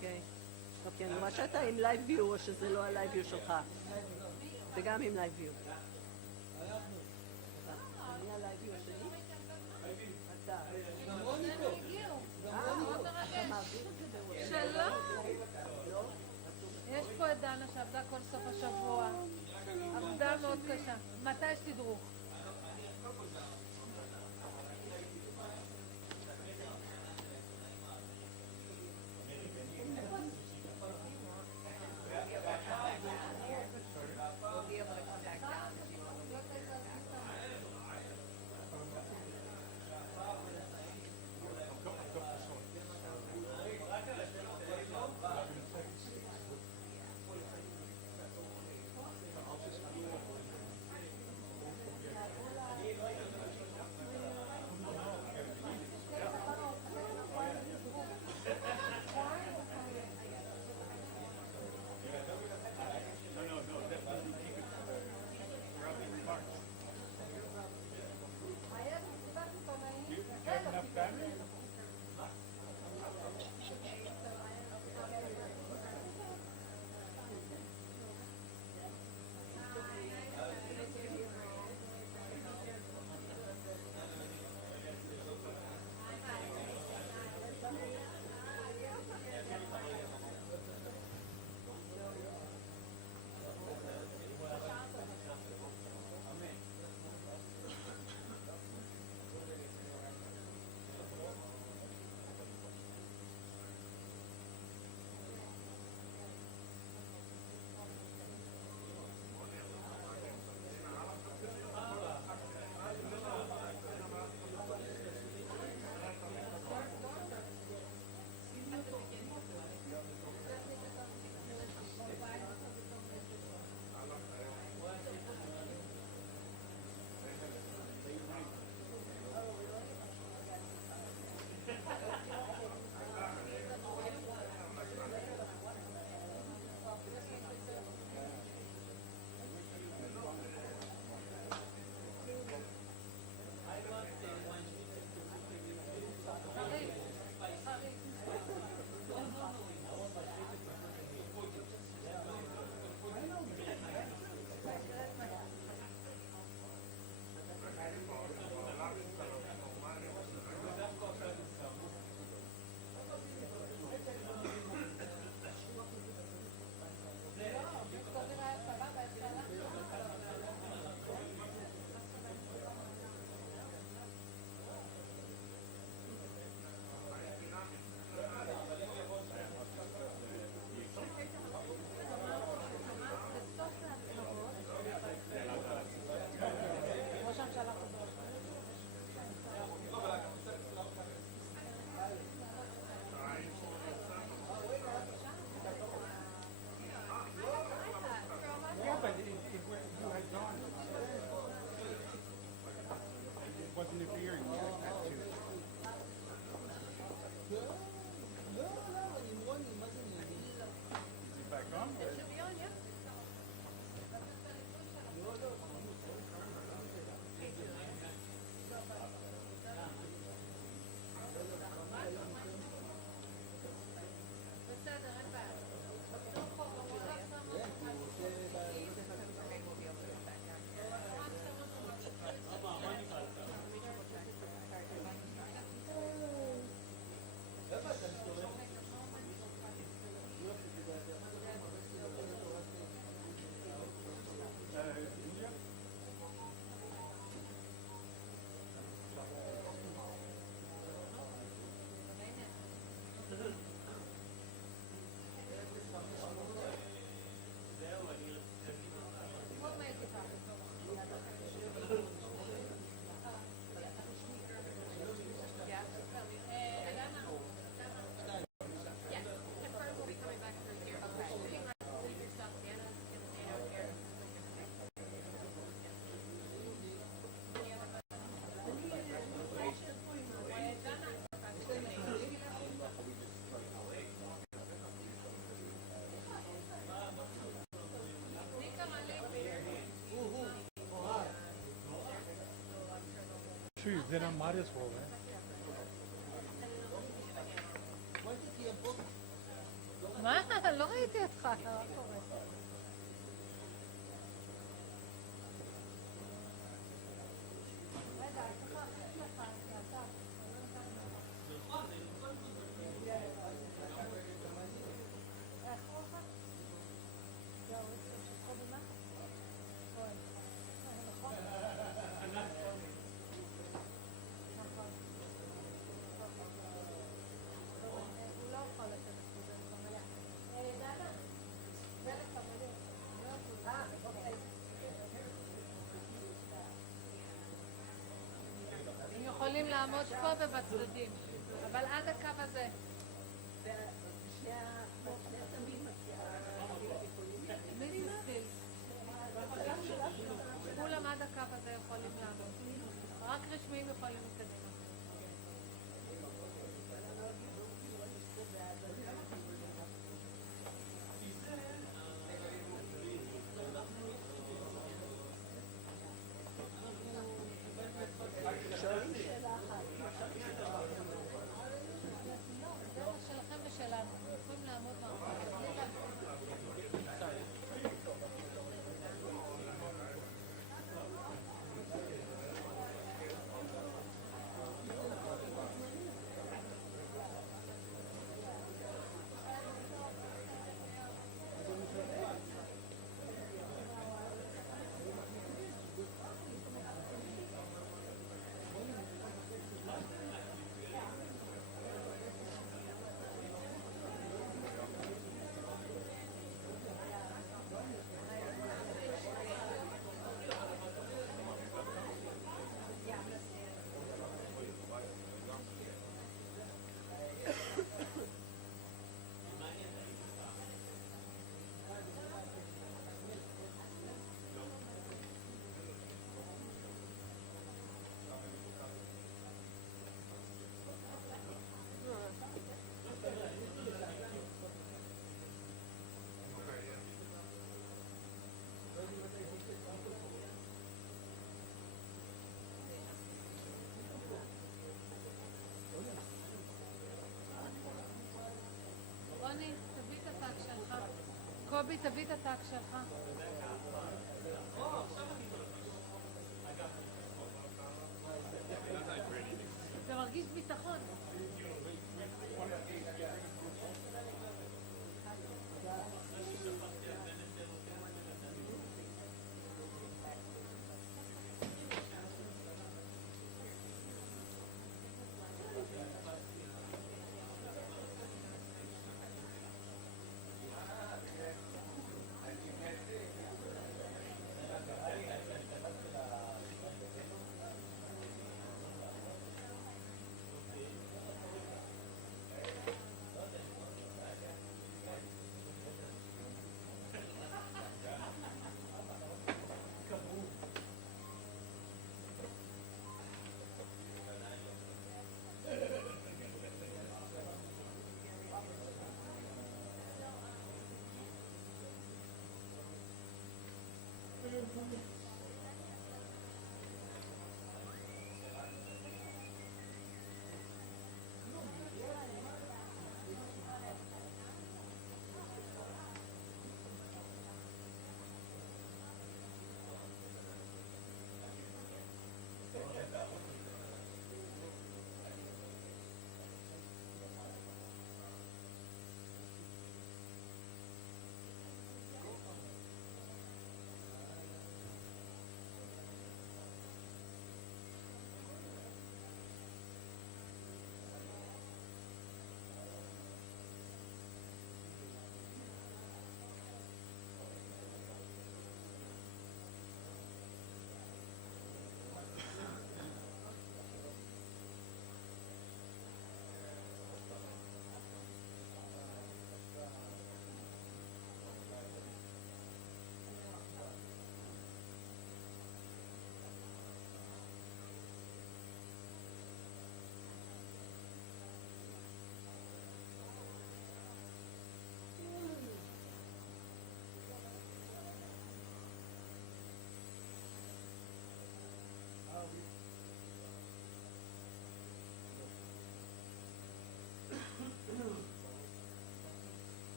אוקיי. טוב, כי אני רואה שאתה עם לייב ויו, או שזה לא הלייב ויו שלך. זה גם עם לייב ויו. אני הלייב ויו שלי? אתה. גם רוני פה. גם רוני פה. שלום. יש פה את דנה שעבדה כל סוף השבוע. עבדה מאוד קשה. מתי יש תדרוך? True, then I might as well, man. מה? לא ראיתי אותך, מה קורה? רגע, צריך להכניס לך את האתר. איך קוראים לך? זהו, ששכו במה? כהן. נכון? נכון. הוא לא יכול לתת את זה במלא. דנה, דרך המלא. הם יכולים לעמוד פה ובצדדים, אבל עד הקו הזה. מי זה סטיל? כולם עד הקו הזה יכולים לעמוד. רק רשמיים יכולים לקדימה. זה מה שלכם ושלנו. יכולים לעמוד מאחורי. רוני, תביא את הטאק שלך. קובי, תביא את הטאק שלך. אתה מרגיש ביטחון.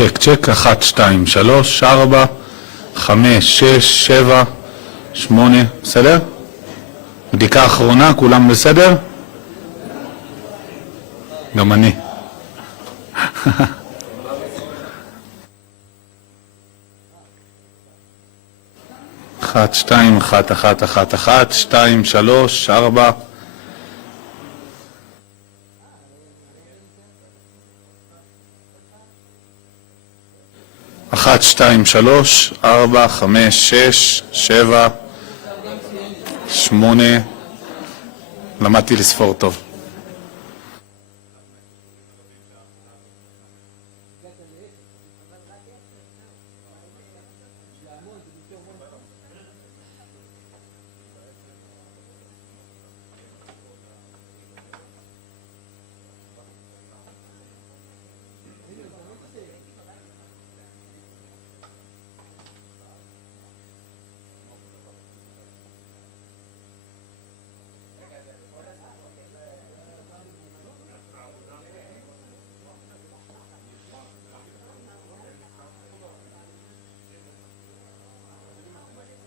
צ'ק, צ'ק, 1, 2, 3, 4, 5, 6, 7, 8, בסדר? בדיקה אחרונה, כולם בסדר? גם אני. 1, 2, 1, 1, 1, 1, 2, 3, 4, 1, 2, 3, 4, 5, 6, 7, 8, למדתי לספור טוב.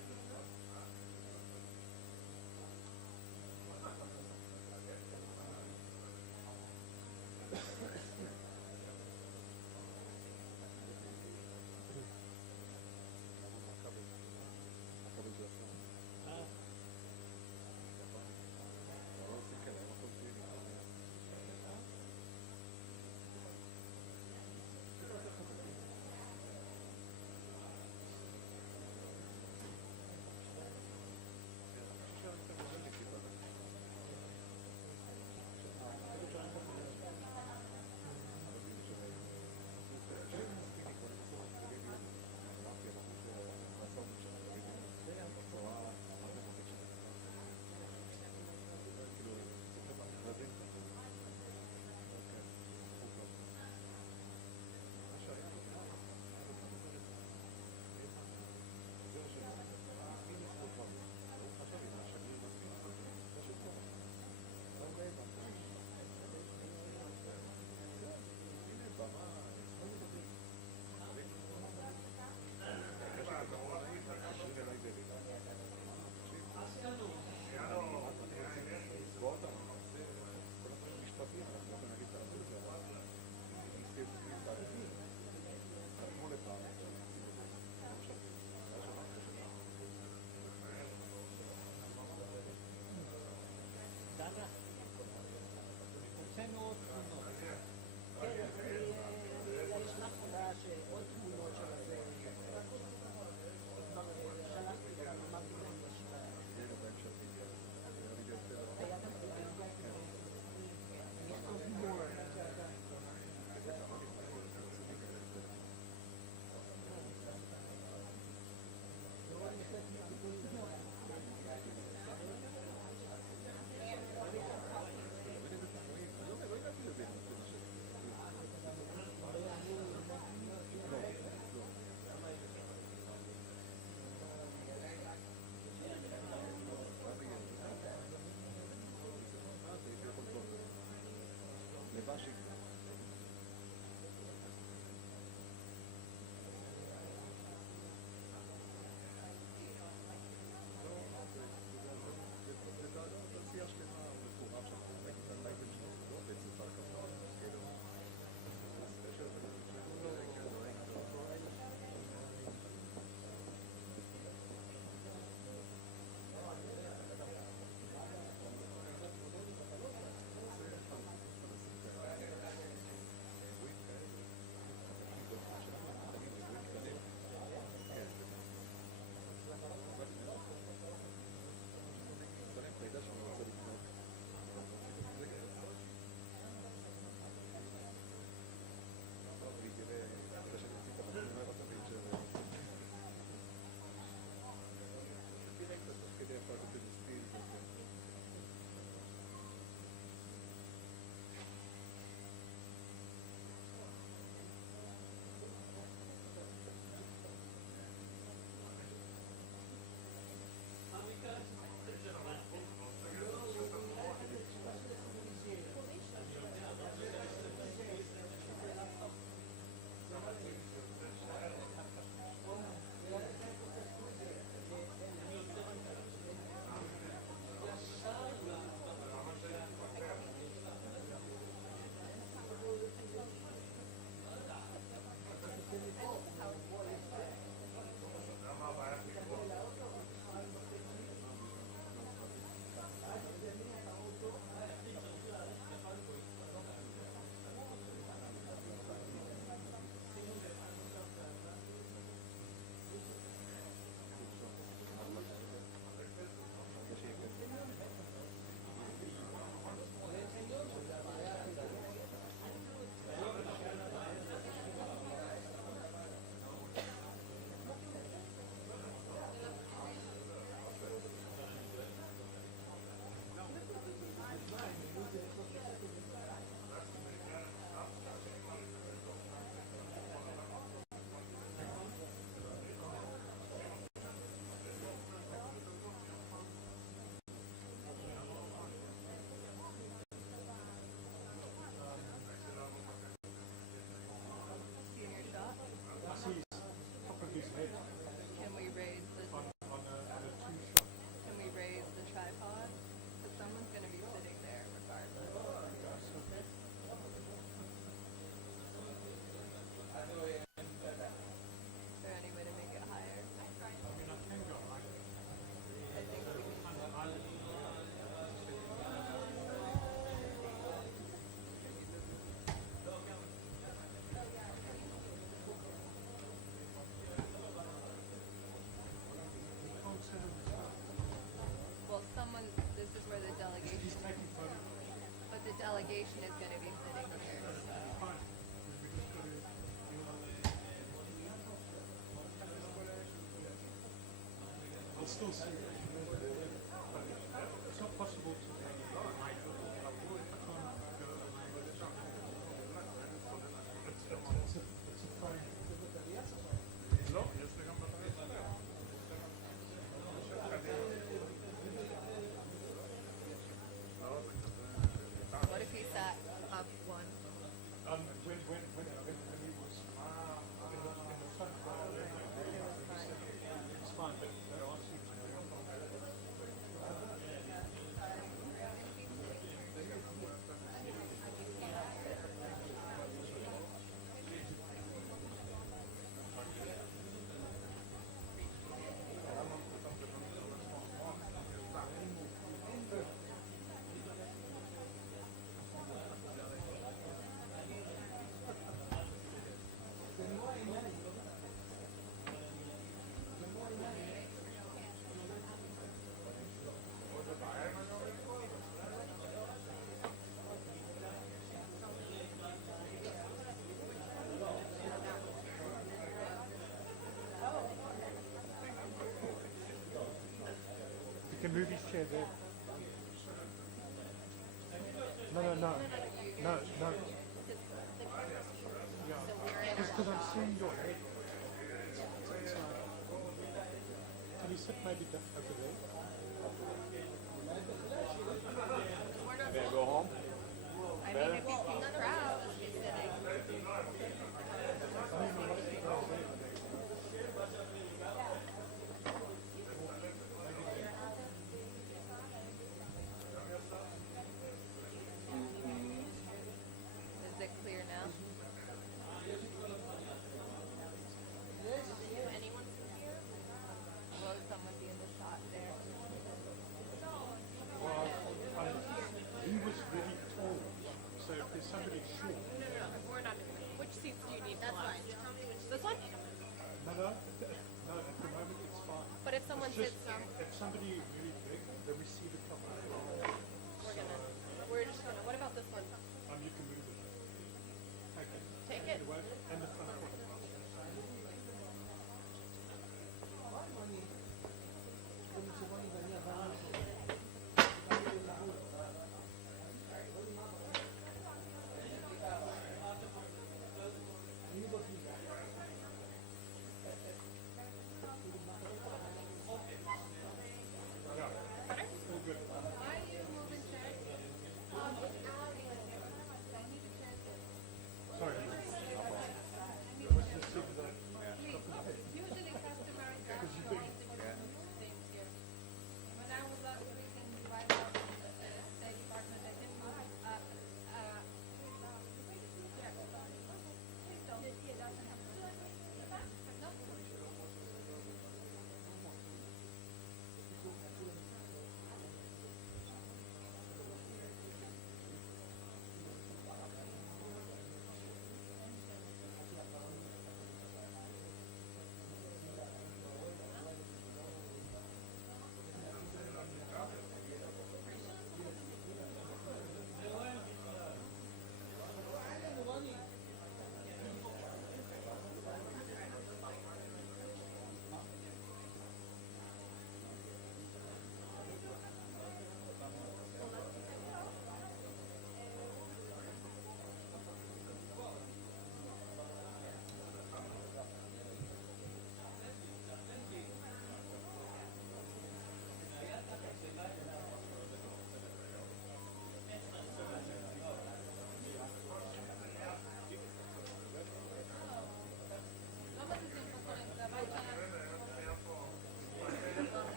Can we raise the on a two-shot. Can we raise the tripod? Because someone's going to be sitting there regardless. Is there any way to make it higher? I mean, I can go higher. I think we can. Well, this is where the delegation He's taking photos. but the delegation is going to be sitting here. Fine. We just got to deal with it. I'll still see it. But it's not possible to hide. I can't go it's a phone. What if he sat up one? When he was in the front row, it's fine, but they asked you to do You can move his chair there. No. Yeah. Because I'm seeing your head. Can you sit maybe over there? go home? I mean, if he's in the crowd, he's sitting. Is it clear now? Anyone from here? Will someone be in the shot there? Well, he was really tall, so if there's somebody short. No, we're not doing that. Which seats do you need? That's fine. Tell me which. This one? No, at the moment it's fine. But if someone It's sits just, here, if somebody really big, then we see the couple. we're just gonna. What about this one? You can move it. Take it. Take it. Away. And the front one. Sorry.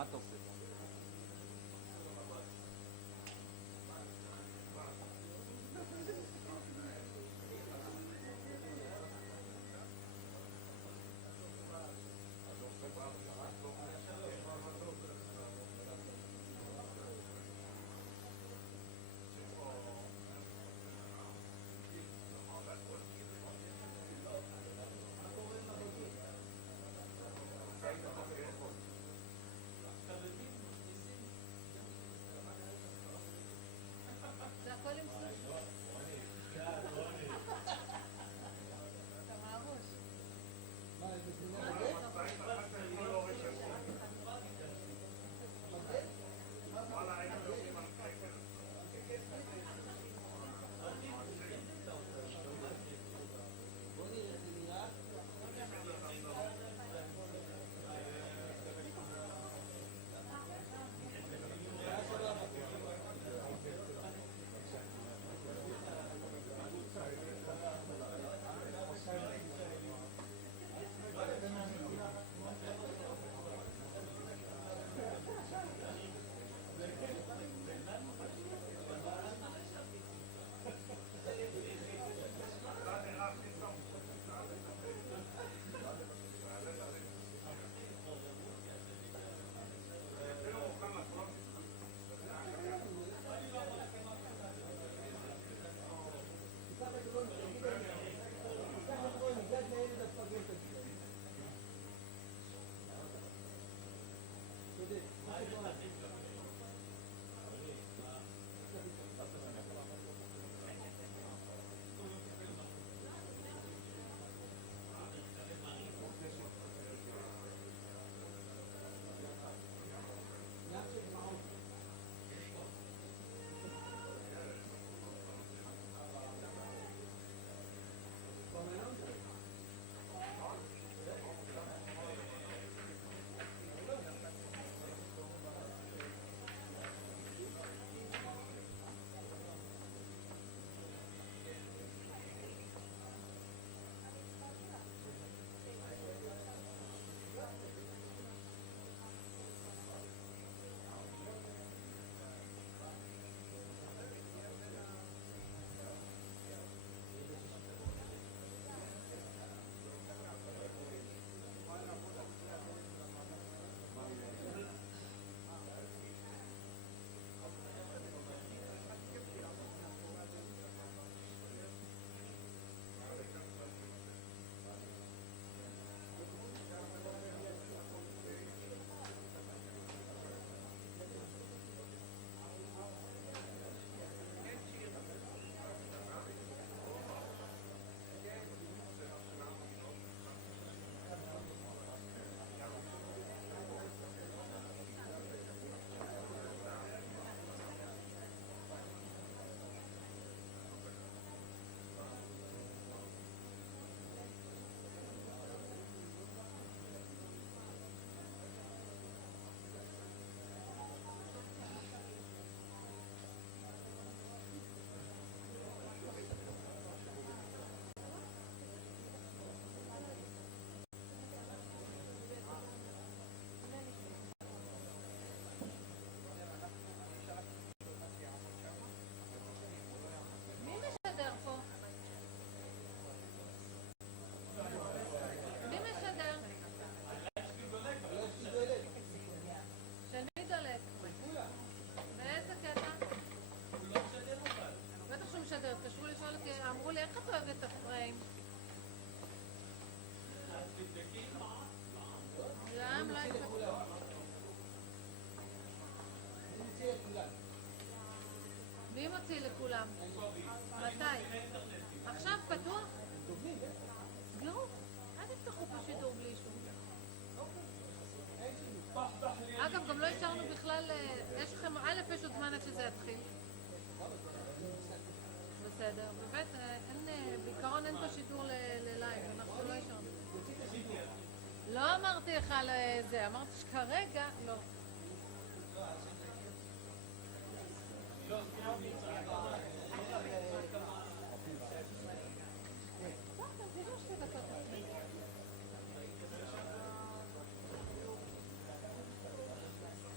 מה אתה עושה פה? זה הכל עם סוס. אתה מהראש. מי מוציא לכולם? מתי? עכשיו פתוח? סגרו. אל תפתחו פה שידור בלי אישור. אגב, גם לא אישרנו בכלל, יש לכם, א', יש עוד זמן עד שזה יתחיל. בסדר, באמת, בעיקרון אין פה שידור ללייב, אנחנו לא אישרנו. לא אמרתי לך על זה, אמרתי שכרגע לא.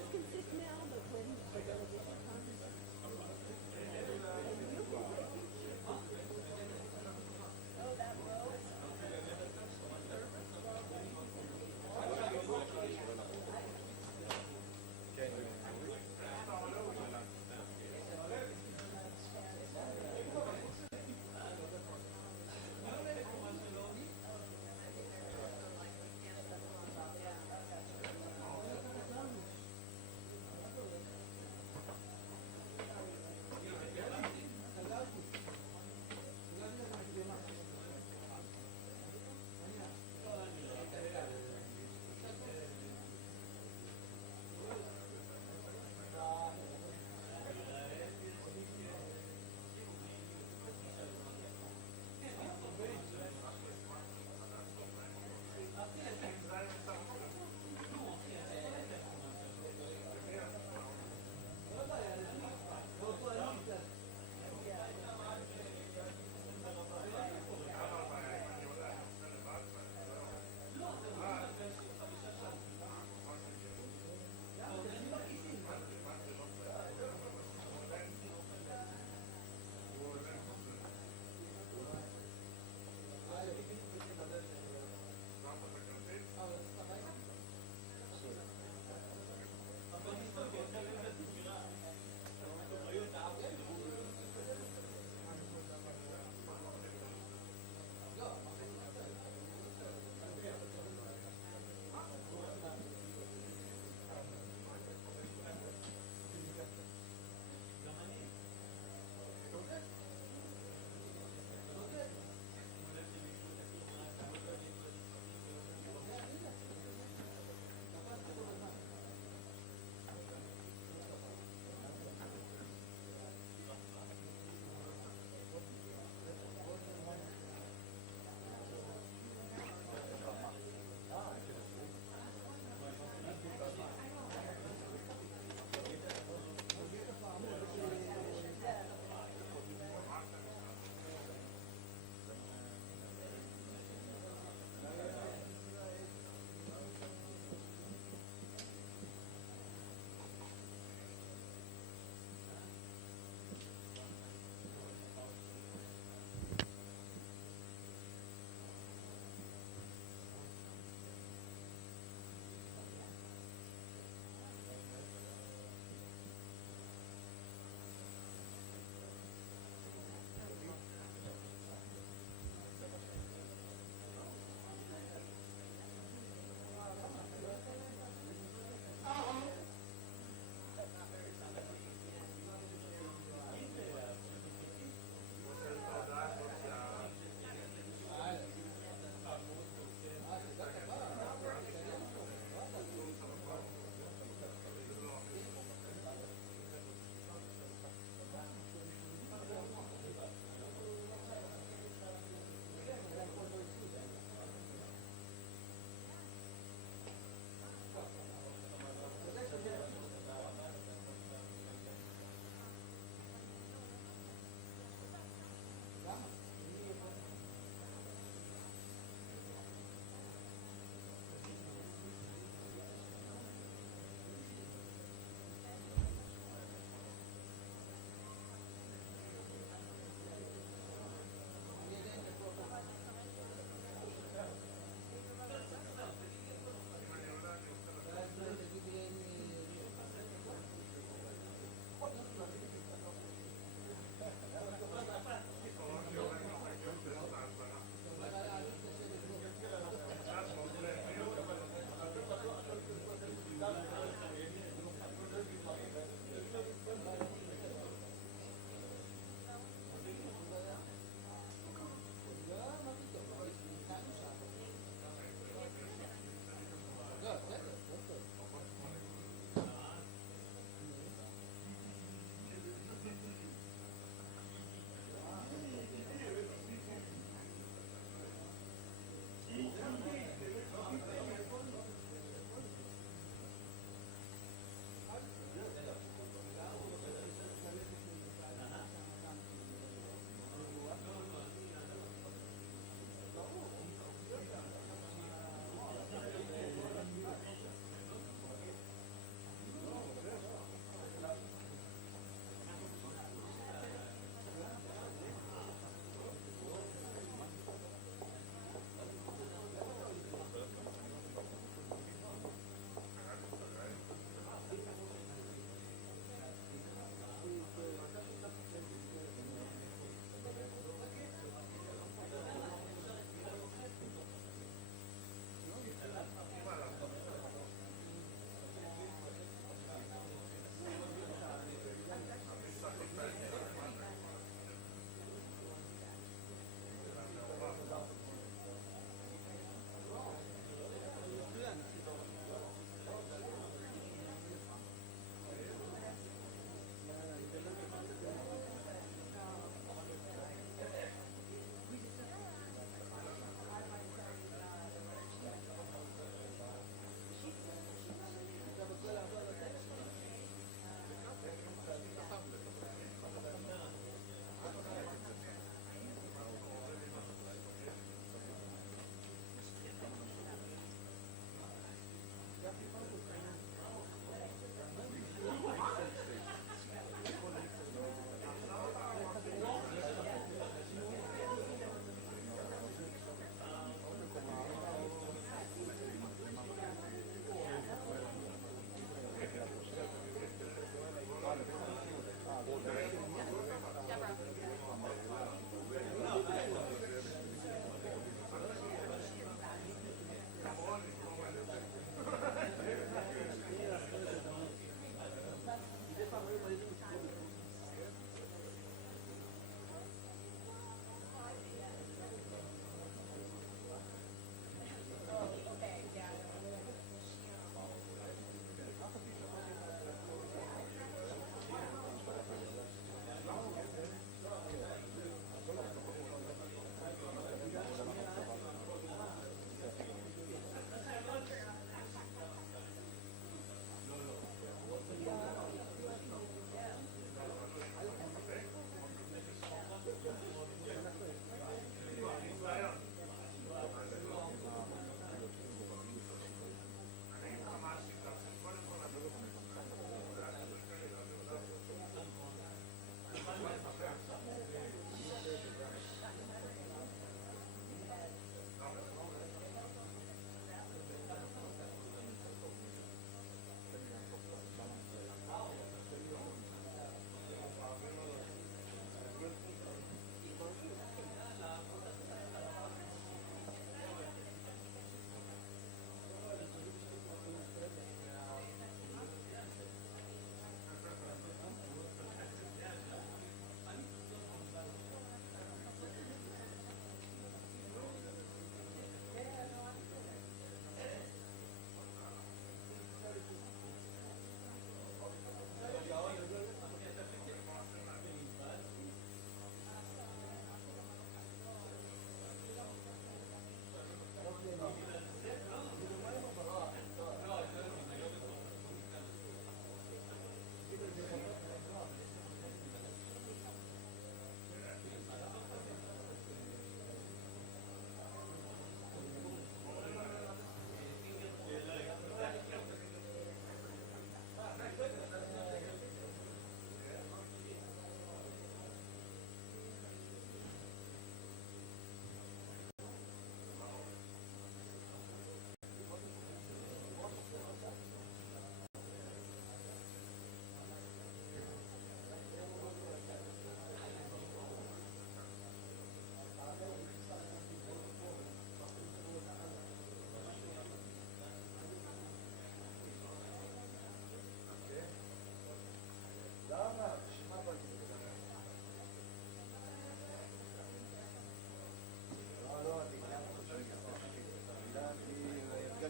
guys can sit now, but when the delegation comes,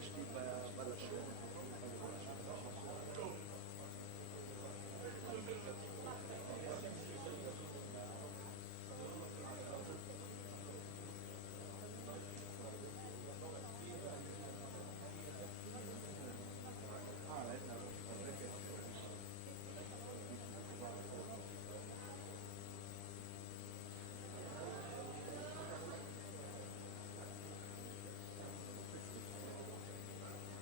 הרגשתי בלשון.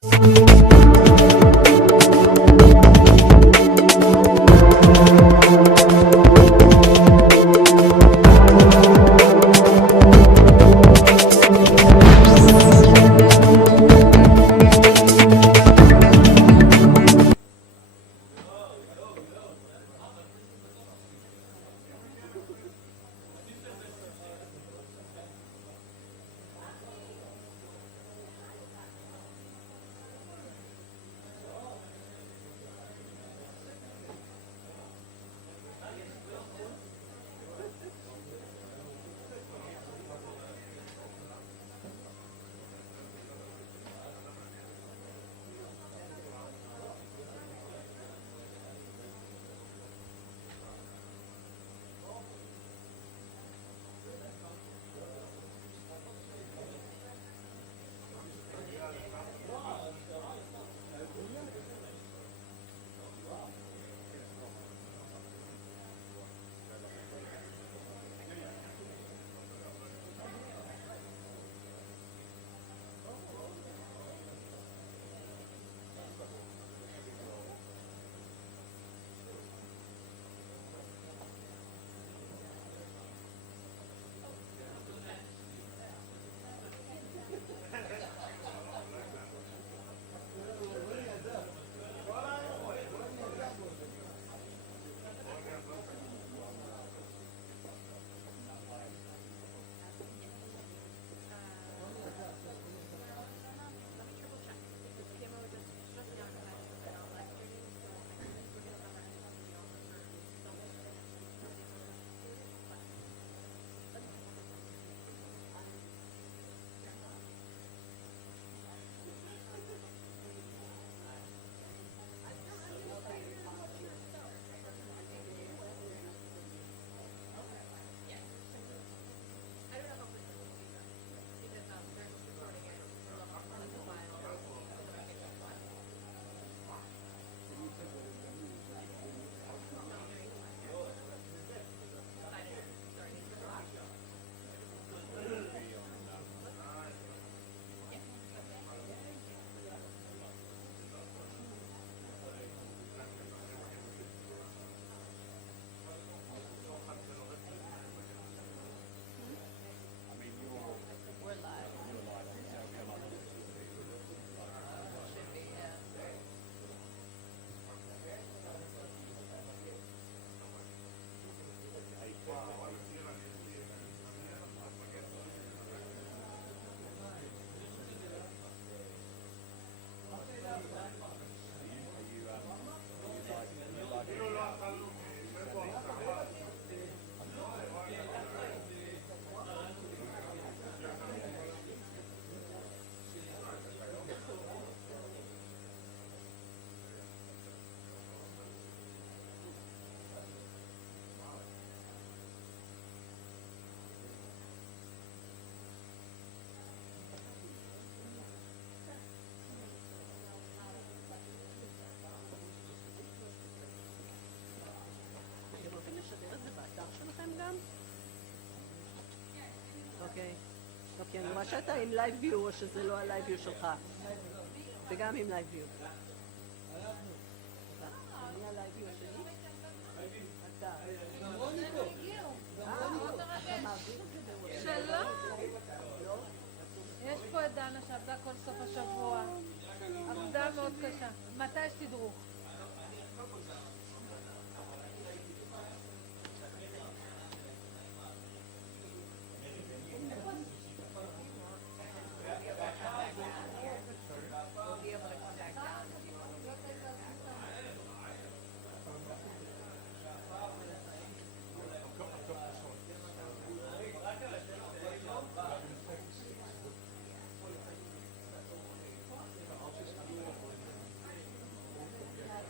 אוקיי. אוקיי, אני רואה שאתה עם לייב ויו או שזה לא הלייב ויו שלך. וגם עם לייב ויו. אני הלייב ויו שלי? אתה. אתה מעביר את זה בוואטסאפ. שלום. יש פה את דנה שעבדה כל סוף השבוע. עבדה מאוד קשה. מתי יש תדרוך?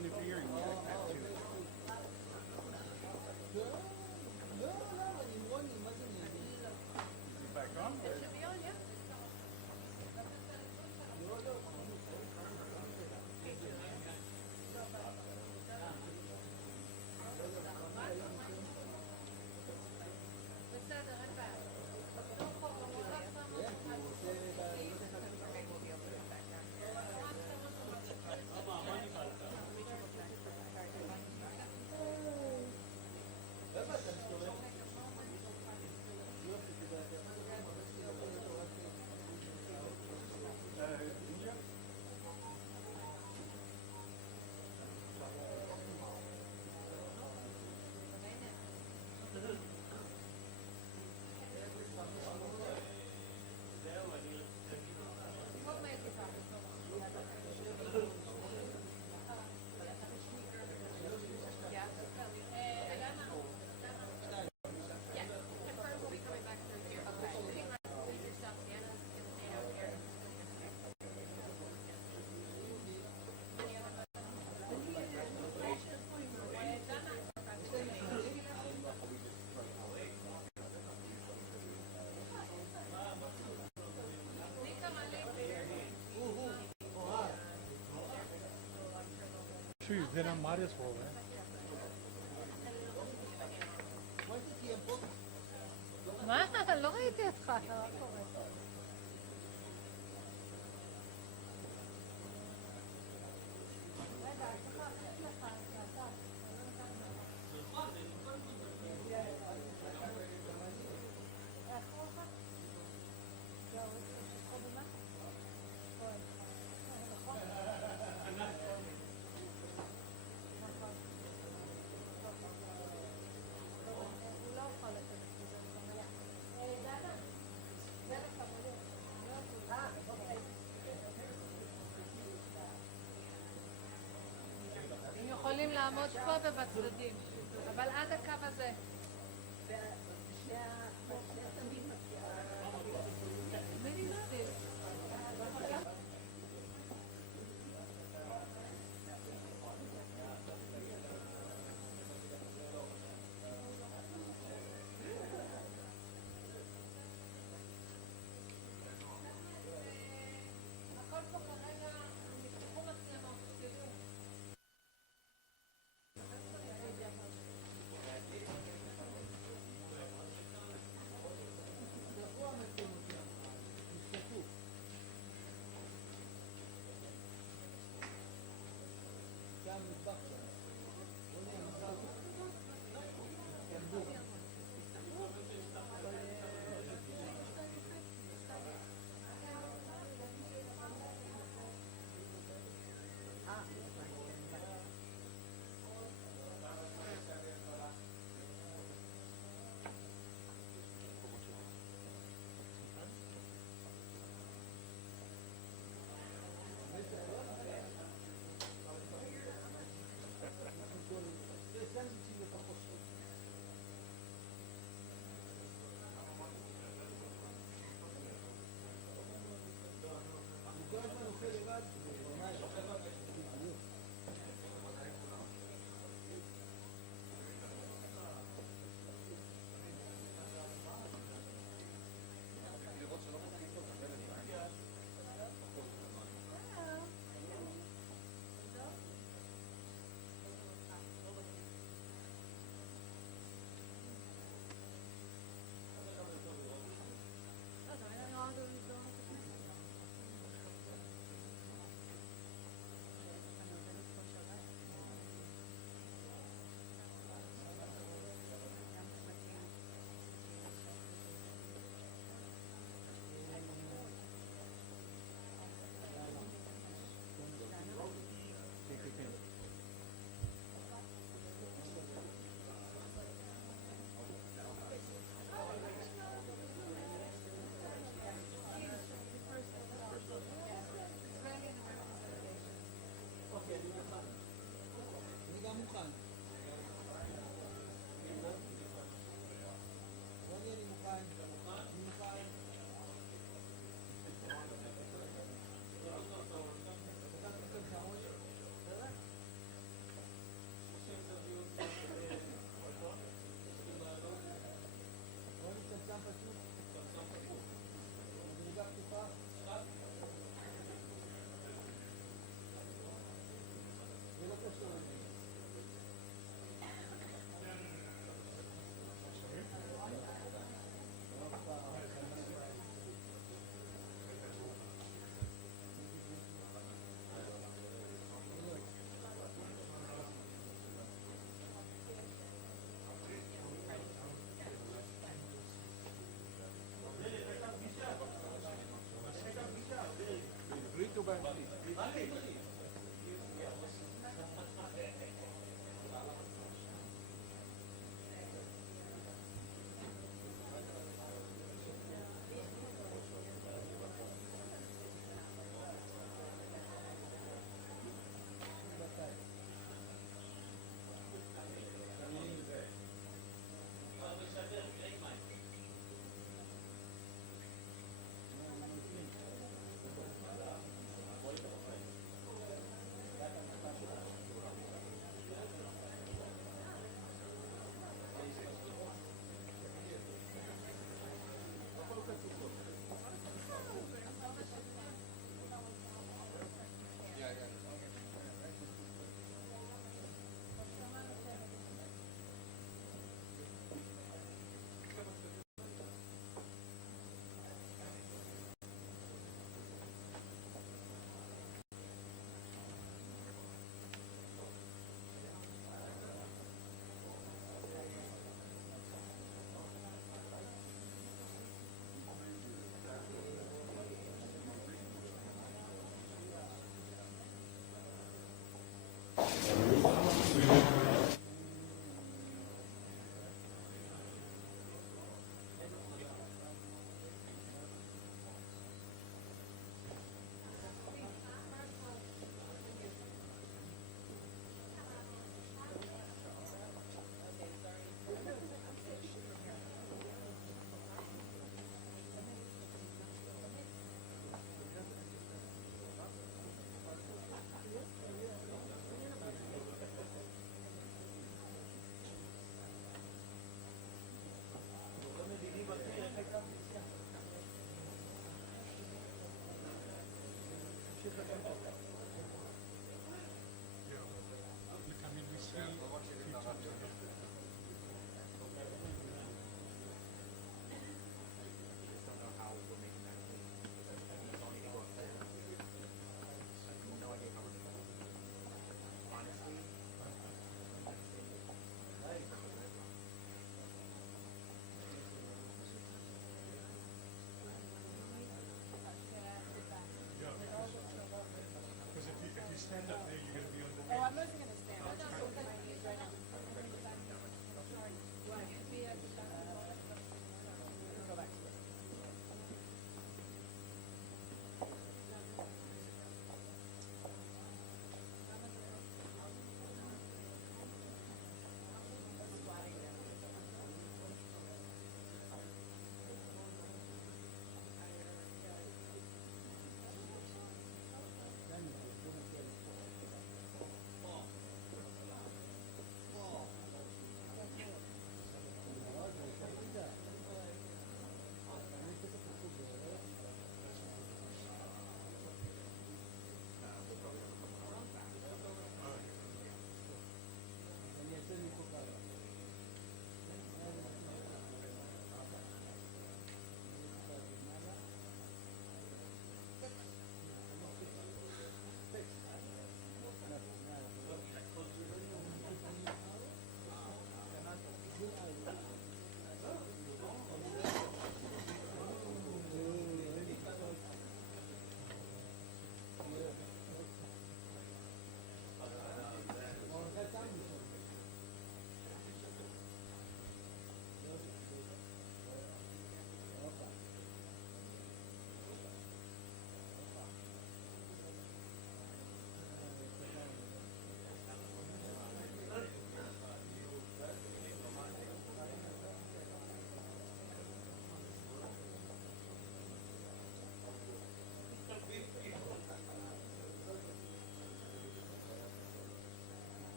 interfering like that too. Is it back on? It should be on, yeah. בסדר, אין בעיה. India? Sure, then I'm might as well, right? מה? לא ראיתי אותך. מה קורה? הם יכולים לעמוד פה ובצדדים, אבל עד הקו הזה. מי נסתיר? הכל פה כרגע, נפתחו מצלמות, תדעו.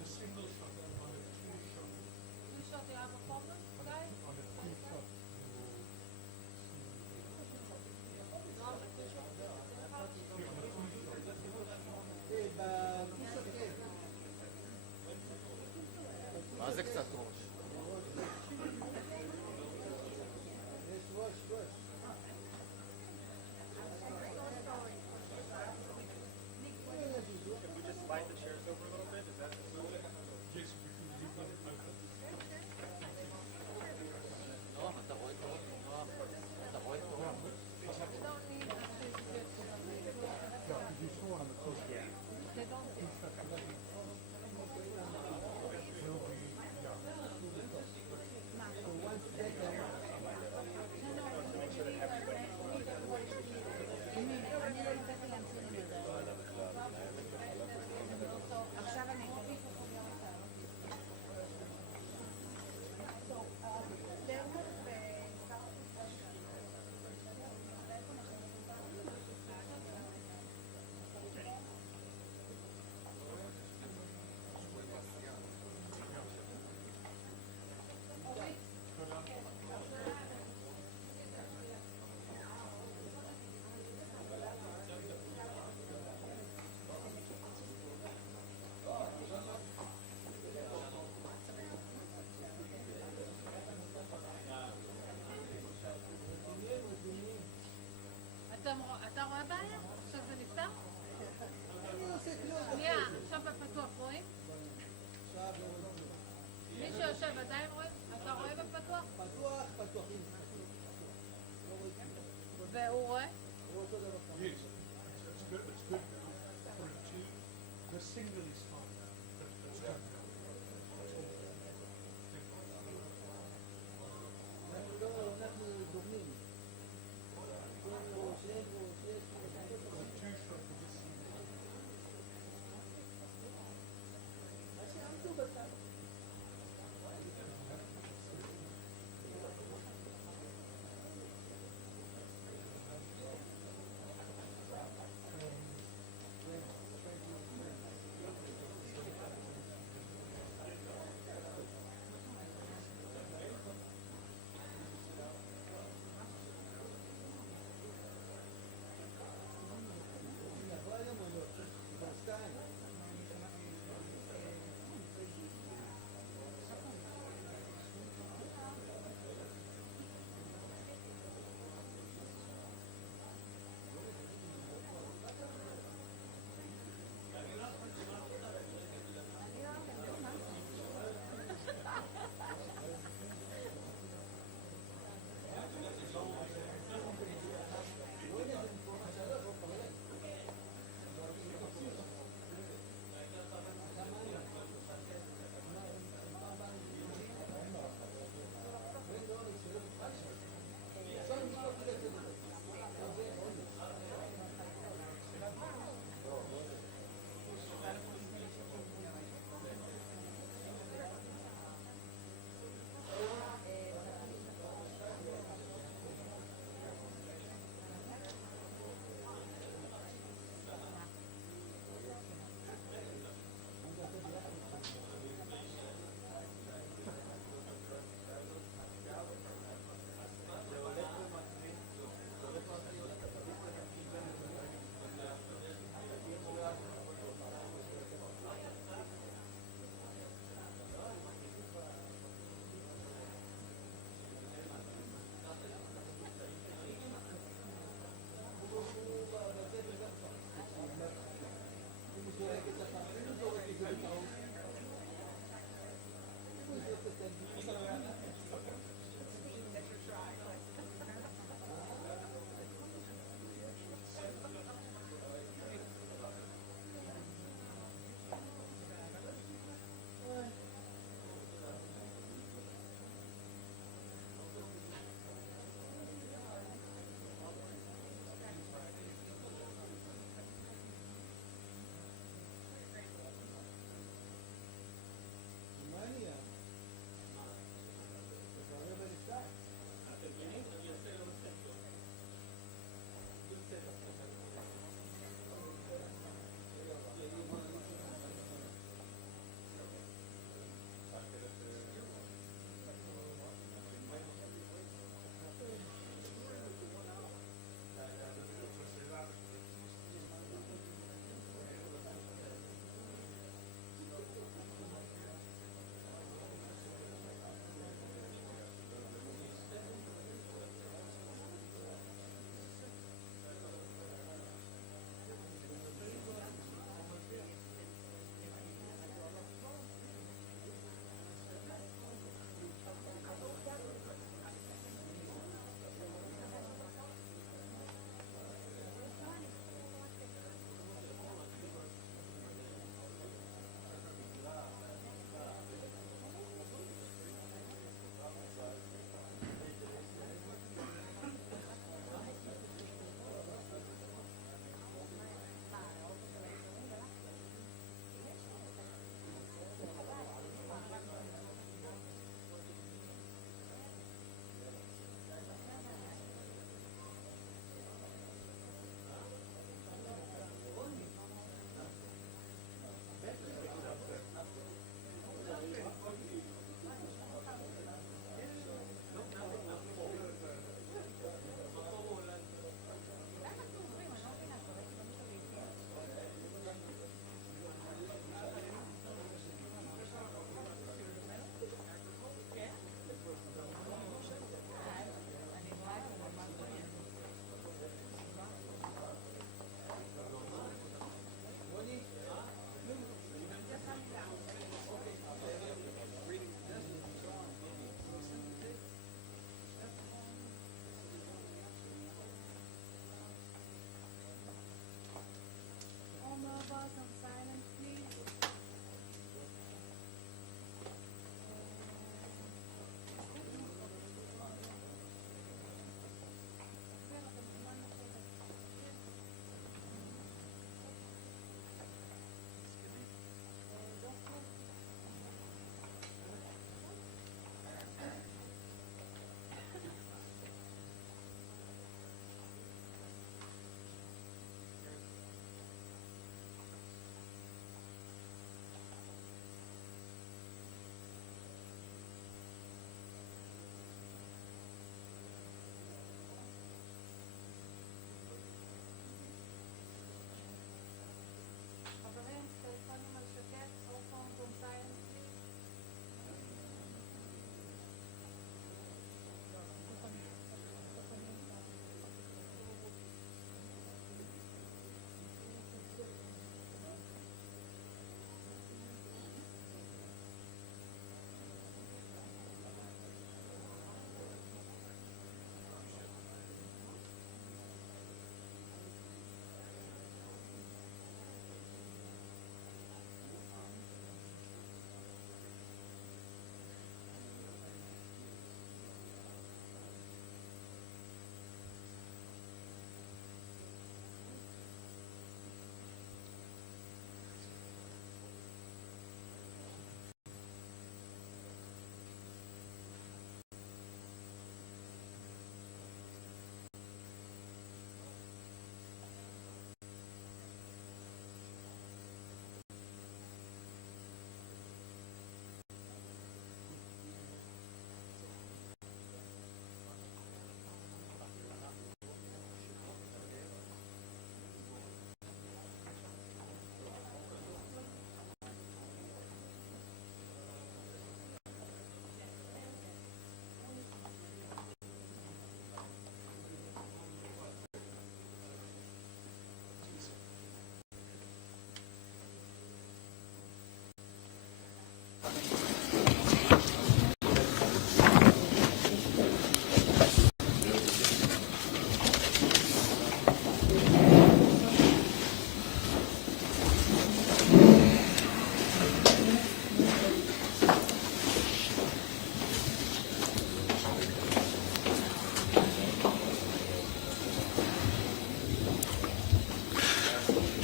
a single shot, on a two shot, Two shot, you have a problem, guys? on a two shot, מה זה קצת ראש? yes, we can leave them open. נוח, אתה רואה טוב? נוח, אתה רואה טוב? They don't need a certificate for that. Yeah, because you saw on the close. Yeah. They don't need. אתה רואה בעיה? עכשיו זה נפתר? שנייה, עכשיו בפתוח רואים? מי שיושב עדיין רואה? אתה רואה בפתוח? פתוח. והוא רואה? Yes, it's good. It's good now. For a two, the single is fine. That's good now. אנחנו דוגמים. Two shot for this single.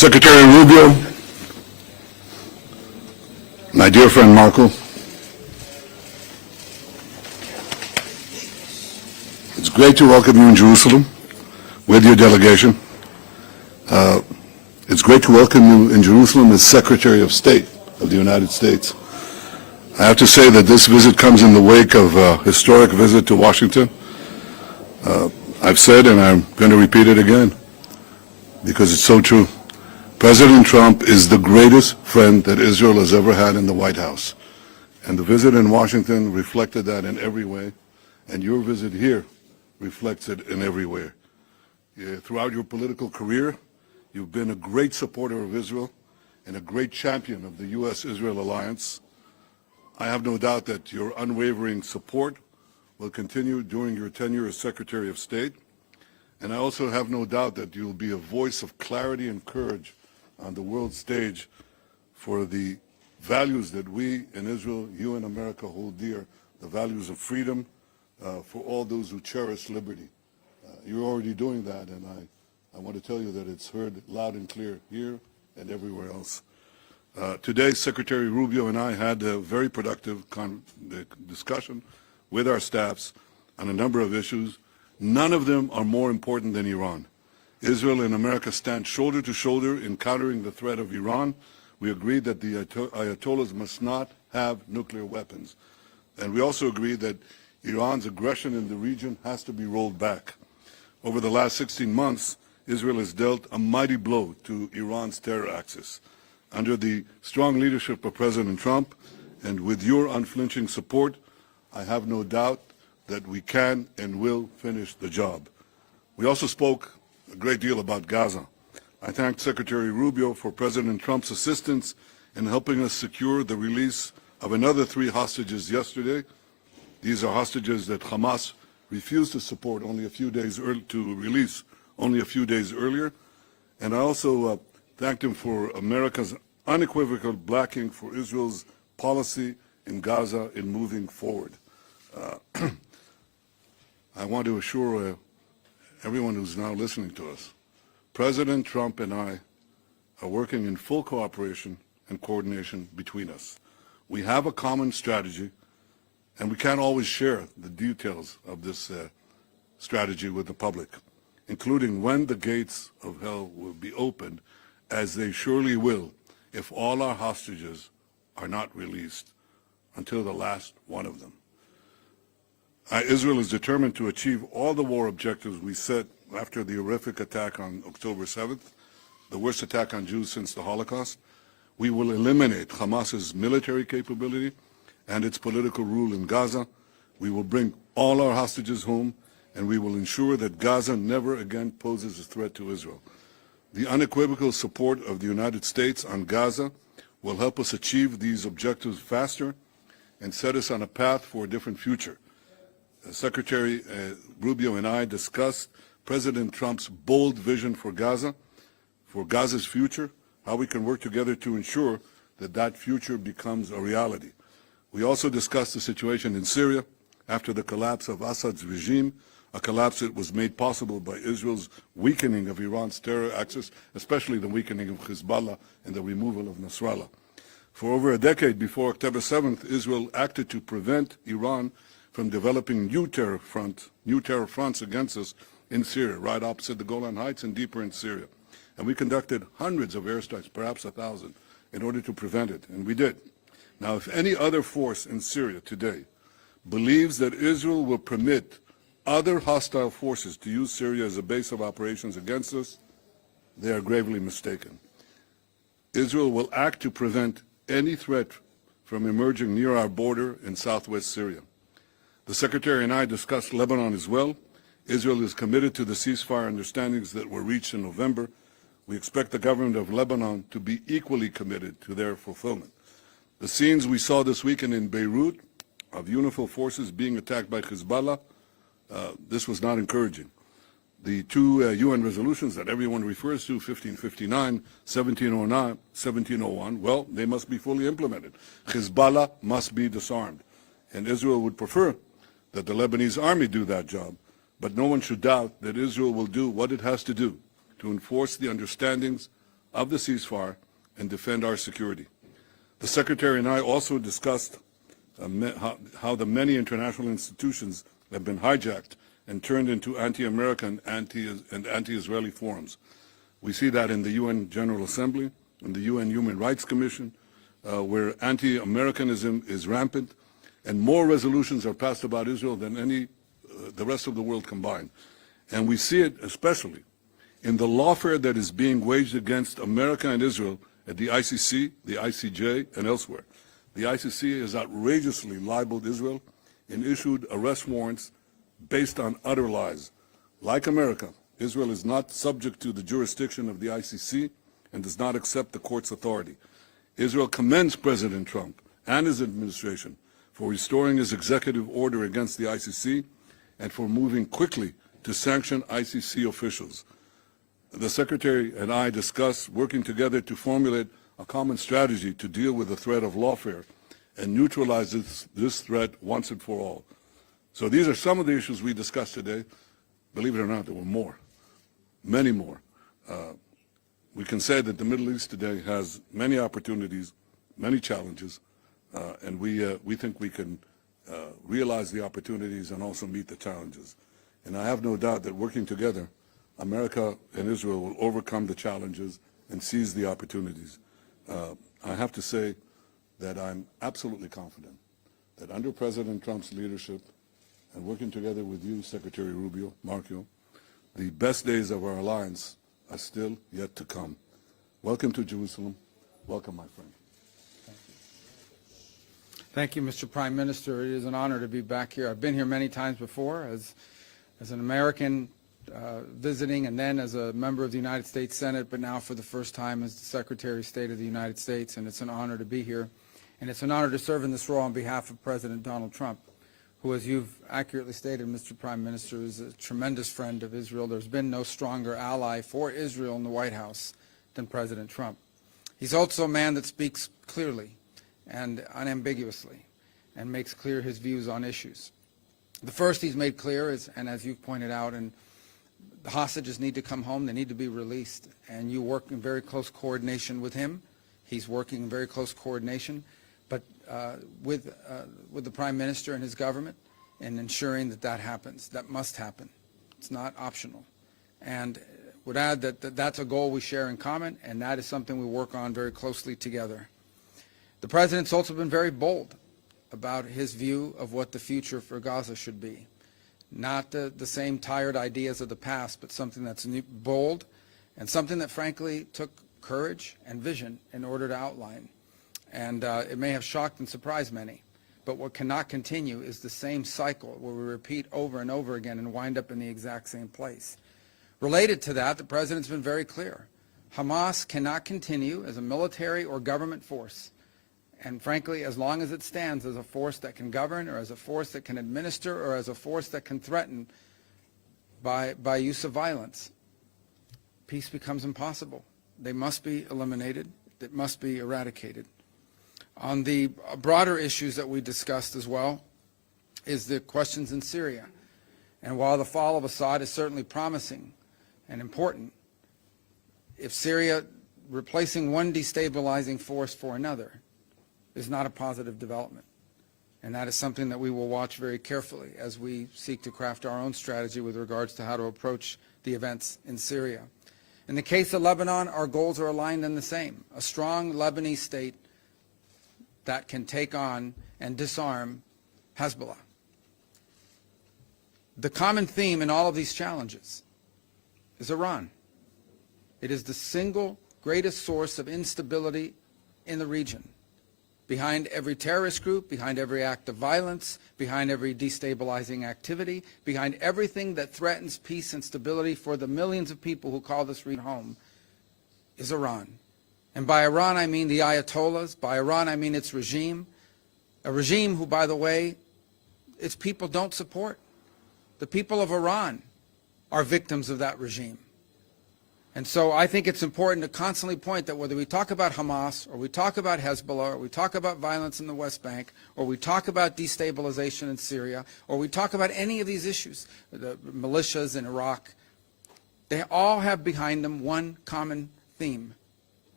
Secretary Rubio, my dear friend Marco, it's great to welcome you in Jerusalem with your delegation. It's great to welcome you in Jerusalem as Secretary of State of the United States. I have to say that this visit comes in the wake of a historic visit to Washington. I've said, and I'm going to repeat it again, because it's so true. President Trump is the greatest friend that Israel has ever had in the White House. And the visit in Washington reflected that in every way, and your visit here reflects it in every way. Throughout your political career, you've been a great supporter of Israel and a great champion of the US-Israel alliance. I have no doubt that your unwavering support will continue during your tenure as Secretary of State. And I also have no doubt that you'll be a voice of clarity and courage on the world stage for the values that we in Israel, you in America hold dear, the values of freedom for all those who cherish liberty. You're already doing that, and I want to tell you that it's heard loud and clear here and everywhere else. Today, Secretary Rubio and I had a very productive discussion with our staffs on a number of issues. None of them are more important than Iran. Israel and America stand shoulder to shoulder in countering the threat of Iran. We agreed that the ayatollahs must not have nuclear weapons. And we also agreed that Iran's aggression in the region has to be rolled back. Over the last 16 months, Israel has dealt a mighty blow to Iran's terror axis. Under the strong leadership of President Trump and with your unflinching support, I have no doubt that we can and will finish the job. We also spoke a great deal about Gaza. I thank Secretary Rubio for President Trump's assistance in helping us secure the release of another 3 hostages yesterday. These are hostages that Hamas refused to support only a few days to release only a few days earlier. And I also thanked him for America's unequivocal backing for Israel's policy in Gaza in moving forward. I want to assure everyone who's now listening to us, President Trump and I are working in full cooperation and coordination between us. We have a common strategy, and we can't always share the details of this strategy with the public, including when the gates of hell will be opened, as they surely will if all our hostages are not released until the last one of them. Israel is determined to achieve all the war objectives we set after the horrific attack on October 7th, the worst attack on Jews since the Holocaust. We will eliminate Hamas's military capability and its political rule in Gaza. We will bring all our hostages home, and we will ensure that Gaza never again poses a threat to Israel. The unequivocal support of the United States on Gaza will help us achieve these objectives faster and set us on a path for a different future. Secretary Rubio and I discussed President Trump's bold vision for Gaza's future, how we can work together to ensure that that future becomes a reality. We also discussed the situation in Syria after the collapse of Assad's regime, a collapse that was made possible by Israel's weakening of Iran's terror axis, especially the weakening of Hezbollah and the removal of Nasrallah. For over a decade before October 7th, Israel acted to prevent Iran from developing new terror fronts against us in Syria, right opposite the Golan Heights and deeper in Syria. And we conducted hundreds of airstrikes, perhaps 1,000, in order to prevent it, and we did. Now, if any other force in Syria today believes that Israel will permit other hostile forces to use Syria as a base of operations against us, they are gravely mistaken. Israel will act to prevent any threat from emerging near our border in southwest Syria. The Secretary and I discussed Lebanon as well. Israel is committed to the ceasefire understandings that were reached in November. We expect the government of Lebanon to be equally committed to their fulfillment. The scenes we saw this weekend in Beirut of UNIFIL forces being attacked by Hezbollah, this was not encouraging. The 2 UN resolutions that everyone refers to, 1559, 1701, well, they must be fully implemented. Hezbollah must be disarmed. And Israel would prefer that the Lebanese army do that job, but no one should doubt that Israel will do what it has to do to enforce the understandings of the ceasefire and defend our security. The Secretary and I also discussed how the many international institutions have been hijacked and turned into anti-American and anti-Israeli forums. We see that in the UN General Assembly, in the UN Human Rights Commission, where anti-Americanism is rampant, and more resolutions are passed about Israel than the rest of the world combined. And we see it especially in the lawfare that is being waged against America and Israel at the ICC, the ICJ, and elsewhere. The ICC has outrageously libeled Israel and issued arrest warrants based on utter lies. Like America, Israel is not subject to the jurisdiction of the ICC and does not accept the court's authority. Israel commends President Trump and his administration for restoring his executive order against the ICC and for moving quickly to sanction ICC officials. The Secretary and I discussed working together to formulate a common strategy to deal with the threat of lawfare and neutralize this threat once and for all. So these are some of the issues we discussed today. Believe it or not, there were more, many more. We can say that the Middle East today has many opportunities, many challenges, and we think we can realize the opportunities and also meet the challenges. And I have no doubt that working together, America and Israel will overcome the challenges and seize the opportunities. I have to say that I'm absolutely confident that under President Trump's leadership and working together with you, Secretary Rubio, Marco, the best days of our alliance are still yet to come. Welcome to Jerusalem. Welcome, my friend. Thank you, Mr. Prime Minister. It is an honor to be back here. I've been here many times before as an American visiting and then as a member of the United States Senate, but now for the first time as the Secretary of State of the United States, and it's an honor to be here. And it's an honor to serve in this role on behalf of President Donald Trump, who, as you've accurately stated, Mr. Prime Minister, is a tremendous friend of Israel. There's been no stronger ally for Israel in the White House than President Trump. He's also a man that speaks clearly and unambiguously and makes clear his views on issues. The first he's made clear is, and as you've pointed out, and the hostages need to come home, they need to be released, and you work in very close coordination with him. He's working in very close coordination, but with the Prime Minister and his government, and ensuring that that happens. That must happen. It's not optional. And would add that that's a goal we share in common, and that is something we work on very closely together. The President's also been very bold about his view of what the future for Gaza should be. Not the same tired ideas of the past, but something that's bold and something that frankly took courage and vision in order to outline. And it may have shocked and surprised many, but what cannot continue is the same cycle where we repeat over and over again and wind up in the exact same place. Related to that, the President's been very clear. Hamas cannot continue as a military or government force. And frankly, as long as it stands as a force that can govern, or as a force that can administer, or as a force that can threaten by use of violence, peace becomes impossible. They must be eliminated. It must be eradicated. On the broader issues that we discussed as well is the questions in Syria. And while the fall of Assad is certainly promising and important, if Syria replacing one destabilizing force for another is not a positive development. And that is something that we will watch very carefully as we seek to craft our own strategy with regards to how to approach the events in Syria. In the case of Lebanon, our goals are aligned and the same. A strong Lebanese state that can take on and disarm Hezbollah. The common theme in all of these challenges is Iran. It is the single greatest source of instability in the region. Behind every terrorist group, behind every act of violence, behind every destabilizing activity, behind everything that threatens peace and stability for the millions of people who call this region home, is Iran. And by Iran, I mean the ayatollahs. By Iran, I mean its regime. A regime who, by the way, its people don't support. The people of Iran are victims of that regime. And so I think it's important to constantly point that whether we talk about Hamas, or we talk about Hezbollah, or we talk about violence in the West Bank, or we talk about destabilization in Syria, or we talk about any of these issues, the militias in Iraq, they all have behind them one common theme,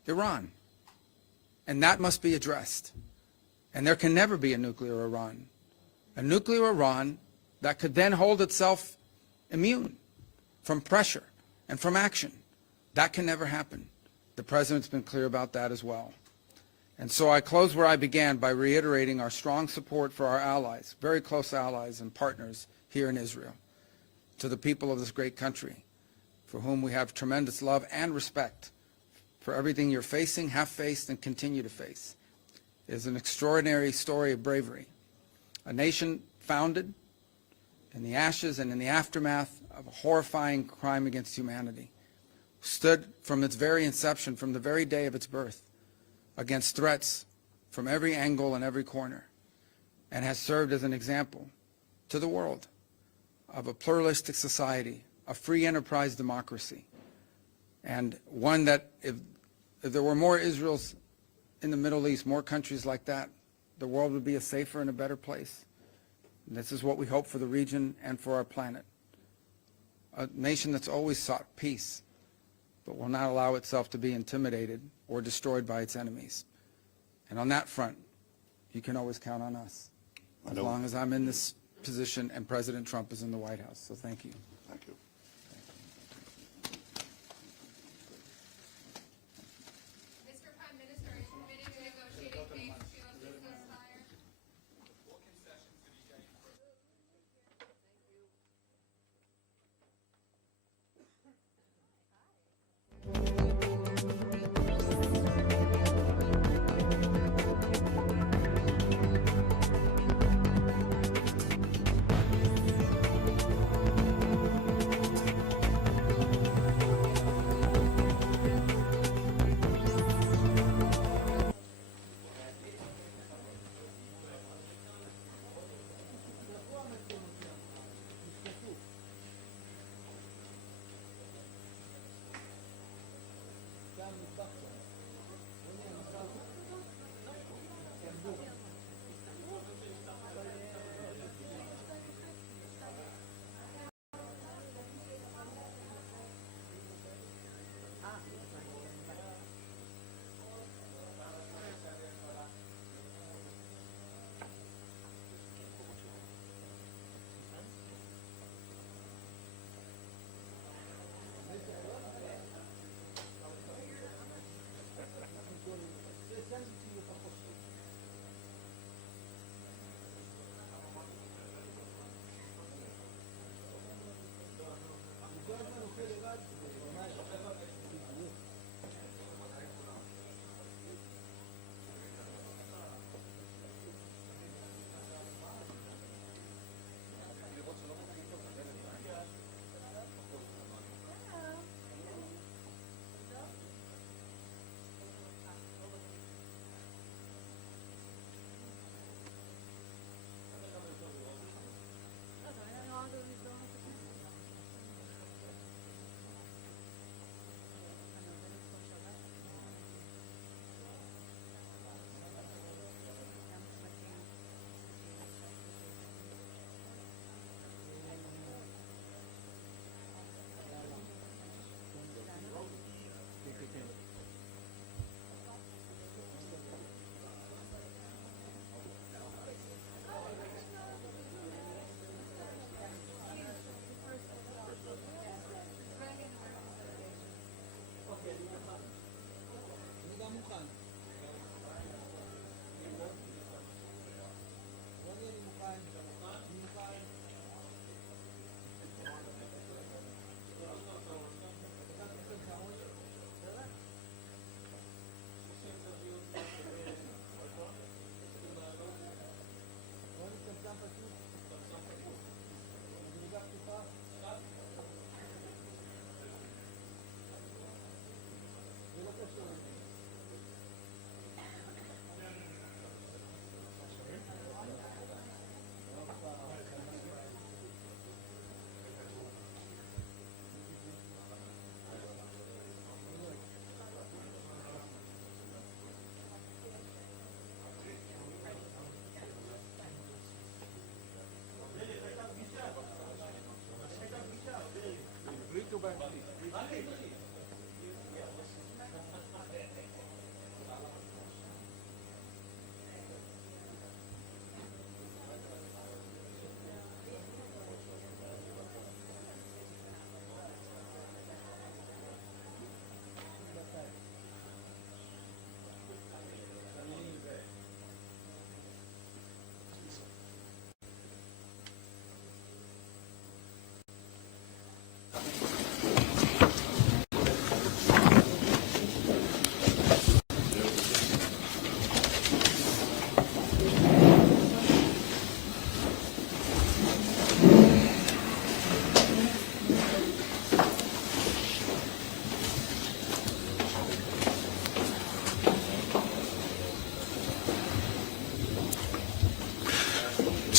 Iran. And that must be addressed. And there can never be a nuclear Iran. A nuclear Iran that could then hold itself immune from pressure and from action. That can never happen. The President's been clear about that as well. And so I close where I began by reiterating our strong support for our allies, very close allies and partners here in Israel, to the people of this great country, for whom we have tremendous love and respect for everything you're facing, have faced, and continue to face. It is an extraordinary story of bravery. A nation founded in the ashes and in the aftermath of a horrifying crime against humanity, stood from its very inception, from the very day of its birth, against threats from every angle and every corner, and has served as an example to the world of a pluralistic society, a free enterprise democracy, and one that if there were more Israels in the Middle East, more countries like that, the world would be a safer and a better place. And this is what we hope for the region and for our planet. A nation that's always sought peace, but will not allow itself to be intimidated or destroyed by its enemies. And on that front, you can always count on us, as long as I'm in this position and President Trump is in the White House. So thank you. Thank you. Mr. Prime Minister, are you committed to negotiating peace with ceasefire? זה המטבח שלנו. בוא נהיה מטבח. יעמדו. אני גם מוכן. רוני, אני מוכן. אני מוכן. רוני, צמצם פשוט. אני אגב פתוחה. זה לא קשור.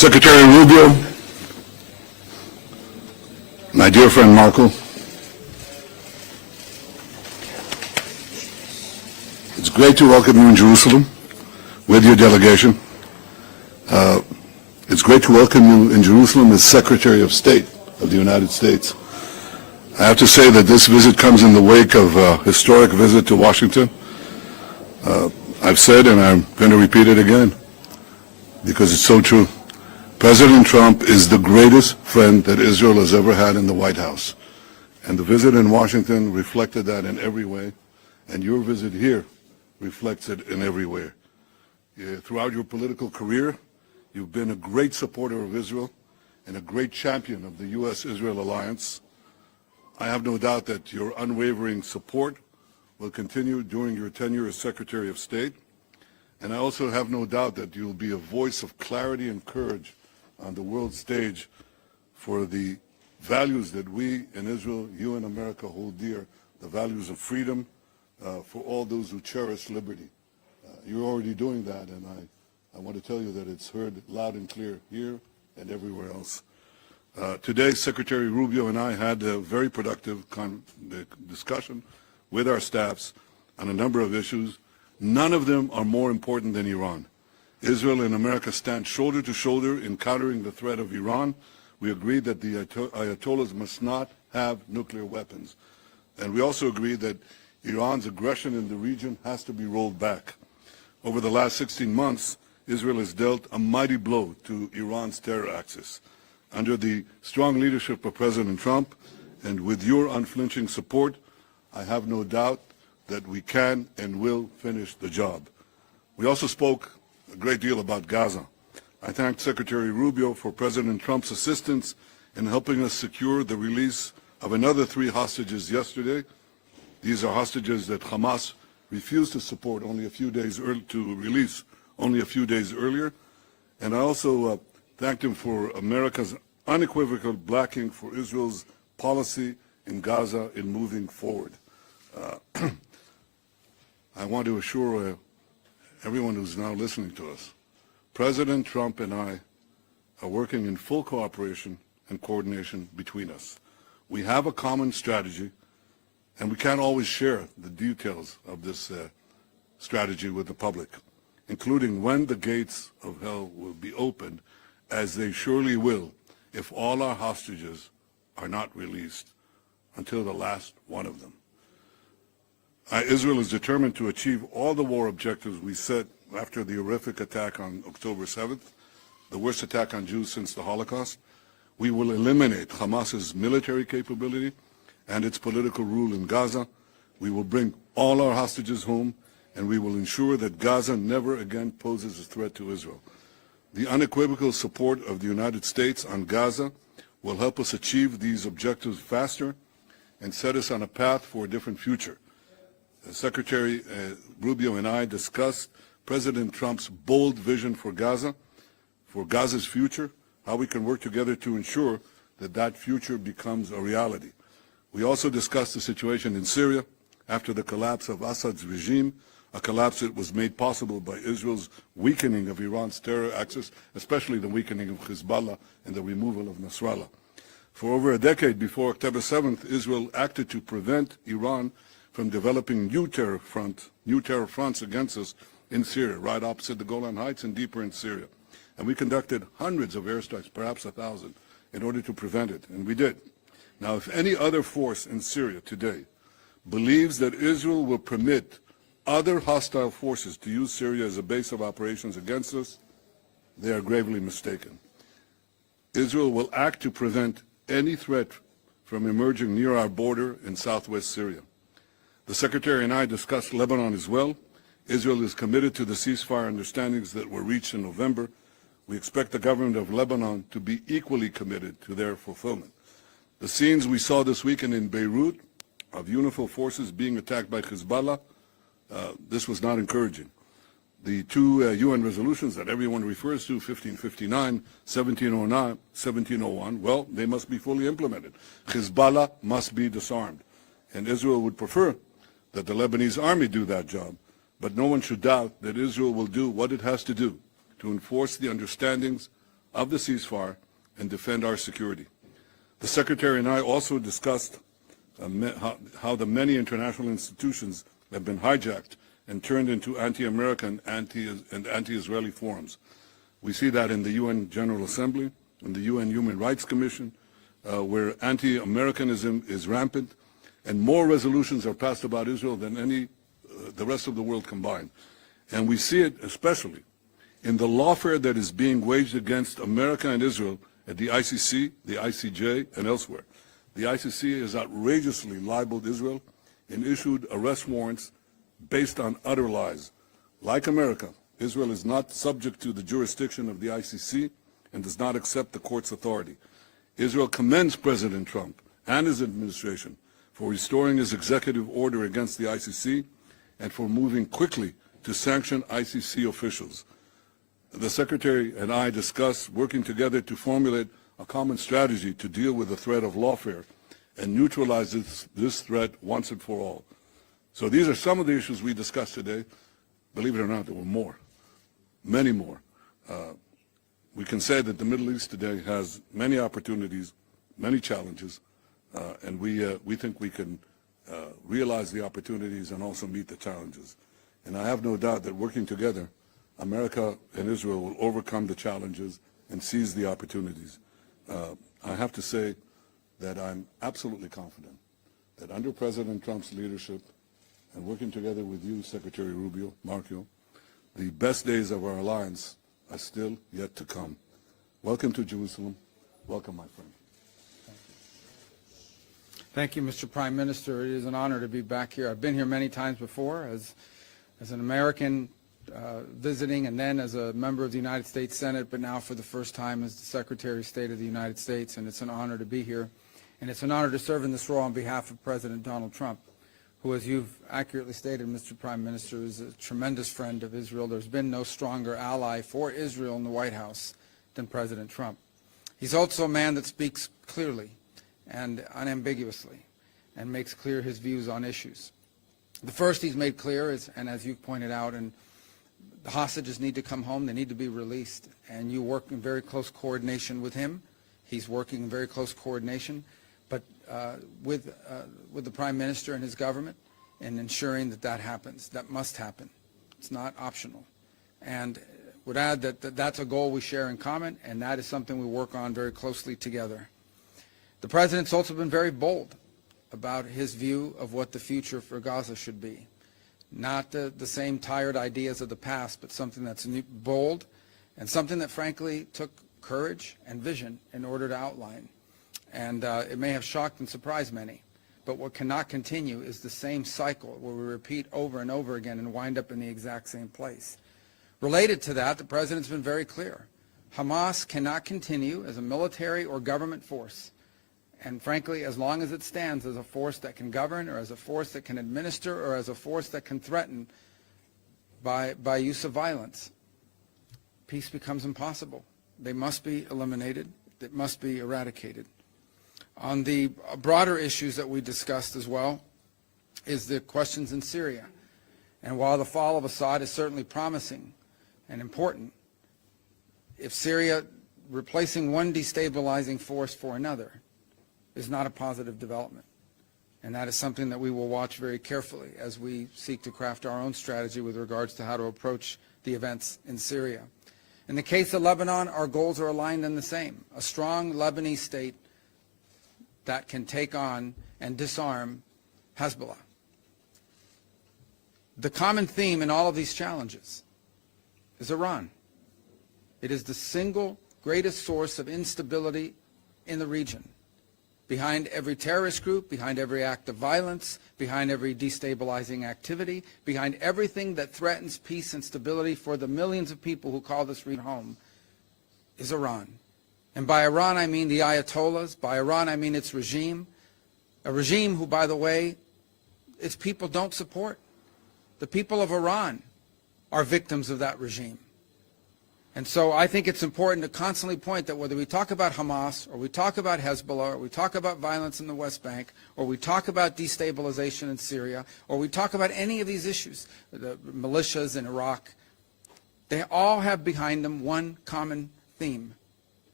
Secretary Rubio, my dear friend Marco, it's great to welcome you in Jerusalem with your delegation. It's great to welcome you in Jerusalem as Secretary of State of the United States. I have to say that this visit comes in the wake of a historic visit to Washington. I've said, and I'm going to repeat it again, because it's so true. President Trump is the greatest friend that Israel has ever had in the White House. And the visit in Washington reflected that in every way, and your visit here reflects it in every way. Throughout your political career, you've been a great supporter of Israel and a great champion of the US-Israel alliance. I have no doubt that your unwavering support will continue during your tenure as Secretary of State. And I also have no doubt that you'll be a voice of clarity and courage on the world stage for the values that we in Israel, you in America hold dear, the values of freedom for all those who cherish liberty. You're already doing that, and I want to tell you that it's heard loud and clear here and everywhere else. Today, Secretary Rubio and I had a very productive discussion with our staffs on a number of issues. None of them are more important than Iran. Israel and America stand shoulder to shoulder in countering the threat of Iran. We agreed that the ayatollahs must not have nuclear weapons. And we also agreed that Iran's aggression in the region has to be rolled back. Over the last 16 months, Israel has dealt a mighty blow to Iran's terror axis. Under the strong leadership of President Trump and with your unflinching support, I have no doubt that we can and will finish the job. We also spoke a great deal about Gaza. I thank Secretary Rubio for President Trump's assistance in helping us secure the release of another 3 hostages yesterday. These are hostages that Hamas refused to support only a few days to release only a few days earlier. And I also thanked him for America's unequivocal backing for Israel's policy in Gaza in moving forward. I want to assure everyone who's now listening to us, President Trump and I are working in full cooperation and coordination between us. We have a common strategy, and we can't always share the details of this strategy with the public, including when the gates of hell will be opened, as they surely will if all our hostages are not released until the last one of them. Israel is determined to achieve all the war objectives we set after the horrific attack on October 7th, the worst attack on Jews since the Holocaust. We will eliminate Hamas's military capability and its political rule in Gaza. We will bring all our hostages home, and we will ensure that Gaza never again poses a threat to Israel. The unequivocal support of the United States on Gaza will help us achieve these objectives faster and set us on a path for a different future. Secretary Rubio and I discussed President Trump's bold vision for Gaza's future, how we can work together to ensure that that future becomes a reality. We also discussed the situation in Syria after the collapse of Assad's regime, a collapse that was made possible by Israel's weakening of Iran's terror axis, especially the weakening of Hezbollah and the removal of Nasrallah. For over a decade before October 7th, Israel acted to prevent Iran from developing new terror fronts against us in Syria, right opposite the Golan Heights and deeper in Syria. And we conducted hundreds of airstrikes, perhaps 1,000, in order to prevent it, and we did. Now, if any other force in Syria today believes that Israel will permit other hostile forces to use Syria as a base of operations against us, they are gravely mistaken. Israel will act to prevent any threat from emerging near our border in southwest Syria. The Secretary and I discussed Lebanon as well. Israel is committed to the ceasefire understandings that were reached in November. We expect the government of Lebanon to be equally committed to their fulfillment. The scenes we saw this weekend in Beirut of UNIFIL forces being attacked by Hezbollah, this was not encouraging. The 2 UN resolutions that everyone refers to, 1559, 1701, well, they must be fully implemented. Hezbollah must be disarmed. And Israel would prefer that the Lebanese army do that job, but no one should doubt that Israel will do what it has to do to enforce the understandings of the ceasefire and defend our security. The Secretary and I also discussed how the many international institutions have been hijacked and turned into anti-American and anti-Israeli forums. We see that in the UN General Assembly, in the UN Human Rights Commission, where anti-Americanism is rampant, and more resolutions are passed about Israel than the rest of the world combined. And we see it especially in the lawfare that is being waged against America and Israel at the ICC, the ICJ, and elsewhere. The ICC has outrageously libeled Israel and issued arrest warrants based on utter lies. Like America, Israel is not subject to the jurisdiction of the ICC and does not accept the court's authority. Israel commends President Trump and his administration for restoring his executive order against the ICC and for moving quickly to sanction ICC officials. The Secretary and I discussed working together to formulate a common strategy to deal with the threat of lawfare and neutralize this threat once and for all. So these are some of the issues we discussed today. Believe it or not, there were more, many more. We can say that the Middle East today has many opportunities, many challenges, and we think we can realize the opportunities and also meet the challenges. And I have no doubt that working together, America and Israel will overcome the challenges and seize the opportunities. I have to say that I'm absolutely confident that under President Trump's leadership and working together with you, Secretary Rubio, Marco, the best days of our alliance are still yet to come. Welcome to Jerusalem. Welcome, my friend. Thank you, Mr. Prime Minister. It is an honor to be back here. I've been here many times before as an American visiting and then as a member of the United States Senate, but now for the first time as the Secretary of State of the United States, and it's an honor to be here. And it's an honor to serve in this role on behalf of President Donald Trump, who, as you've accurately stated, Mr. Prime Minister, is a tremendous friend of Israel. There's been no stronger ally for Israel in the White House than President Trump. He's also a man that speaks clearly and unambiguously and makes clear his views on issues. The first he's made clear is, and as you've pointed out, and the hostages need to come home, they need to be released, and you work in very close coordination with him. He's working in very close coordination, but with the Prime Minister and his government in ensuring that that happens. That must happen. It's not optional. And would add that that's a goal we share in common, and that is something we work on very closely together. The President's also been very bold about his view of what the future for Gaza should be. Not the same tired ideas of the past, but something that's bold and something that frankly took courage and vision in order to outline. And it may have shocked and surprised many, but what cannot continue is the same cycle where we repeat over and over again and wind up in the exact same place. Related to that, the President's been very clear. Hamas cannot continue as a military or government force. And frankly, as long as it stands as a force that can govern or as a force that can administer or as a force that can threaten by use of violence, peace becomes impossible. They must be eliminated. It must be eradicated. On the broader issues that we discussed as well is the questions in Syria. And while the fall of Assad is certainly promising and important, if Syria replacing one destabilizing force for another is not a positive development. And that is something that we will watch very carefully as we seek to craft our own strategy with regards to how to approach the events in Syria. In the case of Lebanon, our goals are aligned and the same. A strong Lebanese state that can take on and disarm Hezbollah. The common theme in all of these challenges is Iran. It is the single greatest source of instability in the region. Behind every terrorist group, behind every act of violence, behind every destabilizing activity, behind everything that threatens peace and stability for the millions of people who call this region home, is Iran. And by Iran, I mean the ayatollahs. By Iran, I mean its regime. A regime who, by the way, its people don't support. The people of Iran are victims of that regime. And so I think it's important to constantly point that whether we talk about Hamas or we talk about Hezbollah or we talk about violence in the West Bank or we talk about destabilization in Syria or we talk about any of these issues, the militias in Iraq, they all have behind them one common theme,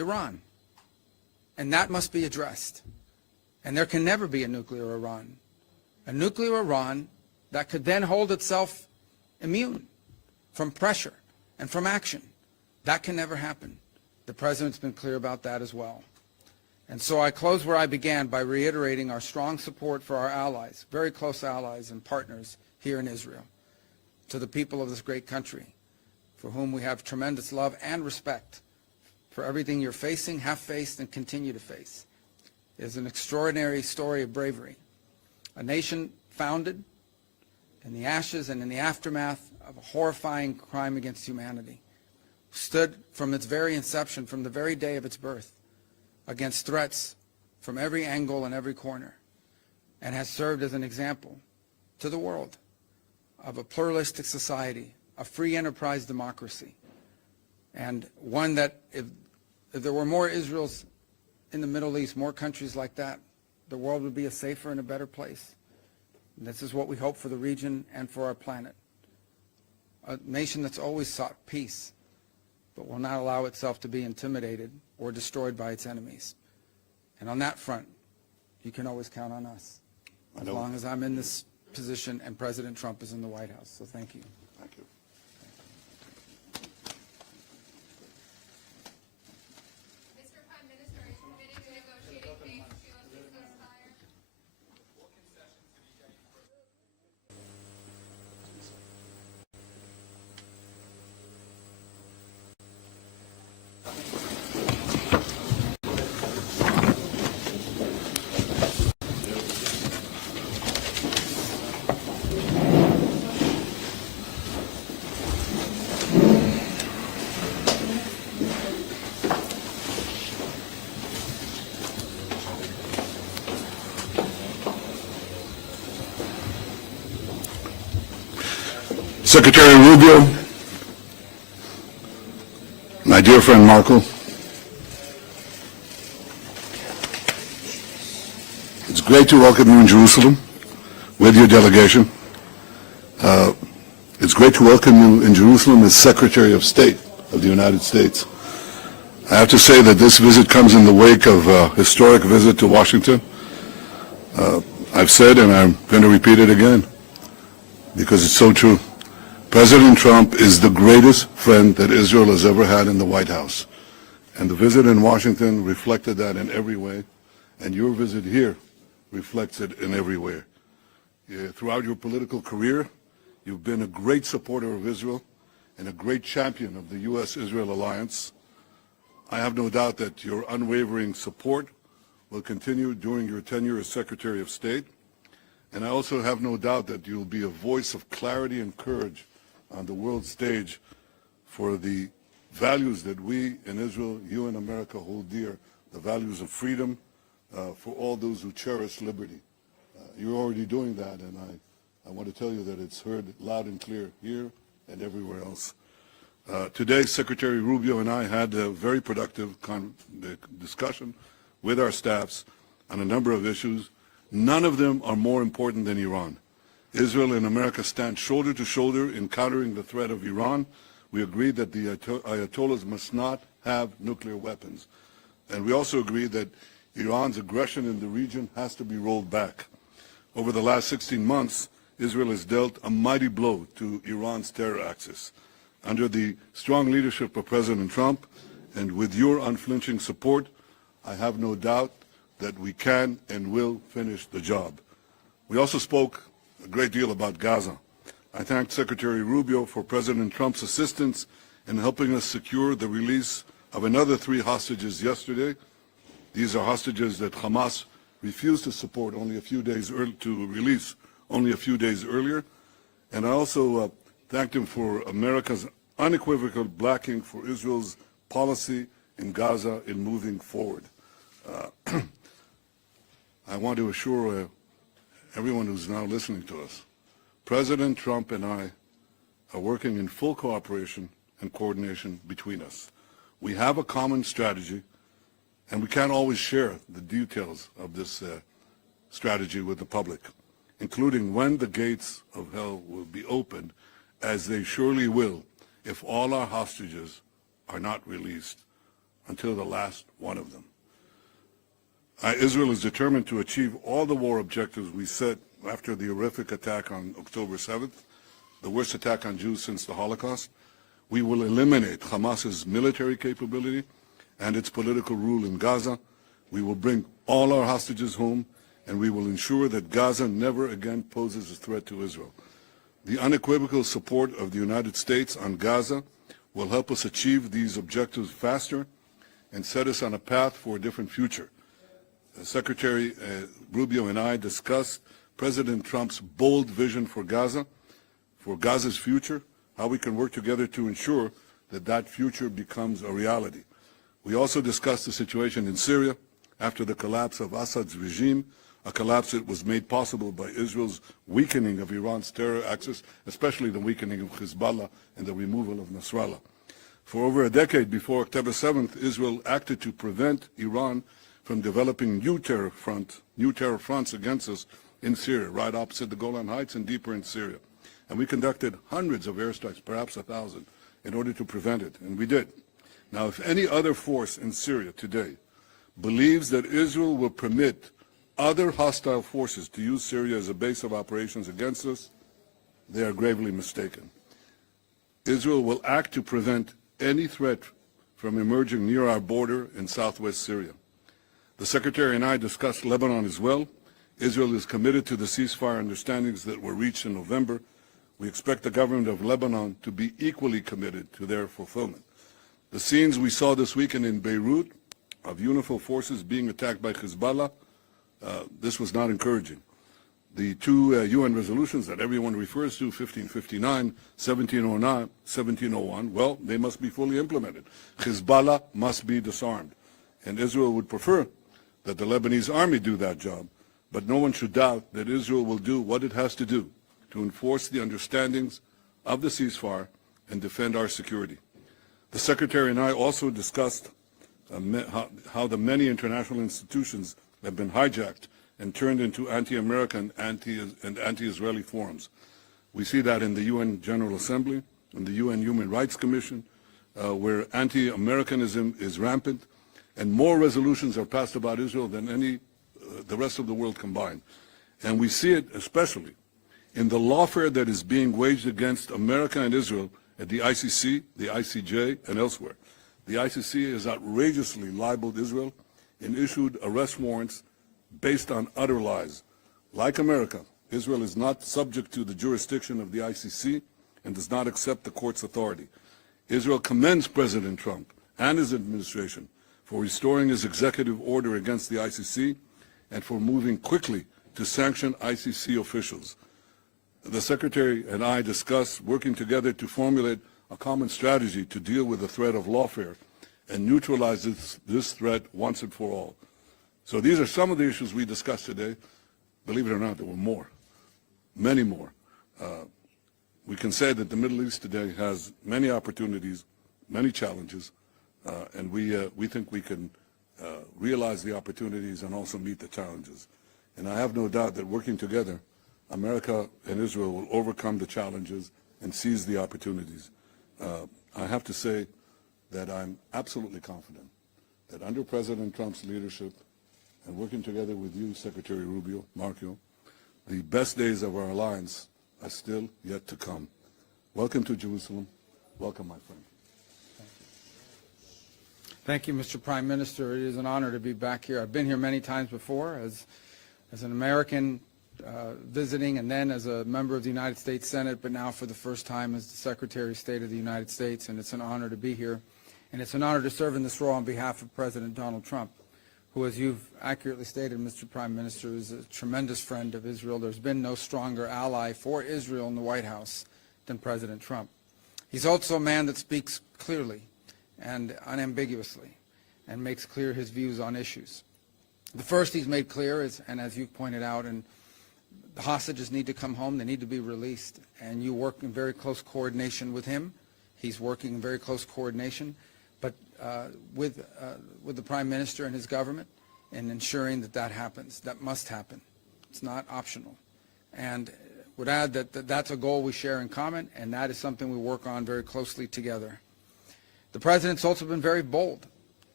Iran. And that must be addressed. And there can never be a nuclear Iran. A nuclear Iran that could then hold itself immune from pressure and from action. That can never happen. The President's been clear about that as well. And so I close where I began by reiterating our strong support for our allies, very close allies and partners here in Israel, to the people of this great country, for whom we have tremendous love and respect for everything you're facing, have faced, and continue to face. It is an extraordinary story of bravery. A nation founded in the ashes and in the aftermath of a horrifying crime against humanity, stood from its very inception, from the very day of its birth, against threats from every angle and every corner, and has served as an example to the world of a pluralistic society, a free enterprise democracy, and one that if there were more Israels in the Middle East, more countries like that, the world would be a safer and a better place. And this is what we hope for the region and for our planet. A nation that's always sought peace, but will not allow itself to be intimidated or destroyed by its enemies. And on that front, you can always count on us, as long as I'm in this position and President Trump is in the White House. So thank you. Thank you. Mr. Prime Minister, are you committed to negotiating peace ceasefire? Secretary Rubio, my dear friend Marco, it's great to welcome you in Jerusalem with your delegation. It's great to welcome you in Jerusalem as Secretary of State of the United States. I have to say that this visit comes in the wake of a historic visit to Washington. I've said, and I'm going to repeat it again, because it's so true. President Trump is the greatest friend that Israel has ever had in the White House. And the visit in Washington reflected that in every way. And your visit here reflects it in every way. Throughout your political career, you've been a great supporter of Israel and a great champion of the US-Israel alliance. I have no doubt that your unwavering support will continue during your tenure as Secretary of State. And I also have no doubt that you'll be a voice of clarity and courage on the world stage for the values that we in Israel, you in America hold dear, the values of freedom for all those who cherish liberty. You're already doing that, and I want to tell you that it's heard loud and clear here and everywhere else. Today, Secretary Rubio and I had a very productive discussion with our staffs on a number of issues. None of them are more important than Iran. Israel and America stand shoulder to shoulder in countering the threat of Iran. We agreed that the ayatollahs must not have nuclear weapons. And we also agreed that Iran's aggression in the region has to be rolled back. Over the last 16 months, Israel has dealt a mighty blow to Iran's terror axis. Under the strong leadership of President Trump and with your unflinching support, I have no doubt that we can and will finish the job. We also spoke a great deal about Gaza. I thank Secretary Rubio for President Trump's assistance in helping us secure the release of another 3 hostages yesterday. These are hostages that Hamas refused to support only a few days to release only a few days earlier. And I also thanked him for America's unequivocal backing for Israel's policy in Gaza in moving forward. I want to assure everyone who's now listening to us, President Trump and I are working in full cooperation and coordination between us. We have a common strategy, and we can't always share the details of this strategy with the public, including when the gates of hell will be opened, as they surely will if all our hostages are not released until the last one of them. Israel is determined to achieve all the war objectives we set after the horrific attack on October 7th, the worst attack on Jews since the Holocaust. We will eliminate Hamas's military capability and its political rule in Gaza. We will bring all our hostages home, and we will ensure that Gaza never again poses a threat to Israel. The unequivocal support of the United States on Gaza will help us achieve these objectives faster and set us on a path for a different future. Secretary Rubio and I discussed President Trump's bold vision for Gaza's future, how we can work together to ensure that that future becomes a reality. We also discussed the situation in Syria after the collapse of Assad's regime, a collapse that was made possible by Israel's weakening of Iran's terror axis, especially the weakening of Hezbollah and the removal of Nasrallah. For over a decade before October 7th, Israel acted to prevent Iran from developing new terror fronts against us in Syria, right opposite the Golan Heights and deeper in Syria. And we conducted hundreds of airstrikes, perhaps 1,000, in order to prevent it, and we did. Now, if any other force in Syria today believes that Israel will permit other hostile forces to use Syria as a base of operations against us, they are gravely mistaken. Israel will act to prevent any threat from emerging near our border in southwest Syria. The Secretary and I discussed Lebanon as well. Israel is committed to the ceasefire understandings that were reached in November. We expect the government of Lebanon to be equally committed to their fulfillment. The scenes we saw this weekend in Beirut of UNIFIL forces being attacked by Hezbollah, this was not encouraging. The two UN resolutions that everyone refers to, 1559, 1709, 1701, well, they must be fully implemented. Hezbollah must be disarmed. And Israel would prefer that the Lebanese army do that job, but no one should doubt that Israel will do what it has to do to enforce the understandings of the ceasefire and defend our security. The Secretary and I also discussed how the many international institutions have been hijacked and turned into anti-American and anti-Israeli forums. We see that in the UN General Assembly, in the UN Human Rights Commission, where anti-Americanism is rampant, and more resolutions are passed about Israel than the rest of the world combined. And we see it especially in the lawfare that is being waged against America and Israel at the ICC, the ICJ, and elsewhere. The ICC has outrageously libeled Israel and issued arrest warrants based on utter lies. Like America, Israel is not subject to the jurisdiction of the ICC and does not accept the court's authority. Israel commends President Trump and his administration for restoring his executive order against the ICC and for moving quickly to sanction ICC officials. The Secretary and I discussed working together to formulate a common strategy to deal with the threat of lawfare and neutralize this threat once and for all. So these are some of the issues we discussed today. Believe it or not, there were more, many more. We can say that the Middle East today has many opportunities, many challenges, and we think we can realize the opportunities and also meet the challenges. And I have no doubt that working together, America and Israel will overcome the challenges and seize the opportunities. I have to say that I'm absolutely confident that under President Trump's leadership and working together with you, Secretary Rubio, Marco, the best days of our alliance are still yet to come. Welcome to Jerusalem. Welcome, my friend. Thank you, Mr. Prime Minister. It is an honor to be back here. I've been here many times before as an American visiting and then as a member of the United States Senate, but now for the first time as the Secretary of State of the United States, and it's an honor to be here. And it's an honor to serve in this role on behalf of President Donald Trump, who, as you've accurately stated, Mr. Prime Minister, is a tremendous friend of Israel. There's been no stronger ally for Israel in the White House than President Trump. He's also a man that speaks clearly and unambiguously and makes clear his views on issues. The first he's made clear is, and as you've pointed out, and the hostages need to come home, they need to be released, and you work in very close coordination with him. He's working in very close coordination, but with the Prime Minister and his government in ensuring that that happens. That must happen. It's not optional. And would add that that's a goal we share in common, and that is something we work on very closely together. The President's also been very bold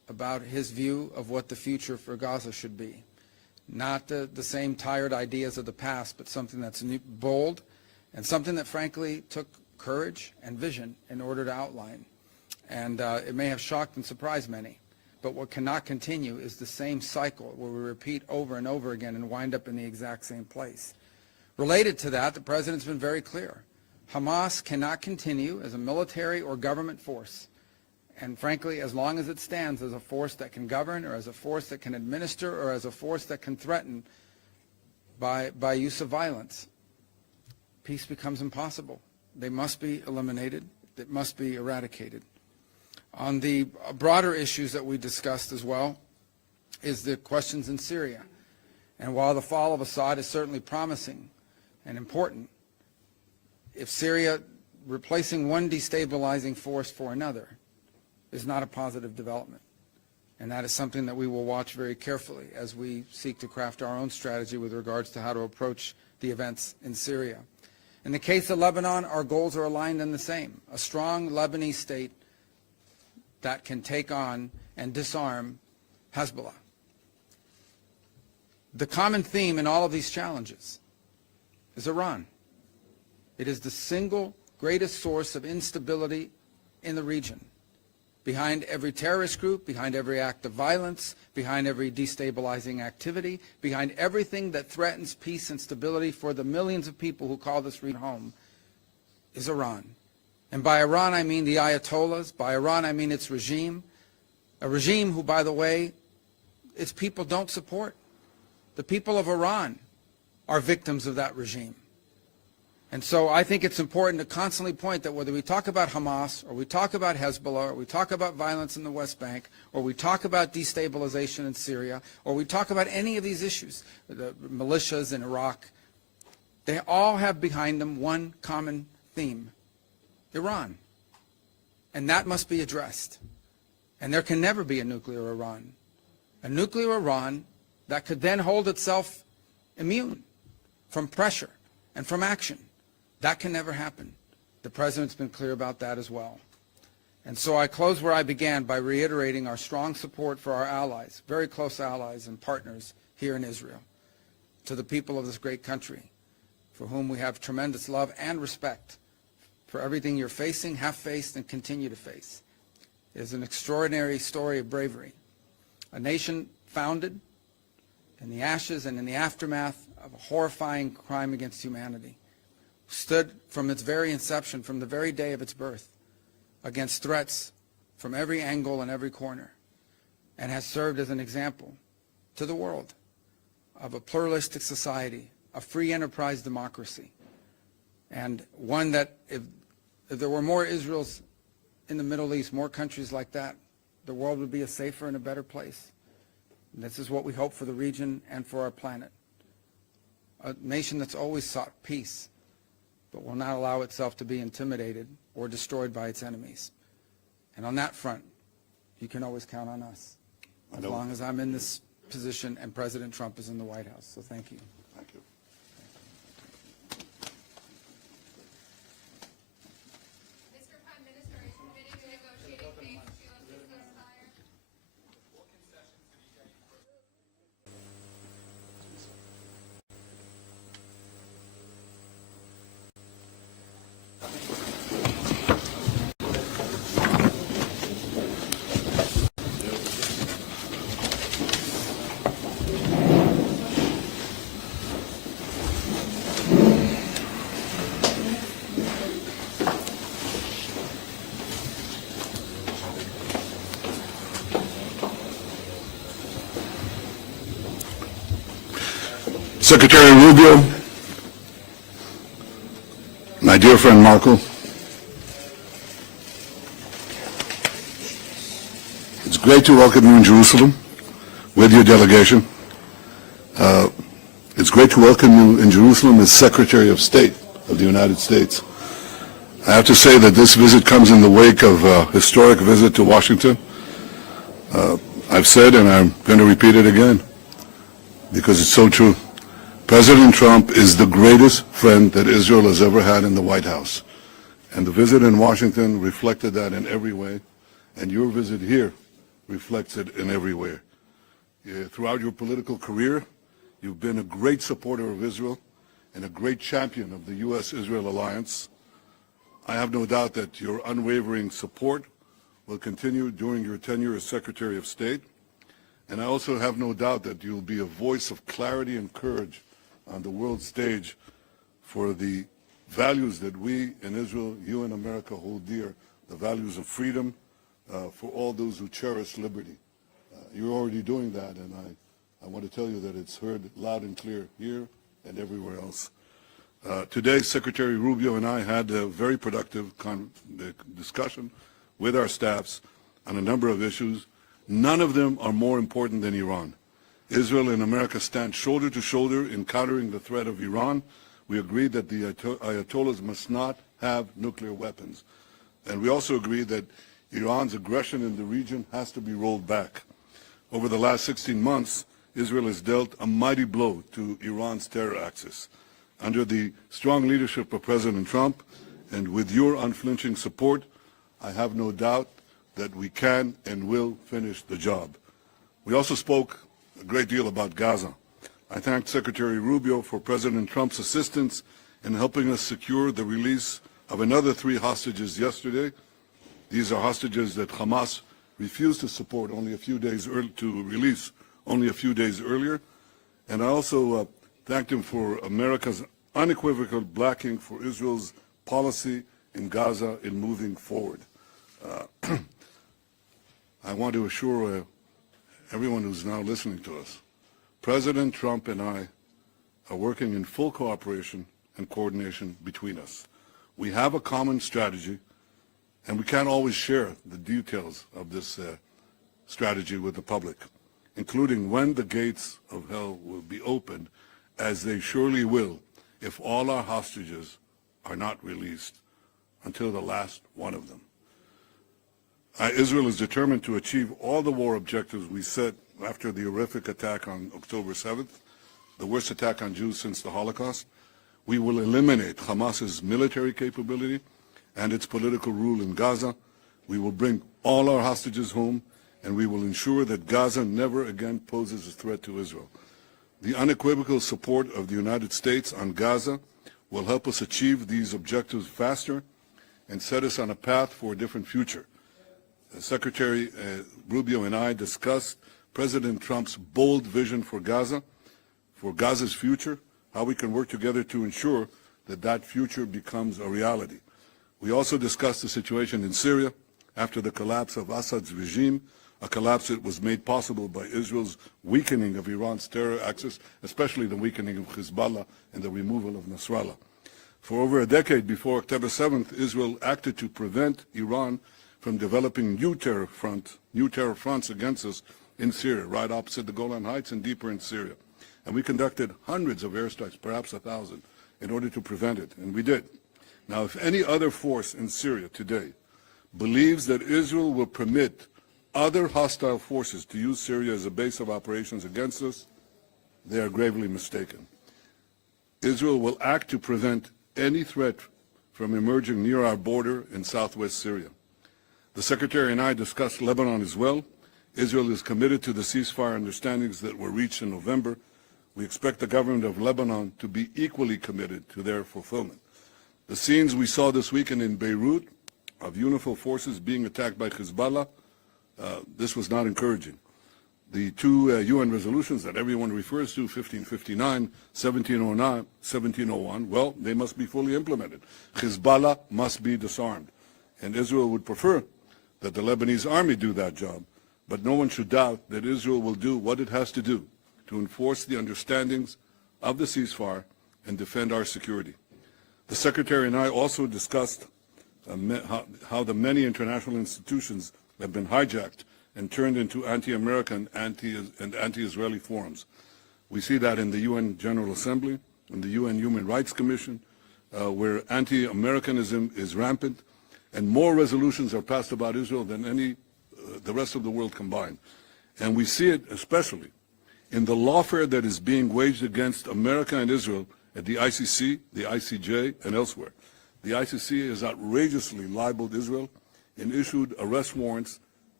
about his view of what the future for Gaza should be. Not the same tired ideas of the past, but something that's new, bold, and something that frankly took courage and vision in order to outline. And it may have shocked and surprised many, but what cannot continue is the same cycle where we repeat over and over again and wind up in the exact same place. Related to that, the President's been very clear. Hamas cannot continue as a military or government force. And frankly, as long as it stands as a force that can govern, or as a force that can administer, or as a force that can threaten by use of violence, peace becomes impossible. They must be eliminated. It must be eradicated. On the broader issues that we discussed as well is the questions in Syria. And while the fall of Assad is certainly promising and important, if Syria replacing one destabilizing force for another is not a positive development. And that is something that we will watch very carefully as we seek to craft our own strategy with regards to how to approach the events in Syria. In the case of Lebanon, our goals are aligned and the same. A strong Lebanese state that can take on and disarm Hezbollah. The common theme in all of these challenges is Iran. It is the single greatest source of instability in the region. Behind every terrorist group, behind every act of violence, behind every destabilizing activity, behind everything that threatens peace and stability for the millions of people who call this region home, is Iran. And by Iran, I mean the ayatollahs. By Iran, I mean its regime. A regime who, by the way, its people don't support. The people of Iran are victims of that regime. And so I think it's important to constantly point that whether we talk about Hamas, or we talk about Hezbollah, or we talk about violence in the West Bank, or we talk about destabilization in Syria, or we talk about any of these issues, the militias in Iraq, they all have behind them one common theme: Iran. And that must be addressed. And there can never be a nuclear Iran. A nuclear Iran that could then hold itself immune from pressure and from action. That can never happen. The President's been clear about that as well. And so I close where I began by reiterating our strong support for our allies, very close allies and partners here in Israel, to the people of this great country, for whom we have tremendous love and respect for everything you're facing, have faced, and continue to face. It is an extraordinary story of bravery. A nation founded in the ashes and in the aftermath of a horrifying crime against humanity, stood from its very inception, from the very day of its birth, against threats from every angle and every corner, and has served as an example to the world of a pluralistic society, a free enterprise democracy, and one that if there were more Israels in the Middle East, more countries like that, the world would be a safer and a better place. And this is what we hope for the region and for our planet. A nation that's always sought peace, but will not allow itself to be intimidated or destroyed by its enemies. And on that front, you can always count on us, as long as I'm in this position and President Trump is in the White House. So thank you. Thank you. Mr. Prime Minister, are you committed to negotiating peace to ceasefire? Secretary Rubio, my dear friend Marco, it's great to welcome you in Jerusalem with your delegation. It's great to welcome you in Jerusalem as Secretary of State of the United States. I have to say that this visit comes in the wake of a historic visit to Washington. I've said, and I'm going to repeat it again, because it's so true. President Trump is the greatest friend that Israel has ever had in the White House. And the visit in Washington reflected that in every way. And your visit here reflects it in every way. Throughout your political career, you've been a great supporter of Israel and a great champion of the US-Israel alliance. I have no doubt that your unwavering support will continue during your tenure as Secretary of State. And I also have no doubt that you'll be a voice of clarity and courage on the world stage for the values that we in Israel, you in America, hold dear, the values of freedom for all those who cherish liberty. You're already doing that, and I want to tell you that it's heard loud and clear here and everywhere else. Today, Secretary Rubio and I had a very productive discussion with our staffs on a number of issues. None of them are more important than Iran. Israel and America stand shoulder to shoulder in countering the threat of Iran. We agreed that the ayatollahs must not have nuclear weapons. And we also agreed that Iran's aggression in the region has to be rolled back. Over the last 16 months, Israel has dealt a mighty blow to Iran's terror axis. Under the strong leadership of President Trump and with your unflinching support, I have no doubt that we can and will finish the job. We also spoke a great deal about Gaza. I thanked Secretary Rubio for President Trump's assistance in helping us secure the release of another 3 hostages yesterday. These are hostages that Hamas refused to support only a few days to release only a few days earlier. And I also thanked him for America's unequivocal backing for Israel's policy in Gaza in moving forward. I want to assure everyone who's now listening to us, President Trump and I are working in full cooperation and coordination between us. We have a common strategy, and we can't always share the details of this strategy with the public, including when the gates of hell will be opened, as they surely will if all our hostages are not released until the last one of them. Israel is determined to achieve all the war objectives we set after the horrific attack on October 7th, the worst attack on Jews since the Holocaust. We will eliminate Hamas's military capability and its political rule in Gaza. We will bring all our hostages home, and we will ensure that Gaza never again poses a threat to Israel. The unequivocal support of the United States on Gaza will help us achieve these objectives faster and set us on a path for a different future. Secretary Rubio and I discussed President Trump's bold vision for Gaza's future, how we can work together to ensure that that future becomes a reality. We also discussed the situation in Syria after the collapse of Assad's regime, a collapse that was made possible by Israel's weakening of Iran's terror axis, especially the weakening of Hezbollah and the removal of Nasrallah. For over a decade before October 7th, Israel acted to prevent Iran from developing new terror fronts against us in Syria, right opposite the Golan Heights and deeper in Syria. And we conducted hundreds of airstrikes, perhaps 1,000, in order to prevent it, and we did. Now, if any other force in Syria today believes that Israel will permit other hostile forces to use Syria as a base of operations against us, they are gravely mistaken. Israel will act to prevent any threat from emerging near our border in southwest Syria. The Secretary and I discussed Lebanon as well. Israel is committed to the ceasefire understandings that were reached in November. We expect the government of Lebanon to be equally committed to their fulfillment. The scenes we saw this weekend in Beirut of UNIFIL forces being attacked by Hezbollah, this was not encouraging. The 2 UN resolutions that everyone refers to, 1559, 1701, well, they must be fully implemented. Hezbollah must be disarmed. And Israel would prefer that the Lebanese army do that job, but no one should doubt that Israel will do what it has to do to enforce the understandings of the ceasefire and defend our security. The Secretary and I also discussed how the many international institutions have been hijacked and turned into anti-American and anti-Israeli forums. We see that in the UN General Assembly, in the UN Human Rights Commission, where anti-Americanism is rampant, and more resolutions are passed about Israel than the rest of the world combined. And we see it especially in the lawfare that is being waged against America and Israel at the ICC, the ICJ, and elsewhere. The ICC has outrageously libeled Israel and issued arrest warrants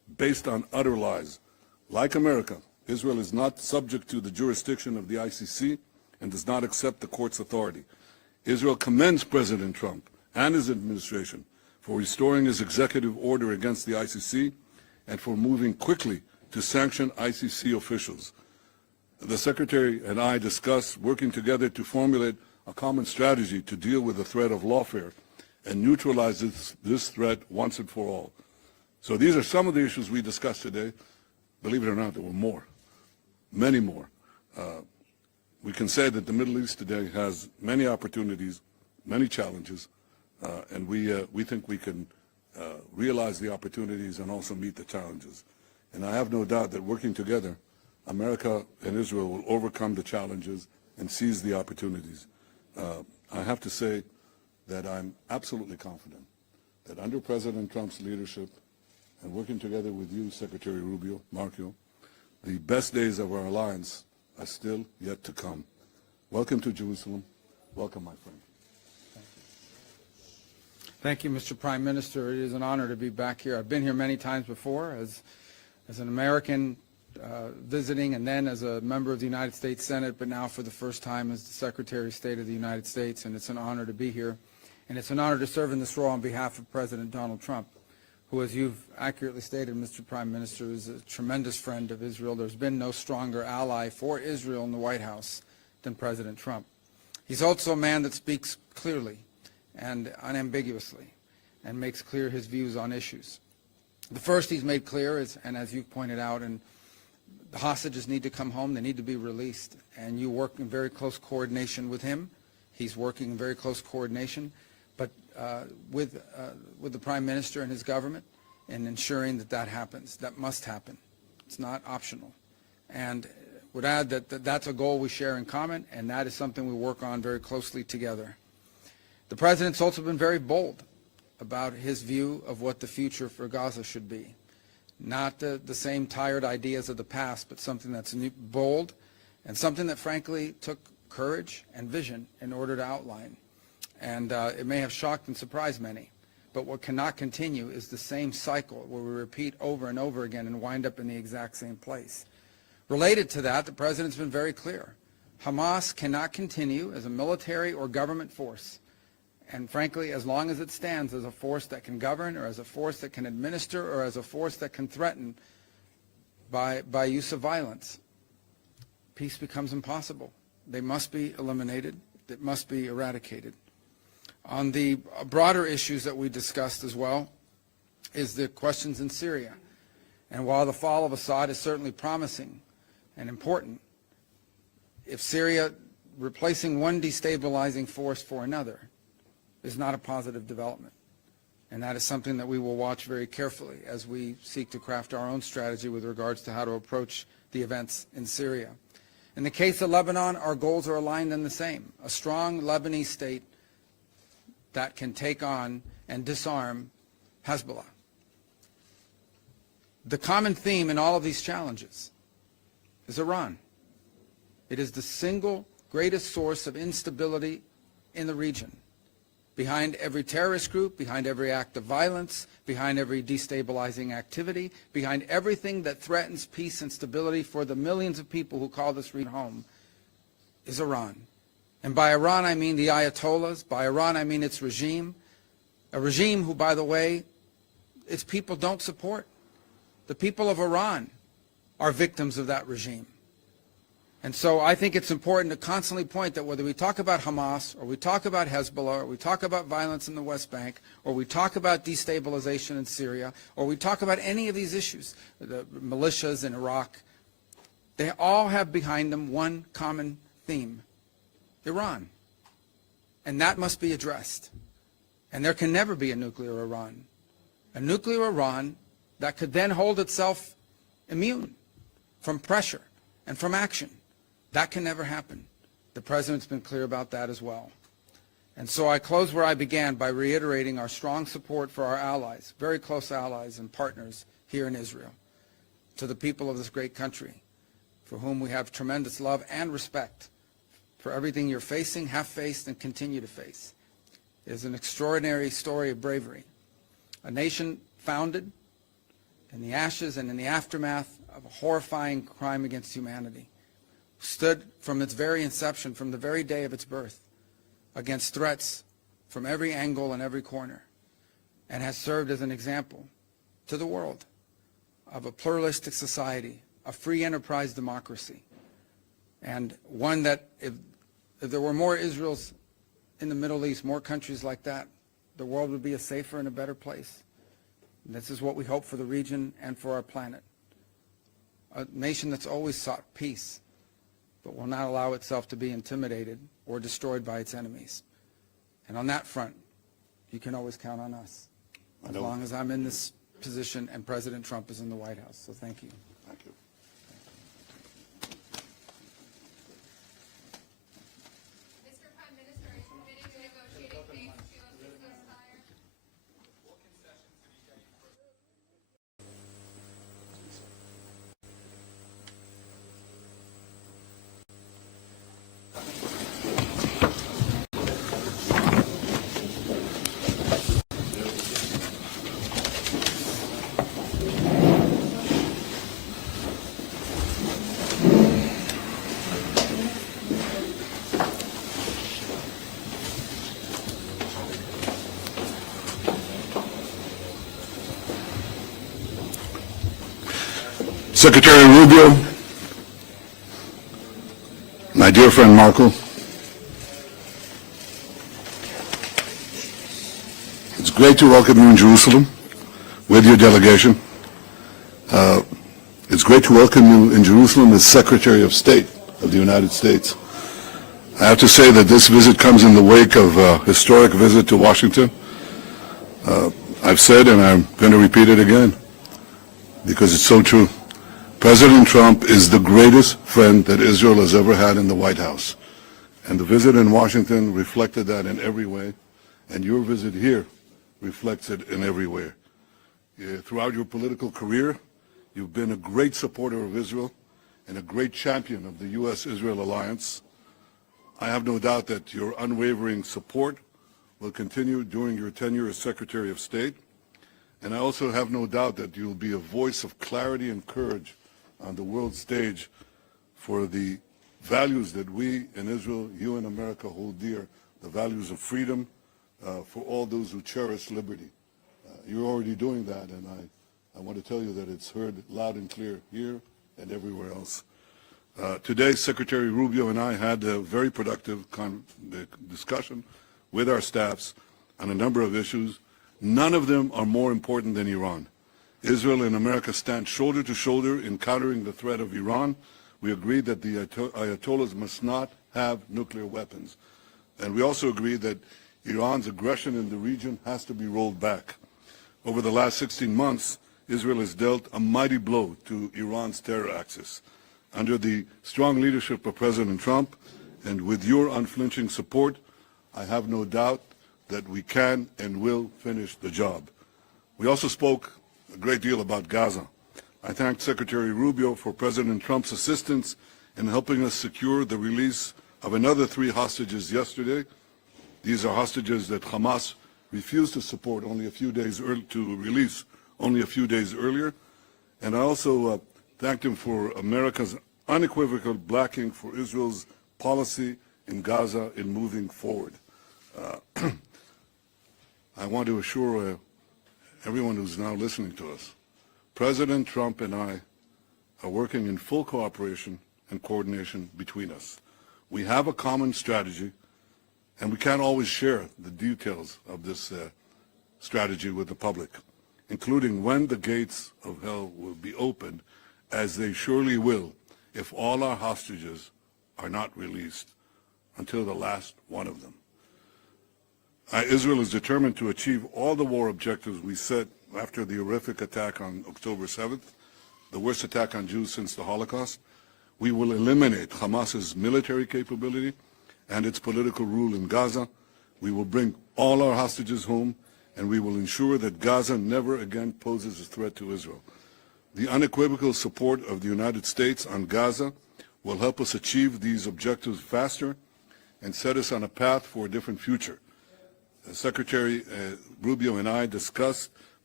based on utter lies. Like America, Israel is not subject to the jurisdiction of the ICC and does not accept the court's authority. Israel commends President Trump and his administration for restoring his executive order against the ICC and for moving quickly to sanction ICC officials. The Secretary and I discussed working together to formulate a common strategy to deal with the threat of lawfare and neutralize this threat once and for all. So these are some of the issues we discussed today. Believe it or not, there were more, many more. We can say that the Middle East today has many opportunities, many challenges, and we think we can realize the opportunities and also meet the challenges. And I have no doubt that working together, America and Israel will overcome the challenges and seize the opportunities. I have to say that I'm absolutely confident that under President Trump's leadership and working together with you, Secretary Rubio, Marco, the best days of our alliance are still yet to come. Welcome to Jerusalem. Welcome, my friend. Thank you, Mr. Prime Minister. It is an honor to be back here. I've been here many times before as an American visiting and then as a member of the United States Senate, but now for the first time as the Secretary of State of the United States, and it's an honor to be here. And it's an honor to serve in this role on behalf of President Donald Trump, who, as you've accurately stated, Mr. Prime Minister, is a tremendous friend of Israel. There's been no stronger ally for Israel in the White House than President Trump. He's also a man that speaks clearly and unambiguously and makes clear his views on issues. The first he's made clear is, and as you've pointed out, and the hostages need to come home, they need to be released, and you work in very close coordination with him. He's working in very close coordination, but with the Prime Minister and his government in ensuring that that happens. That must happen. It's not optional. And would add that that's a goal we share in common, and that is something we work on very closely together. The President's also been very bold about his view of what the future for Gaza should be. Not the same tired ideas of the past, but something that's bold and something that frankly took courage and vision in order to outline. And it may have shocked and surprised many, but what cannot continue is the same cycle where we repeat over and over again and wind up in the exact same place. Related to that, the President's been very clear. Hamas cannot continue as a military or government force. And frankly, as long as it stands as a force that can govern or as a force that can administer or as a force that can threaten by use of violence, peace becomes impossible. They must be eliminated. It must be eradicated. On the broader issues that we discussed as well is the questions in Syria. And while the fall of Assad is certainly promising and important, if Syria replacing one destabilizing force for another is not a positive development. And that is something that we will watch very carefully as we seek to craft our own strategy with regards to how to approach the events in Syria. In the case of Lebanon, our goals are aligned and the same. A strong Lebanese state that can take on and disarm Hezbollah. The common theme in all of these challenges is Iran. It is the single greatest source of instability in the region. Behind every terrorist group, behind every act of violence, behind every destabilizing activity, behind everything that threatens peace and stability for the millions of people who call this region home, is Iran. And by Iran, I mean the ayatollahs. By Iran, I mean its regime. A regime who, by the way, its people don't support. The people of Iran are victims of that regime. And so I think it's important to constantly point that whether we talk about Hamas or we talk about Hezbollah or we talk about violence in the West Bank or we talk about destabilization in Syria or we talk about any of these issues, the militias in Iraq, they all have behind them one common theme: Iran. And that must be addressed. And there can never be a nuclear Iran. A nuclear Iran that could then hold itself immune from pressure and from action. That can never happen. The President's been clear about that as well. And so I close where I began by reiterating our strong support for our allies, very close allies and partners here in Israel, to the people of this great country, for whom we have tremendous love and respect for everything you're facing, have faced, and continue to face. It is an extraordinary story of bravery. A nation founded in the ashes and in the aftermath of a horrifying crime against humanity, stood from its very inception, from the very day of its birth, against threats from every angle and every corner, and has served as an example to the world of a pluralistic society, a free enterprise democracy, and one that if there were more Israels in the Middle East, more countries like that, the world would be a safer and a better place. And this is what we hope for the region and for our planet. A nation that's always sought peace, but will not allow itself to be intimidated or destroyed by its enemies. And on that front, you can always count on us, as long as I'm in this position and President Trump is in the White House. So thank you. Thank you. Mr. Prime Minister, are you committed to negotiating peace to a ceasefire? Secretary Rubio, my dear friend Marco, it's great to welcome you in Jerusalem with your delegation. It's great to welcome you in Jerusalem as Secretary of State of the United States. I have to say that this visit comes in the wake of a historic visit to Washington. I've said, and I'm going to repeat it again, because it's so true. President Trump is the greatest friend that Israel has ever had in the White House. And the visit in Washington reflected that in every way, and your visit here reflects it in every way. Throughout your political career, you've been a great supporter of Israel and a great champion of the US-Israel alliance. I have no doubt that your unwavering support will continue during your tenure as Secretary of State. And I also have no doubt that you'll be a voice of clarity and courage on the world stage for the values that we in Israel, you in America hold dear, the values of freedom for all those who cherish liberty. You're already doing that, and I want to tell you that it's heard loud and clear here and everywhere else. Today, Secretary Rubio and I had a very productive discussion with our staffs on a number of issues. None of them are more important than Iran. Israel and America stand shoulder to shoulder in countering the threat of Iran. We agreed that the ayatollahs must not have nuclear weapons. And we also agreed that Iran's aggression in the region has to be rolled back. Over the last 16 months, Israel has dealt a mighty blow to Iran's terror axis. Under the strong leadership of President Trump and with your unflinching support, I have no doubt that we can and will finish the job. We also spoke a great deal about Gaza. I thank Secretary Rubio for President Trump's assistance in helping us secure the release of another 3 hostages yesterday. These are hostages that Hamas refused to support only a few days to release only a few days earlier. And I also thanked him for America's unequivocal backing for Israel's policy in Gaza in moving forward. I want to assure everyone who's now listening to us, President Trump and I are working in full cooperation and coordination between us. We have a common strategy, and we can't always share the details of this strategy with the public, including when the gates of hell will be opened, as they surely will if all our hostages are not released until the last one of them. Israel is determined to achieve all the war objectives we set after the horrific attack on October 7th, the worst attack on Jews since the Holocaust. We will eliminate Hamas's military capability and its political rule in Gaza. We will bring all our hostages home, and we will ensure that Gaza never again poses a threat to Israel. The unequivocal support of the United States on Gaza will help us achieve these objectives faster and set us on a path for a different future. Secretary Rubio and I discussed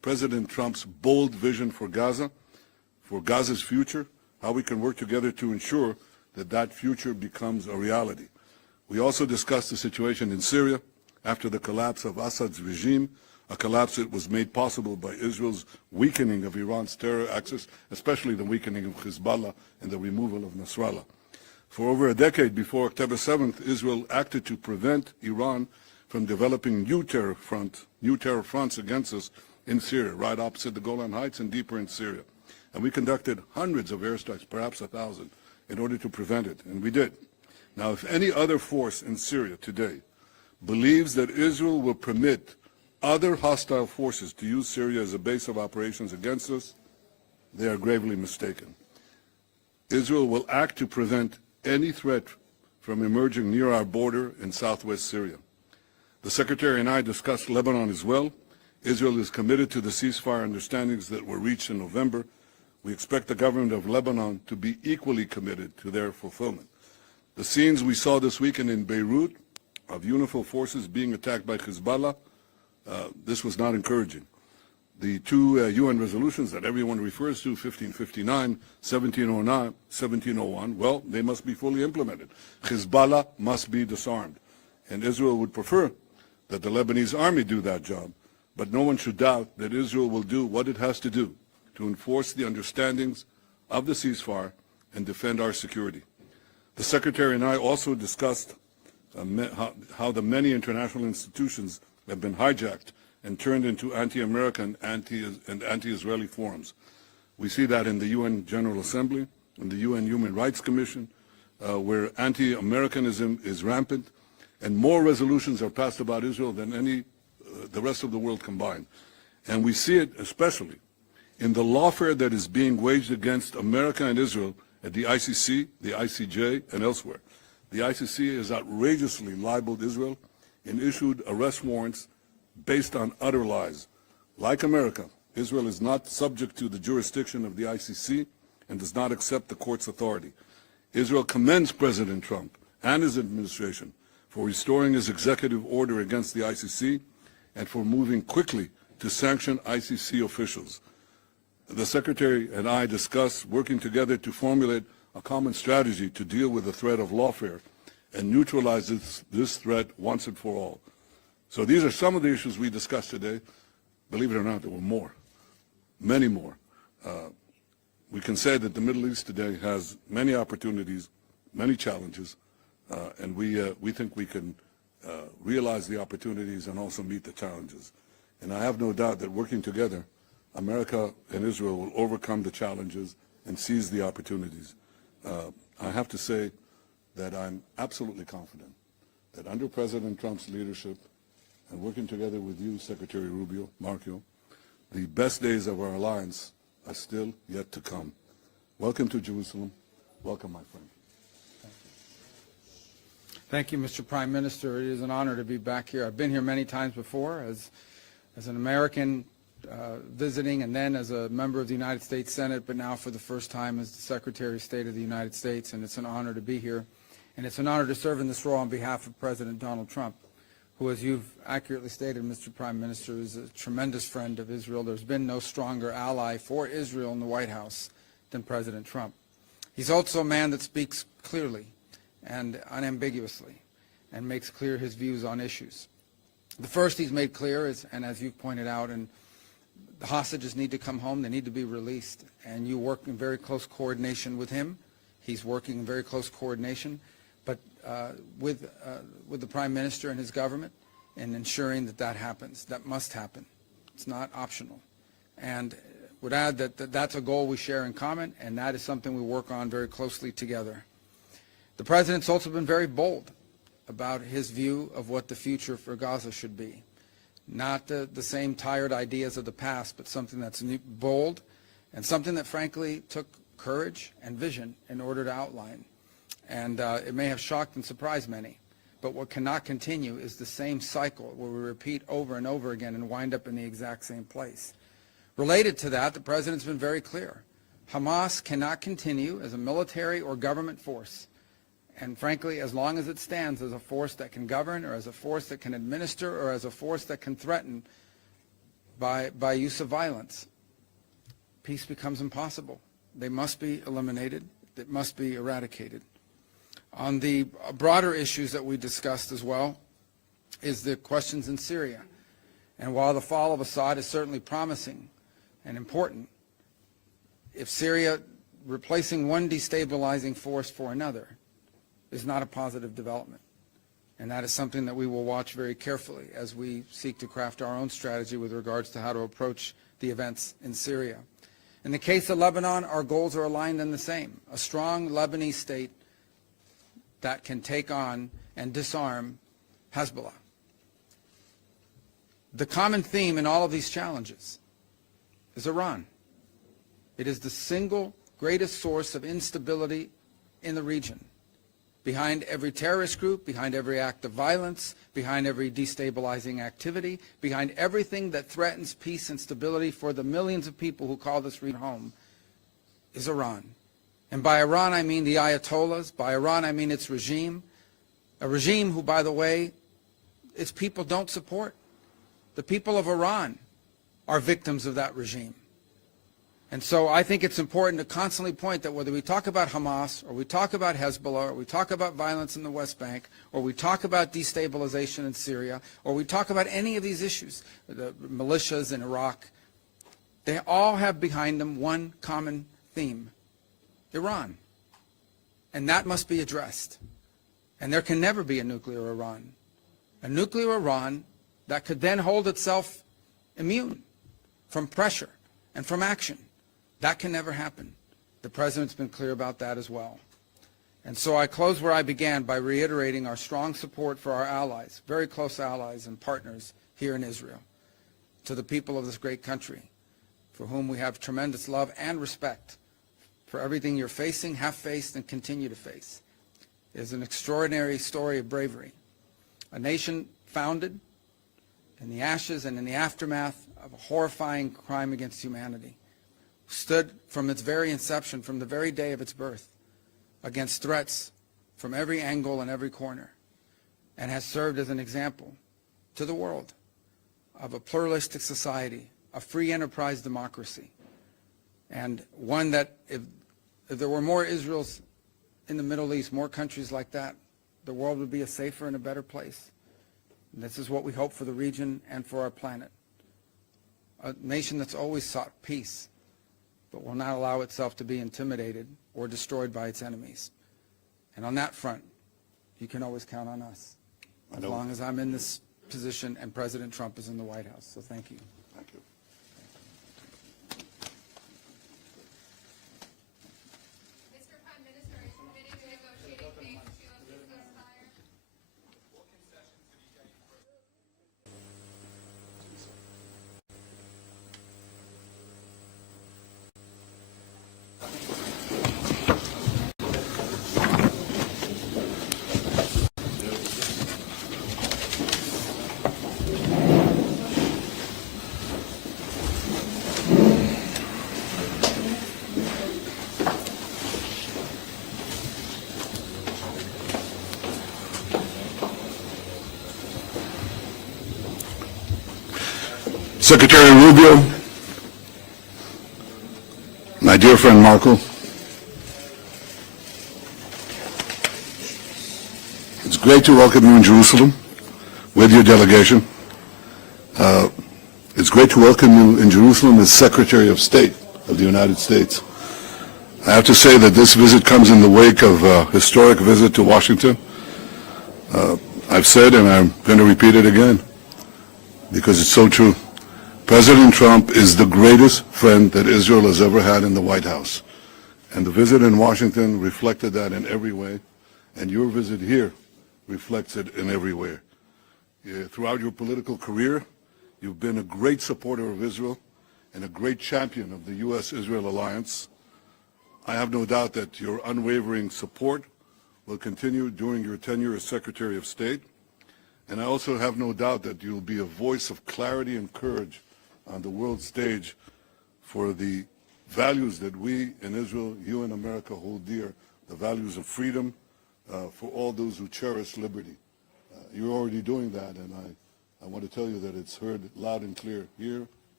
President Trump's bold vision for Gaza, for Gaza's future, how we can work together to ensure that that future becomes a reality. We also discussed the situation in Syria after the collapse of Assad's regime, a collapse that was made possible by Israel's weakening of Iran's terror axis, especially the weakening of Hezbollah and the removal of Nasrallah. For over a decade before October 7th, Israel acted to prevent Iran from developing new terror fronts against us in Syria, right opposite the Golan Heights and deeper in Syria. And we conducted hundreds of airstrikes, perhaps 1,000, in order to prevent it, and we did. Now, if any other force in Syria today believes that Israel will permit other hostile forces to use Syria as a base of operations against us, they are gravely mistaken. Israel will act to prevent any threat from emerging near our border in southwest Syria. The Secretary and I discussed Lebanon as well. Israel is committed to the ceasefire understandings that were reached in November. We expect the government of Lebanon to be equally committed to their fulfillment. The scenes we saw this weekend in Beirut of UNIFIL forces being attacked by Hezbollah, this was not encouraging. The two UN resolutions that everyone refers to, 1559, 1701, well, they must be fully implemented. Hezbollah must be disarmed. And Israel would prefer that the Lebanese army do that job. But no one should doubt that Israel will do what it has to do to enforce the understandings of the ceasefire and defend our security. The Secretary and I also discussed how the many international institutions have been hijacked and turned into anti-American and anti-Israeli forums. We see that in the UN General Assembly, in the UN Human Rights Commission, where anti-Americanism is rampant, and more resolutions are passed about Israel than the rest of the world combined. And we see it especially in the lawfare that is being waged against America and Israel at the ICC, the ICJ, and elsewhere. The ICC has outrageously libeled Israel and issued arrest warrants based on utter lies. Like America, Israel is not subject to the jurisdiction of the ICC and does not accept the court's authority. Israel commends President Trump and his administration for restoring his executive order against the ICC and for moving quickly to sanction ICC officials. The Secretary and I discussed working together to formulate a common strategy to deal with the threat of lawfare and neutralize this threat once and for all. So these are some of the issues we discussed today. Believe it or not, there were more, many more. We can say that the Middle East today has many opportunities, many challenges, and we think we can realize the opportunities and also meet the challenges. And I have no doubt that working together, America and Israel will overcome the challenges and seize the opportunities. I have to say that I'm absolutely confident that under President Trump's leadership and working together with you, Secretary Rubio, Marco, the best days of our alliance are still yet to come. Welcome to Jerusalem. Welcome, my friend. Thank you, Mr. Prime Minister. It is an honor to be back here. I've been here many times before as an American visiting and then as a member of the United States Senate, but now for the first time as the Secretary of State of the United States, and it's an honor to be here. And it's an honor to serve in this role on behalf of President Donald Trump, who, as you've accurately stated, Mr. Prime Minister, is a tremendous friend of Israel. There's been no stronger ally for Israel in the White House than President Trump. He's also a man that speaks clearly and unambiguously and makes clear his views on issues. The first he's made clear is, and as you've pointed out, and the hostages need to come home, they need to be released, and you work in very close coordination with him. He's working in very close coordination, but with the Prime Minister and his government in ensuring that that happens. That must happen. It's not optional. And would add that that's a goal we share in common, and that is something we work on very closely together. The President's also been very bold about his view of what the future for Gaza should be. Not the same tired ideas of the past, but something that's bold and something that frankly took courage and vision in order to outline. And it may have shocked and surprised many, but what cannot continue is the same cycle where we repeat over and over again and wind up in the exact same place. Related to that, the President's been very clear. Hamas cannot continue as a military or government force. And frankly, as long as it stands as a force that can govern or as a force that can administer or as a force that can threaten, by use of violence, peace becomes impossible. They must be eliminated. They must be eradicated. On the broader issues that we discussed as well is the questions in Syria. And while the fall of Assad is certainly promising and important, if Syria replacing one destabilizing force for another is not a positive development. And that is something that we will watch very carefully as we seek to craft our own strategy with regards to how to approach the events in Syria. In the case of Lebanon, our goals are aligned and the same. A strong Lebanese state that can take on and disarm Hezbollah. The common theme in all of these challenges is Iran. It is the single greatest source of instability in the region. Behind every terrorist group, behind every act of violence, behind every destabilizing activity, behind everything that threatens peace and stability for the millions of people who call this region home, is Iran. And by Iran I mean the ayatollahs, by Iran I mean its regime, a regime who, by the way, its people don't support. The people of Iran are victims of that regime. And so I think it's important to constantly point that whether we talk about Hamas, or we talk about Hezbollah, or we talk about violence in the West Bank, or we talk about destabilization in Syria, or we talk about any of these issues, the militias in Iraq, they all have behind them one common theme: Iran. And that must be addressed. And there can never be a nuclear Iran. A nuclear Iran that could then hold itself immune from pressure and from action. That can never happen. The President's been clear about that as well. And so I close where I began by reiterating our strong support for our allies, very close allies and partners here in Israel, to the people of this great country, for whom we have tremendous love and respect for everything you're facing, have faced, and continue to face. It is an extraordinary story of bravery. A nation founded in the ashes and in the aftermath of a horrifying crime against humanity, stood from its very inception, from the very day of its birth, against threats from every angle and every corner, and has served as an example to the world of a pluralistic society, a free enterprise democracy, and one that if there were more Israels in the Middle East, more countries like that, the world would be a safer and a better place. And this is what we hope for the region and for our planet. A nation that's always sought peace, but will not allow itself to be intimidated or destroyed by its enemies. And on that front, you can always count on us, as long as I'm in this position and President Trump is in the White House. So thank you. Thank you. Mr. Prime Minister, are you committed to negotiating phase 2 of the ceasefire? Secretary Rubio, my dear friend Marco, it's great to welcome you in Jerusalem with your delegation. It's great to welcome you in Jerusalem as Secretary of State of the United States. I have to say that this visit comes in the wake of a historic visit to Washington. I've said, and I'm going to repeat it again, because it's so true. President Trump is the greatest friend that Israel has ever had in the White House. And the visit in Washington reflected that in every way. And your visit here reflects it in every way. Throughout your political career, you've been a great supporter of Israel and a great champion of the US-Israel alliance. I have no doubt that your unwavering support will continue during your tenure as Secretary of State. And I also have no doubt that you'll be a voice of clarity and courage on the world stage for the values that we in Israel, you in America hold dear, the values of freedom for all those who cherish liberty. You're already doing that, and I want to tell you that it's heard loud and clear here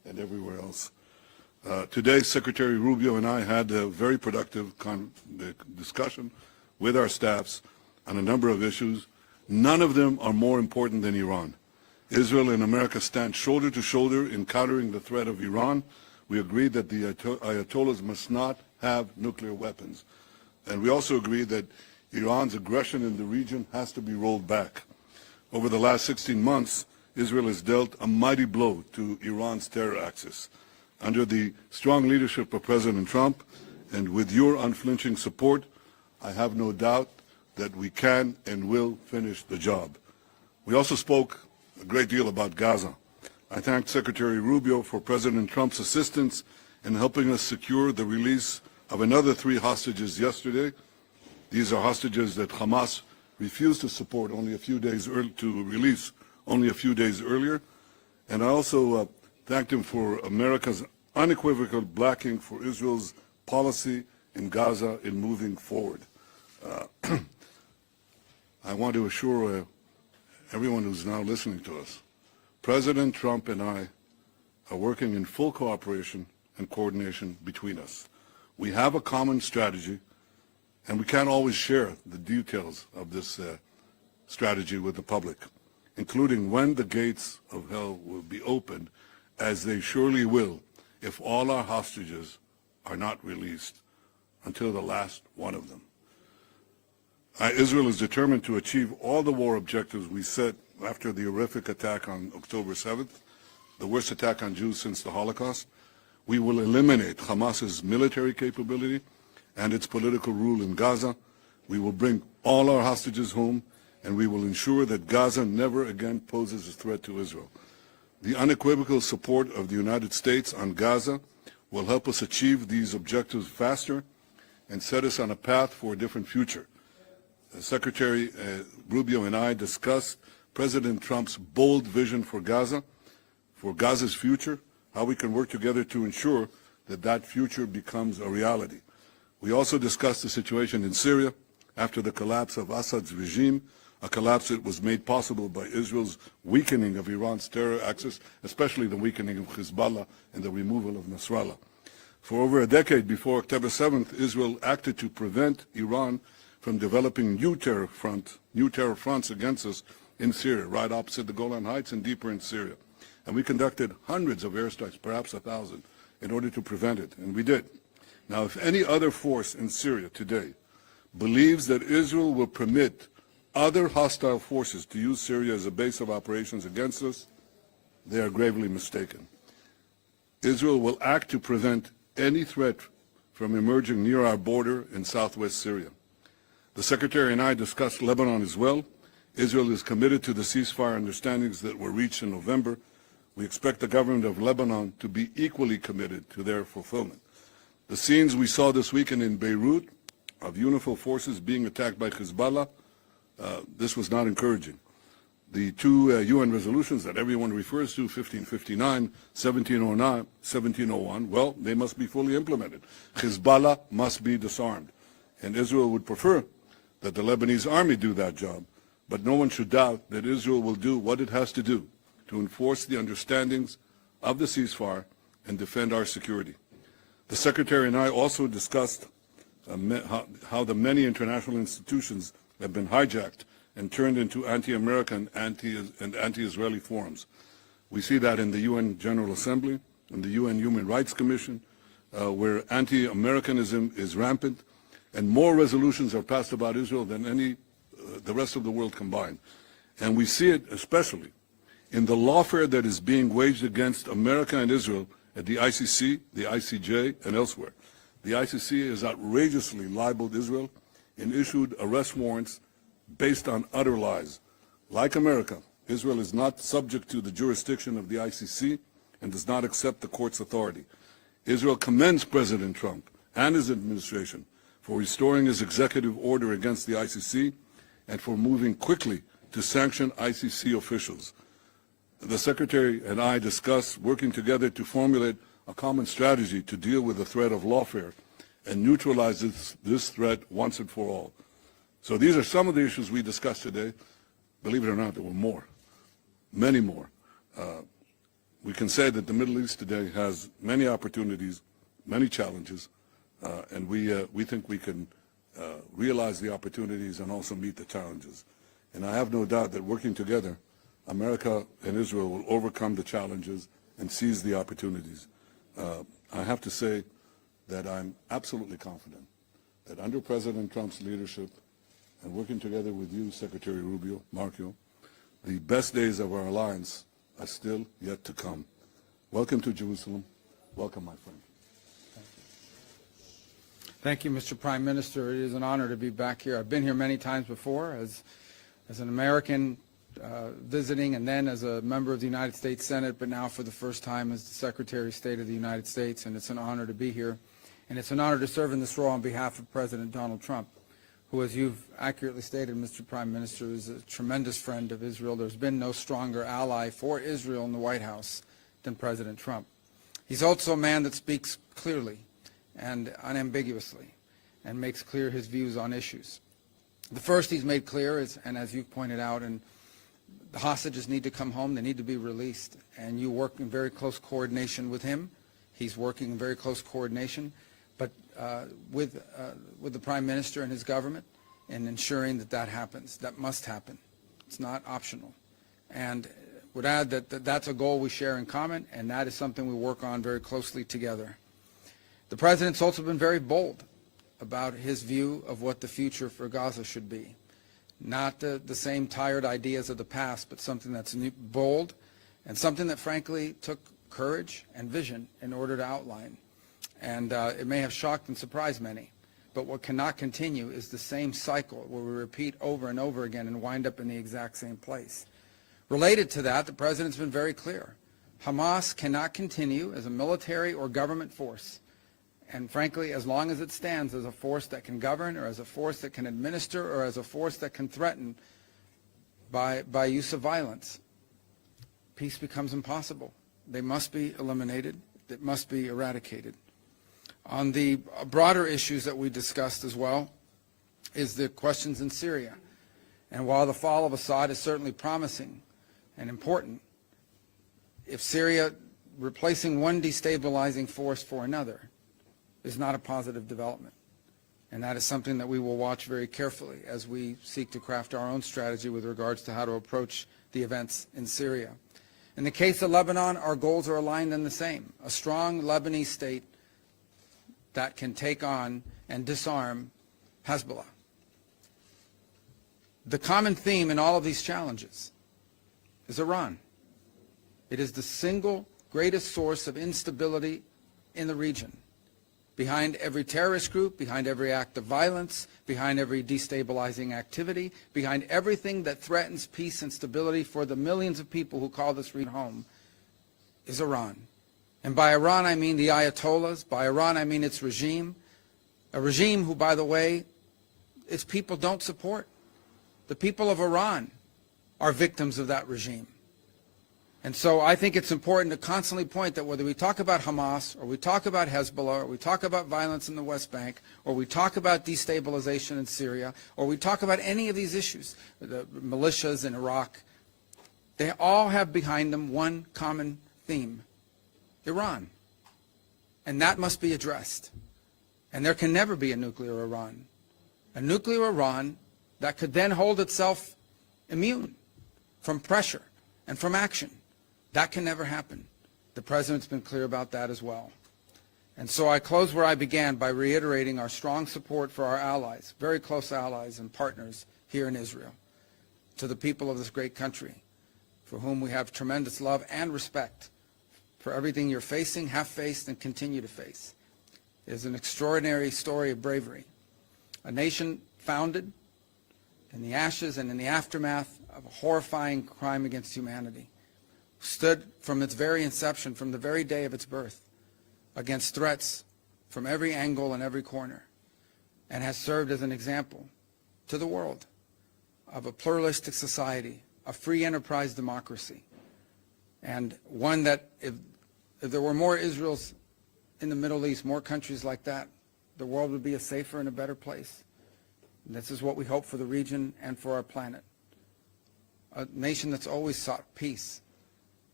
and everywhere else. Today, Secretary Rubio and I had a very productive discussion with our staffs on a number of issues. None of them are more important than Iran. Israel and America stand shoulder to shoulder in countering the threat of Iran. We agreed that the ayatollahs must not have nuclear weapons. And we also agreed that Iran's aggression in the region has to be rolled back. Over the last 16 months, Israel has dealt a mighty blow to Iran's terror axis. Under the strong leadership of President Trump and with your unflinching support, I have no doubt that we can and will finish the job. We also spoke a great deal about Gaza. I thank Secretary Rubio for President Trump's assistance in helping us secure the release of another 3 hostages yesterday. These are hostages that Hamas refused to support only a few days to release only a few days earlier. And I also thanked him for America's unequivocal backing for Israel's policy in Gaza in moving forward. I want to assure everyone who's now listening to us, President Trump and I are working in full cooperation and coordination between us. We have a common strategy, and we can't always share the details of this strategy with the public, including when the gates of hell will be opened, as they surely will if all our hostages are not released until the last one of them. Israel is determined to achieve all the war objectives we set after the horrific attack on October 7th, the worst attack on Jews since the Holocaust. We will eliminate Hamas's military capability and its political rule in Gaza. We will bring all our hostages home, and we will ensure that Gaza never again poses a threat to Israel. The unequivocal support of the United States on Gaza will help us achieve these objectives faster and set us on a path for a different future. Secretary Rubio and I discussed President Trump's bold vision for Gaza's future, how we can work together to ensure that that future becomes a reality. We also discussed the situation in Syria after the collapse of Assad's regime, a collapse that was made possible by Israel's weakening of Iran's terror axis, especially the weakening of Hezbollah and the removal of Nasrallah. For over a decade before October 7th, Israel acted to prevent Iran from developing new terror fronts against us in Syria, right opposite the Golan Heights and deeper in Syria. And we conducted hundreds of airstrikes, perhaps 1,000, in order to prevent it, and we did. Now, if any other force in Syria today believes that Israel will permit other hostile forces to use Syria as a base of operations against us, they are gravely mistaken. Israel will act to prevent any threat from emerging near our border in southwest Syria. The Secretary and I discussed Lebanon as well. Israel is committed to the ceasefire understandings that were reached in November. We expect the government of Lebanon to be equally committed to their fulfillment. The scenes we saw this weekend in Beirut of UNIFIL forces being attacked by Hezbollah, this was not encouraging. The 2 UN resolutions that everyone refers to, 1559, 1701, well, they must be fully implemented. Hezbollah must be disarmed. And Israel would prefer that the Lebanese army do that job, but no one should doubt that Israel will do what it has to do to enforce the understandings of the ceasefire and defend our security. The Secretary and I also discussed how the many international institutions have been hijacked and turned into anti-American and anti-Israeli forums. We see that in the UN General Assembly, in the UN Human Rights Commission, where anti-Americanism is rampant, and more resolutions are passed about Israel than the rest of the world combined. And we see it especially in the lawfare that is being waged against America and Israel at the ICC, the ICJ, and elsewhere. The ICC has outrageously libeled Israel and issued arrest warrants based on utter lies. Like America, Israel is not subject to the jurisdiction of the ICC and does not accept the court's authority. Israel commends President Trump and his administration for restoring his executive order against the ICC and for moving quickly to sanction ICC officials. The Secretary and I discussed working together to formulate a common strategy to deal with the threat of lawfare and neutralize this threat once and for all. So these are some of the issues we discussed today. Believe it or not, there were more, many more. we can say that the Middle East today has many opportunities, many challenges, and we think we can realize the opportunities and also meet the challenges. And I have no doubt that working together, America and Israel will overcome the challenges and seize the opportunities. I have to say that I'm absolutely confident that under President Trump's leadership and working together with you, Secretary Rubio, Marco, the best days of our alliance are still yet to come. Welcome to Jerusalem. Welcome, my friend. Thank you, Mr. Prime Minister. It is an honor to be back here. I've been here many times before as an American visiting and then as a member of the United States Senate, but now for the first time as the Secretary of State of the United States, and it's an honor to be here. And it's an honor to serve in this role on behalf of President Donald Trump, who, as you've accurately stated, Mr. Prime Minister, is a tremendous friend of Israel. There's been no stronger ally for Israel in the White House than President Trump. He's also a man that speaks clearly and unambiguously and makes clear his views on issues. The first he's made clear is, and as you've pointed out, and the hostages need to come home, they need to be released, and you work in very close coordination with him. He's working in very close coordination, but with the Prime Minister and his government in ensuring that that happens. That must happen. It's not optional. And would add that that's a goal we share in common, and that is something we work on very closely together. The President's also been very bold about his view of what the future for Gaza should be. Not the same tired ideas of the past, but something that's bold and something that frankly took courage and vision in order to outline. And it may have shocked and surprised many, but what cannot continue is the same cycle where we repeat over and over again and wind up in the exact same place. Related to that, the President's been very clear. Hamas cannot continue as a military or government force. And frankly, as long as it stands as a force that can govern or as a force that can administer or as a force that can threaten by use of violence, peace becomes impossible. They must be eliminated. It must be eradicated. On the broader issues that we discussed as well is the questions in Syria. And while the fall of Assad is certainly promising and important, if Syria replacing one destabilizing force for another is not a positive development. And that is something that we will watch very carefully as we seek to craft our own strategy with regards to how to approach the events in Syria. In the case of Lebanon, our goals are aligned and the same. A strong Lebanese state that can take on and disarm Hezbollah. The common theme in all of these challenges is Iran. It is the single greatest source of instability in the region. Behind every terrorist group, behind every act of violence, behind every destabilizing activity, behind everything that threatens peace and stability for the millions of people who call this region home, is Iran. And by Iran, I mean the ayatollahs. By Iran, I mean its regime. A regime who, by the way, its people don't support. The people of Iran are victims of that regime. And so I think it's important to constantly point that whether we talk about Hamas or we talk about Hezbollah or we talk about violence in the West Bank or we talk about destabilization in Syria or we talk about any of these issues, the militias in Iraq, they all have behind them one common theme: Iran. And that must be addressed. And there can never be a nuclear Iran. A nuclear Iran that could then hold itself immune from pressure and from action. That can never happen. The President's been clear about that as well. And so I close where I began by reiterating our strong support for our allies, very close allies and partners here in Israel, to the people of this great country, for whom we have tremendous love and respect for everything you're facing, have faced, and continue to face. It is an extraordinary story of bravery. A nation founded in the ashes and in the aftermath of a horrifying crime against humanity, stood from its very inception, from the very day of its birth, against threats from every angle and every corner, and has served as an example to the world of a pluralistic society, a free enterprise democracy, and one that if there were more Israels in the Middle East, more countries like that, the world would be a safer and a better place. And this is what we hope for the region and for our planet. A nation that's always sought peace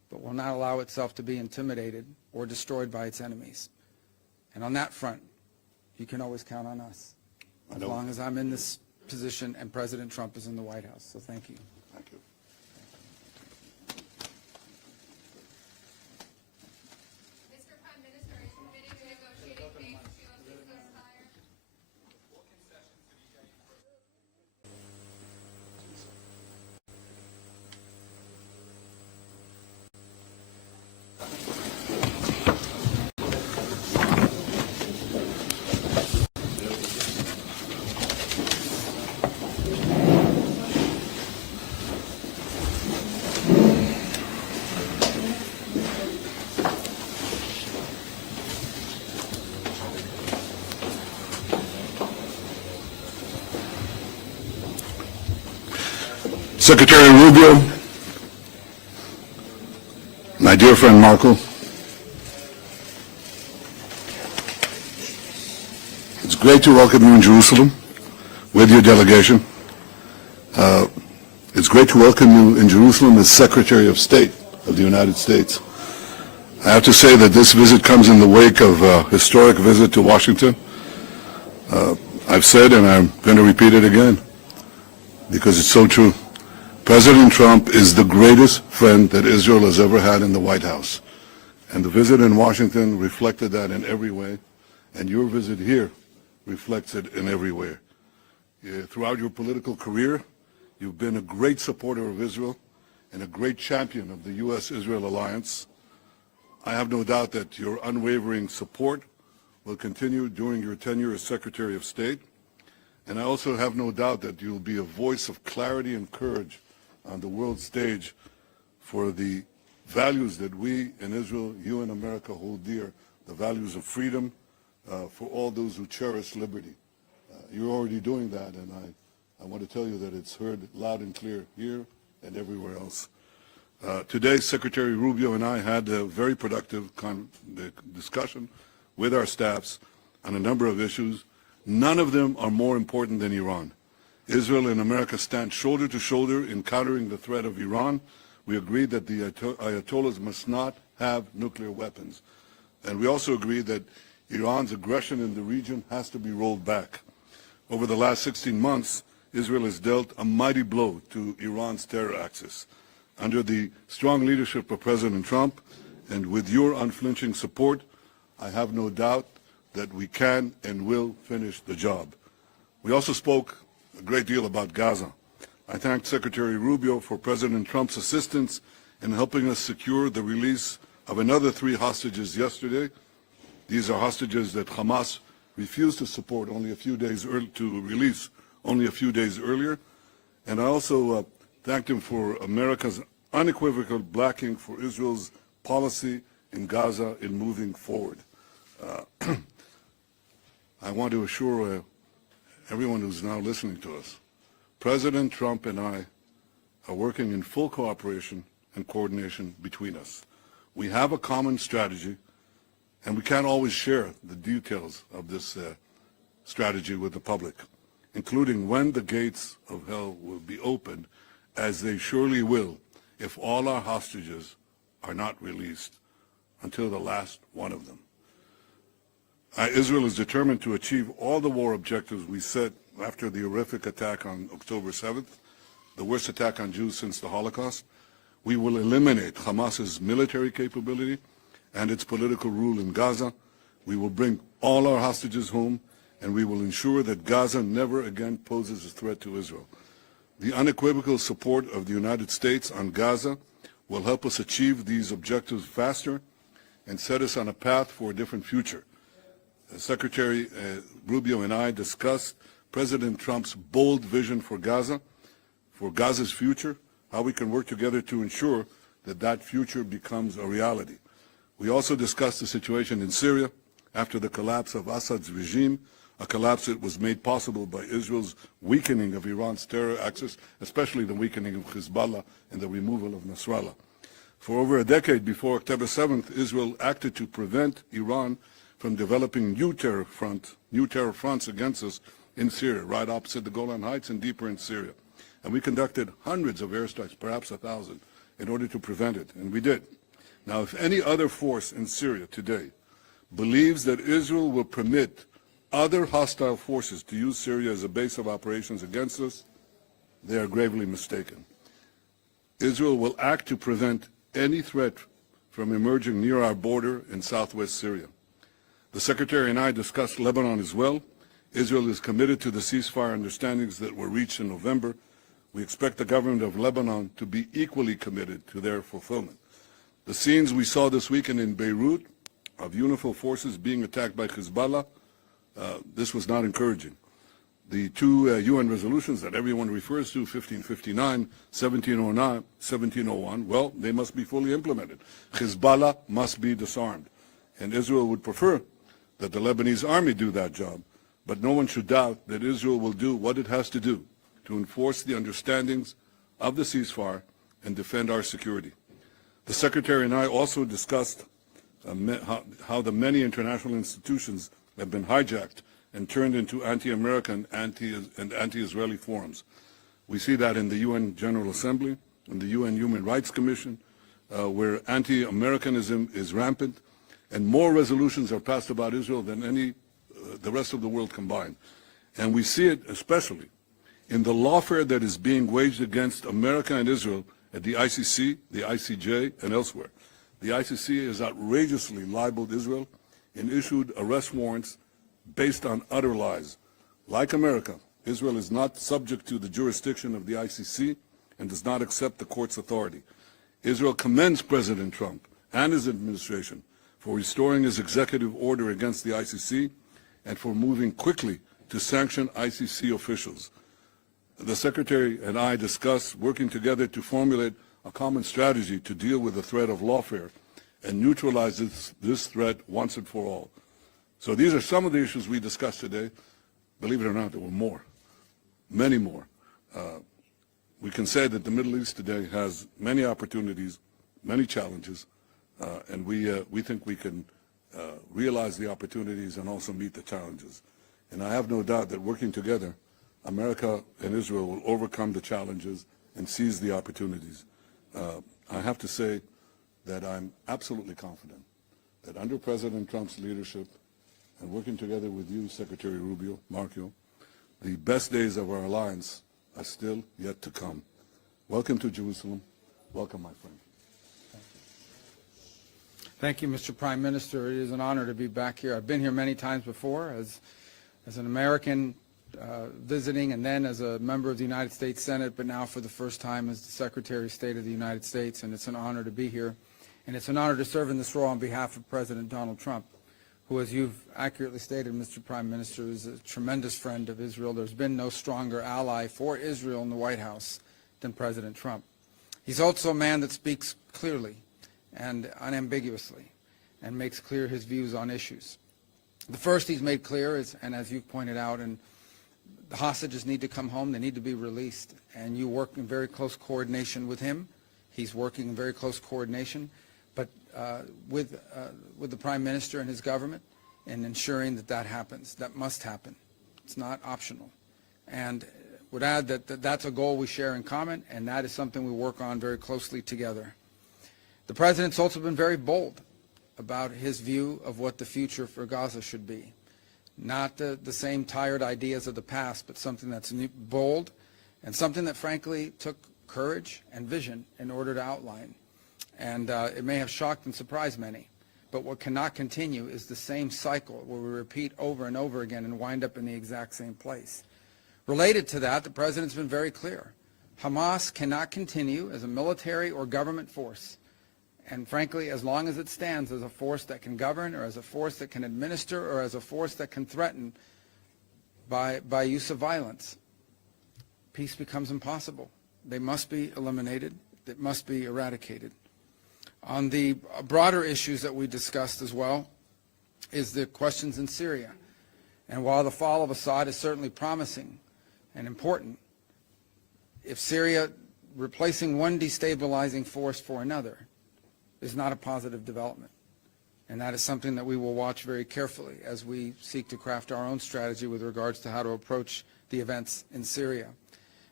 but will not allow itself to be intimidated or destroyed by its enemies. And on that front, you can always count on us, as long as I'm in this position and President Trump is in the White House. So thank you. Thank you. Mr. Prime Minister, are you committed to negotiating phase 2 of the ceasefire? Secretary Rubio, my dear friend Marco, it's great to welcome you in Jerusalem with your delegation. It's great to welcome you in Jerusalem as Secretary of State of the United States. I have to say that this visit comes in the wake of a historic visit to Washington. I've said, and I'm going to repeat it again, because it's so true. President Trump is the greatest friend that Israel has ever had in the White House. And the visit in Washington reflected that in every way. And your visit here reflects it in every way. Throughout your political career, you've been a great supporter of Israel and a great champion of the US-Israel alliance. I have no doubt that your unwavering support will continue during your tenure as Secretary of State. And I also have no doubt that you'll be a voice of clarity and courage on the world stage for the values that we in Israel, you in America hold dear, the values of freedom for all those who cherish liberty. You're already doing that, and I want to tell you that it's heard loud and clear here and everywhere else. Today, Secretary Rubio and I had a very productive discussion with our staffs on a number of issues. None of them are more important than Iran. Israel and America stand shoulder to shoulder in countering the threat of Iran. We agreed that the ayatollahs must not have nuclear weapons. And we also agreed that Iran's aggression in the region has to be rolled back. Over the last 16 months, Israel has dealt a mighty blow to Iran's terror axis. Under the strong leadership of President Trump and with your unflinching support, I have no doubt that we can and will finish the job. We also spoke a great deal about Gaza. I thank Secretary Rubio for President Trump's assistance in helping us secure the release of another 3 hostages yesterday. These are hostages that Hamas refused to support only a few days to release only a few days earlier. And I also thanked him for America's unequivocal backing for Israel's policy in Gaza in moving forward. I want to assure everyone who's now listening to us, President Trump and I are working in full cooperation and coordination between us. We have a common strategy, and we can't always share the details of this strategy with the public, including when the gates of hell will be opened, as they surely will if all our hostages are not released until the last one of them. Israel is determined to achieve all the war objectives we set after the horrific attack on October 7th, the worst attack on Jews since the Holocaust. We will eliminate Hamas's military capability and its political rule in Gaza. We will bring all our hostages home, and we will ensure that Gaza never again poses a threat to Israel. The unequivocal support of the United States on Gaza will help us achieve these objectives faster and set us on a path for a different future. Secretary Rubio and I discussed President Trump's bold vision for Gaza's future, how we can work together to ensure that that future becomes a reality. We also discussed the situation in Syria after the collapse of Assad's regime, a collapse that was made possible by Israel's weakening of Iran's terror axis, especially the weakening of Hezbollah and the removal of Nasrallah. For over a decade before October 7th, Israel acted to prevent Iran from developing new terror fronts against us in Syria, right opposite the Golan Heights and deeper in Syria. And we conducted hundreds of airstrikes, perhaps 1,000, in order to prevent it, and we did. Now, if any other force in Syria today believes that Israel will permit other hostile forces to use Syria as a base of operations against us, they are gravely mistaken. Israel will act to prevent any threat from emerging near our border in southwest Syria. The Secretary and I discussed Lebanon as well. Israel is committed to the ceasefire understandings that were reached in November. We expect the government of Lebanon to be equally committed to their fulfillment. The scenes we saw this weekend in Beirut of UNIFIL forces being attacked by Hezbollah, this was not encouraging. The two UN resolutions that everyone refers to, 1559, 1701, well, they must be fully implemented. Hezbollah must be disarmed. And Israel would prefer that the Lebanese army do that job, but no one should doubt that Israel will do what it has to do to enforce the understandings of the ceasefire and defend our security. The Secretary and I also discussed how the many international institutions have been hijacked and turned into anti-American and anti-Israeli forums. We see that in the UN General Assembly, in the UN Human Rights Commission, where anti-Americanism is rampant, and more resolutions are passed about Israel than the rest of the world combined. And we see it especially in the lawfare that is being waged against America and Israel at the ICC, the ICJ, and elsewhere. The ICC has outrageously libeled Israel and issued arrest warrants based on utter lies. Like America, Israel is not subject to the jurisdiction of the ICC and does not accept the court's authority. Israel commends President Trump and his administration for restoring his executive order against the ICC and for moving quickly to sanction ICC officials. The Secretary and I discussed working together to formulate a common strategy to deal with the threat of lawfare and neutralize this threat once and for all. So these are some of the issues we discussed today. Believe it or not, there were more, many more. We can say that the Middle East today has many opportunities, many challenges, and we think we can realize the opportunities and also meet the challenges. And I have no doubt that working together, America and Israel will overcome the challenges and seize the opportunities. I have to say that I'm absolutely confident that under President Trump's leadership and working together with you, Secretary Rubio, Marco, the best days of our alliance are still yet to come. Welcome to Jerusalem. Welcome, my friend. Thank you, Mr. Prime Minister. It is an honor to be back here. I've been here many times before as an American visiting and then as a member of the United States Senate, but now for the first time as the Secretary of State of the United States, and it's an honor to be here. And it's an honor to serve in this role on behalf of President Donald Trump, who, as you've accurately stated, Mr. Prime Minister, is a tremendous friend of Israel. There's been no stronger ally for Israel in the White House than President Trump. He's also a man that speaks clearly and unambiguously and makes clear his views on issues. The first he's made clear is, and as you've pointed out, and the hostages need to come home, they need to be released, and you work in very close coordination with him. He's working in very close coordination, but with the Prime Minister and his government in ensuring that that happens. That must happen. It's not optional. And would add that that's a goal we share in common, and that is something we work on very closely together. The President's also been very bold about his view of what the future for Gaza should be. Not the same tired ideas of the past, but something that's bold and something that frankly took courage and vision in order to outline. And it may have shocked and surprised many, but what cannot continue is the same cycle where we repeat over and over again and wind up in the exact same place. Related to that, the President's been very clear. Hamas cannot continue as a military or government force. And frankly, as long as it stands as a force that can govern or as a force that can administer or as a force that can threaten by use of violence, peace becomes impossible. They must be eliminated. It must be eradicated. On the broader issues that we discussed as well is the questions in Syria. And while the fall of Assad is certainly promising and important, if Syria replacing one destabilizing force for another is not a positive development. And that is something that we will watch very carefully as we seek to craft our own strategy with regards to how to approach the events in Syria.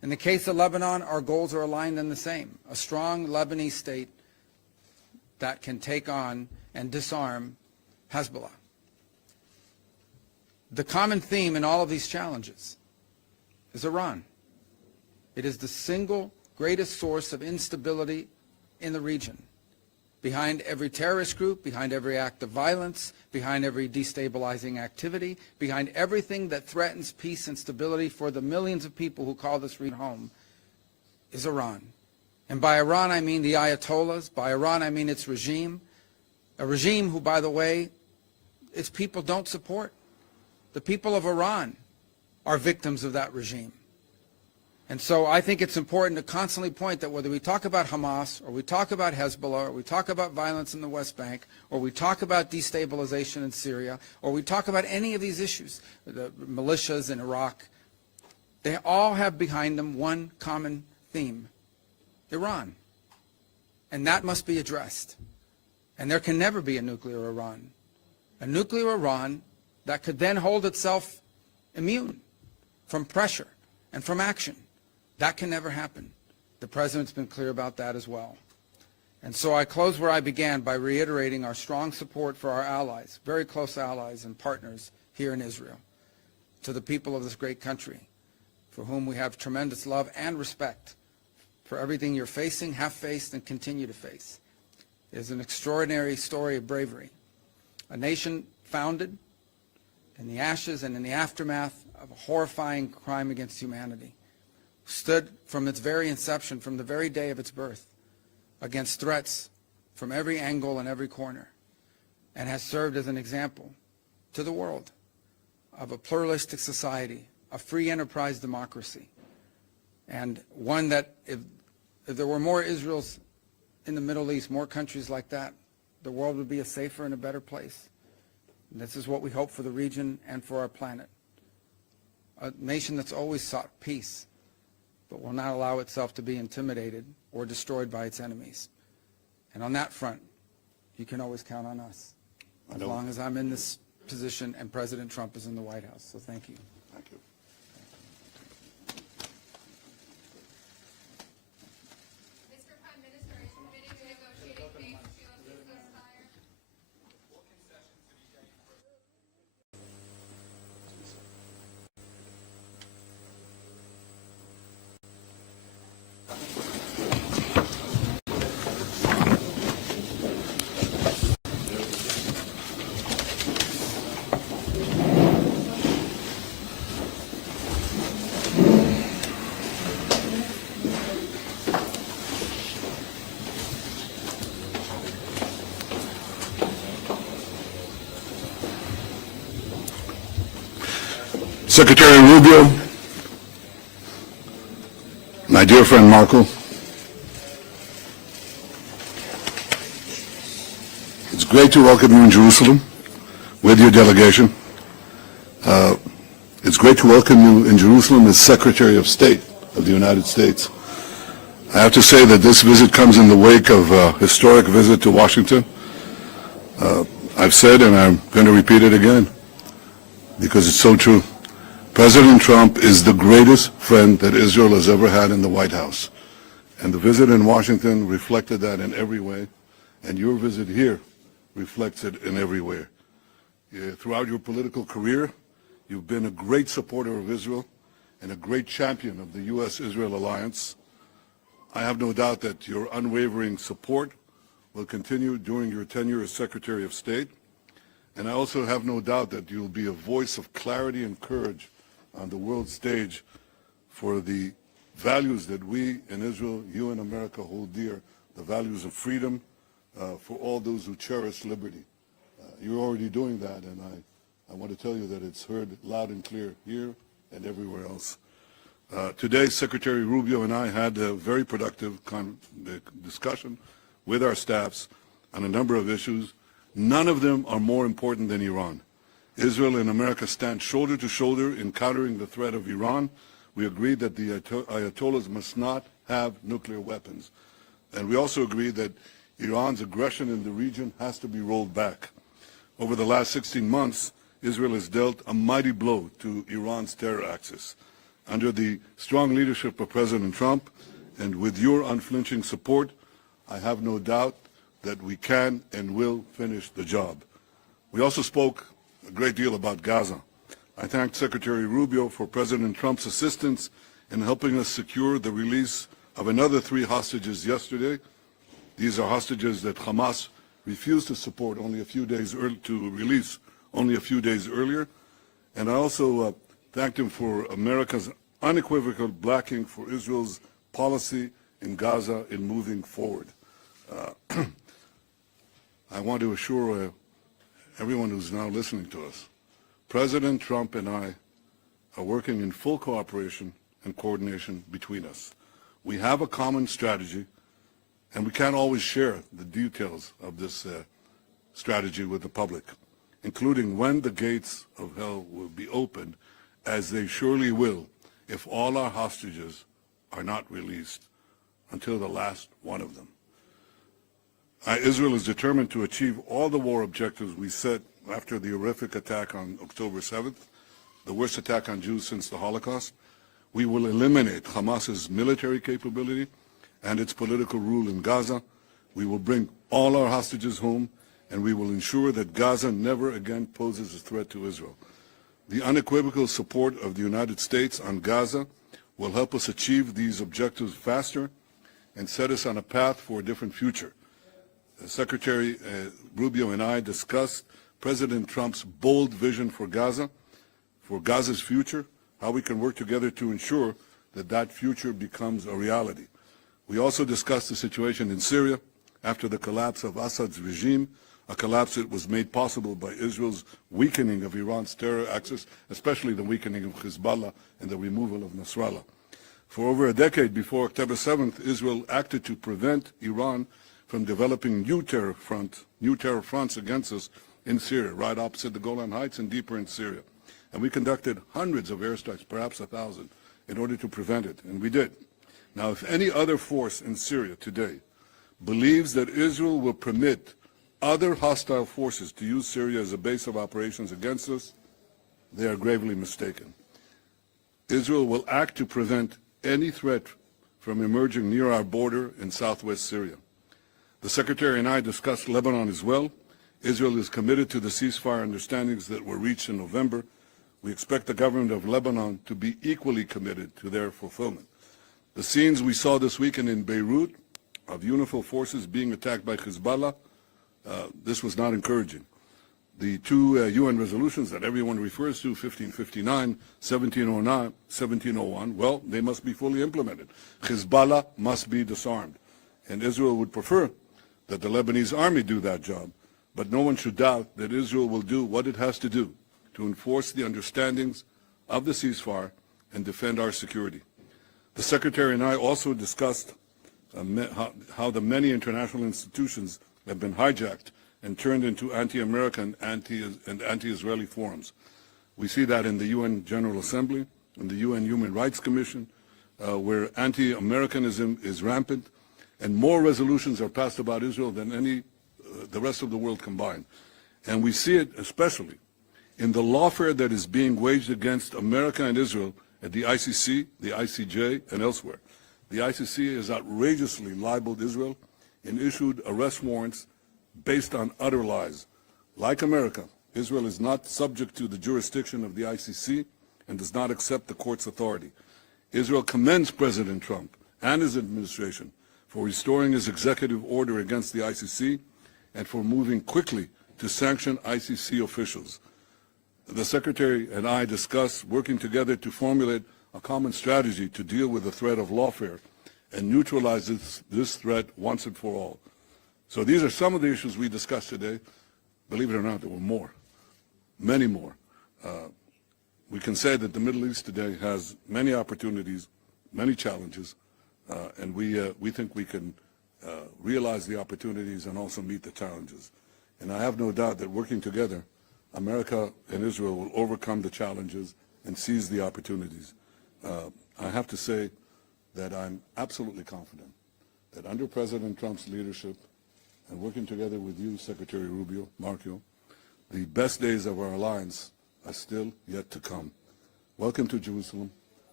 In the case of Lebanon, our goals are aligned in the same. A strong Lebanese state that can take on and disarm Hezbollah. The common theme in all of these challenges is Iran. It is the single greatest source of instability in the region. Behind every terrorist group, behind every act of violence, behind every destabilizing activity, behind everything that threatens peace and stability for the millions of people who call this region home, is Iran. And by Iran, I mean the ayatollahs. By Iran, I mean its regime. A regime who, by the way, its people don't support. The people of Iran are victims of that regime. And so I think it's important to constantly point that whether we talk about Hamas, or we talk about Hezbollah, or we talk about violence in the West Bank, or we talk about destabilization in Syria, or we talk about any of these issues, the militias in Iraq, they all have behind them one common theme: Iran. And that must be addressed. And there can never be a nuclear Iran. A nuclear Iran that could then hold itself immune from pressure and from action. That can never happen. The President's been clear about that as well. And so I close where I began by reiterating our strong support for our allies, very close allies and partners here in Israel, to the people of this great country, for whom we have tremendous love and respect for everything you're facing, have faced, and continue to face. It is an extraordinary story of bravery. A nation founded in the ashes and in the aftermath of a horrifying crime against humanity, stood from its very inception, from the very day of its birth, against threats from every angle and every corner, and has served as an example to the world of a pluralistic society, a free enterprise democracy, and one that if there were more Israels in the Middle East, more countries like that, the world would be a safer and a better place. And this is what we hope for the region and for our planet. A nation that's always sought peace, but will not allow itself to be intimidated or destroyed by its enemies. And on that front, you can always count on us, as long as I'm in this position and President Trump is in the White House. So thank you. Thank you. Mr. Prime Minister, are you committed to negotiating phase 2 of the ceasefire? Secretary Rubio, my dear friend Marco, it's great to welcome you in Jerusalem with your delegation. It's great to welcome you in Jerusalem as Secretary of State of the United States. I have to say that this visit comes in the wake of a historic visit to Washington. I've said, and I'm going to repeat it again, because it's so true. President Trump is the greatest friend that Israel has ever had in the White House. And the visit in Washington reflected that in every way, and your visit here reflects it in every way. Throughout your political career, you've been a great supporter of Israel and a great champion of the US-Israel alliance. I have no doubt that your unwavering support will continue during your tenure as Secretary of State. And I also have no doubt that you'll be a voice of clarity and courage on the world stage for the values that we in Israel, you in America, hold dear, the values of freedom for all those who cherish liberty. You're already doing that, and I want to tell you that it's heard loud and clear here and everywhere else. Today, Secretary Rubio and I had a very productive discussion with our staffs on a number of issues. None of them are more important than Iran. Israel and America stand shoulder to shoulder in countering the threat of Iran. We agreed that the ayatollahs must not have nuclear weapons. And we also agreed that Iran's aggression in the region has to be rolled back. Over the last 16 months, Israel has dealt a mighty blow to Iran's terror axis. Under the strong leadership of President Trump and with your unflinching support, I have no doubt that we can and will finish the job. We also spoke a great deal about Gaza. I thanked Secretary Rubio for President Trump's assistance in helping us secure the release of another 3 hostages yesterday. These are hostages that Hamas refused to support only a few days to release only a few days earlier. And I also thanked him for America's unequivocal backing for Israel's policy in Gaza in moving forward. I want to assure everyone who's now listening to us, President Trump and I are working in full cooperation and coordination between us. We have a common strategy, and we can't always share the details of this strategy with the public, including when the gates of hell will be opened, as they surely will if all our hostages are not released until the last one of them. Israel is determined to achieve all the war objectives we set after the horrific attack on October 7th, the worst attack on Jews since the Holocaust. We will eliminate Hamas's military capability and its political rule in Gaza. We will bring all our hostages home, and we will ensure that Gaza never again poses a threat to Israel. The unequivocal support of the United States on Gaza will help us achieve these objectives faster and set us on a path for a different future. Secretary Rubio and I discussed President Trump's bold vision for Gaza's future, how we can work together to ensure that that future becomes a reality. We also discussed the situation in Syria after the collapse of Assad's regime, a collapse that was made possible by Israel's weakening of Iran's terror axis, especially the weakening of Hezbollah and the removal of Nasrallah. For over a decade before October 7th, Israel acted to prevent Iran from developing new terror fronts against us in Syria, right opposite the Golan Heights and deeper in Syria. And we conducted hundreds of airstrikes, perhaps 1,000, in order to prevent it, and we did. Now, if any other force in Syria today believes that Israel will permit other hostile forces to use Syria as a base of operations against us, they are gravely mistaken. Israel will act to prevent any threat from emerging near our border in southwest Syria. The Secretary and I discussed Lebanon as well. Israel is committed to the ceasefire understandings that were reached in November. We expect the government of Lebanon to be equally committed to their fulfillment. The scenes we saw this weekend in Beirut of UNIFIL forces being attacked by Hezbollah, this was not encouraging. The 2 UN resolutions that everyone refers to, 1559, 1701, well, they must be fully implemented. Hezbollah must be disarmed. And Israel would prefer that the Lebanese army do that job, but no one should doubt that Israel will do what it has to do to enforce the understandings of the ceasefire and defend our security. The Secretary and I also discussed how the many international institutions have been hijacked and turned into anti-American and anti-Israeli forums. We see that in the UN General Assembly, in the UN Human Rights Commission, where anti-Americanism is rampant, and more resolutions are passed about Israel than the rest of the world combined. And we see it especially in the lawfare that is being waged against America and Israel at the ICC, the ICJ, and elsewhere. The ICC has outrageously libeled Israel and issued arrest warrants based on utter lies. Like America, Israel is not subject to the jurisdiction of the ICC and does not accept the court's authority. Israel commends President Trump and his administration for restoring his executive order against the ICC and for moving quickly to sanction ICC officials. The Secretary and I discussed working together to formulate a common strategy to deal with the threat of lawfare and neutralize this threat once and for all. So these are some of the issues we discussed today. Believe it or not, there were more, many more. We can say that the Middle East today has many opportunities, many challenges, and we think we can realize the opportunities and also meet the challenges. And I have no doubt that working together, America and Israel will overcome the challenges and seize the opportunities. I have to say that I'm absolutely confident that under President Trump's leadership and working together with you, Secretary Rubio, Marco, the best days of our alliance are still yet to come. Welcome to Jerusalem.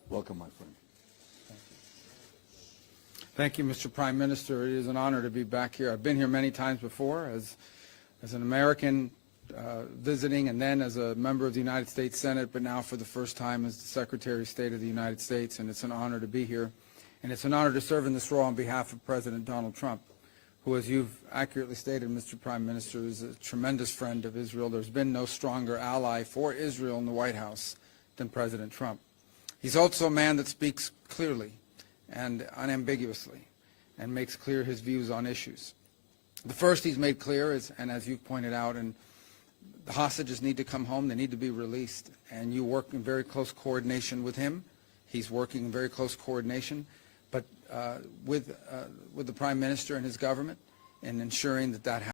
Welcome, my friend. Thank you, Mr. Prime Minister. It is an honor to be back here. I've been here many times before as an American visiting and then as a member of the United States Senate, but now for the first time as the Secretary of State of the United States, and it's an honor to be here. And it's an honor to serve in this role on behalf of President Donald Trump, who, as you've accurately stated, Mr. Prime Minister, is a tremendous friend of Israel. There's been no stronger ally for Israel in the White House than President Trump. He's also a man that speaks clearly and unambiguously and makes clear his views on issues. The first he's made clear is, and as you've pointed out, and the hostages need to come home, they need to be released, and you work in very close coordination with him. He's working in very close coordination, but with the Prime Minister and his government in ensuring that that happens.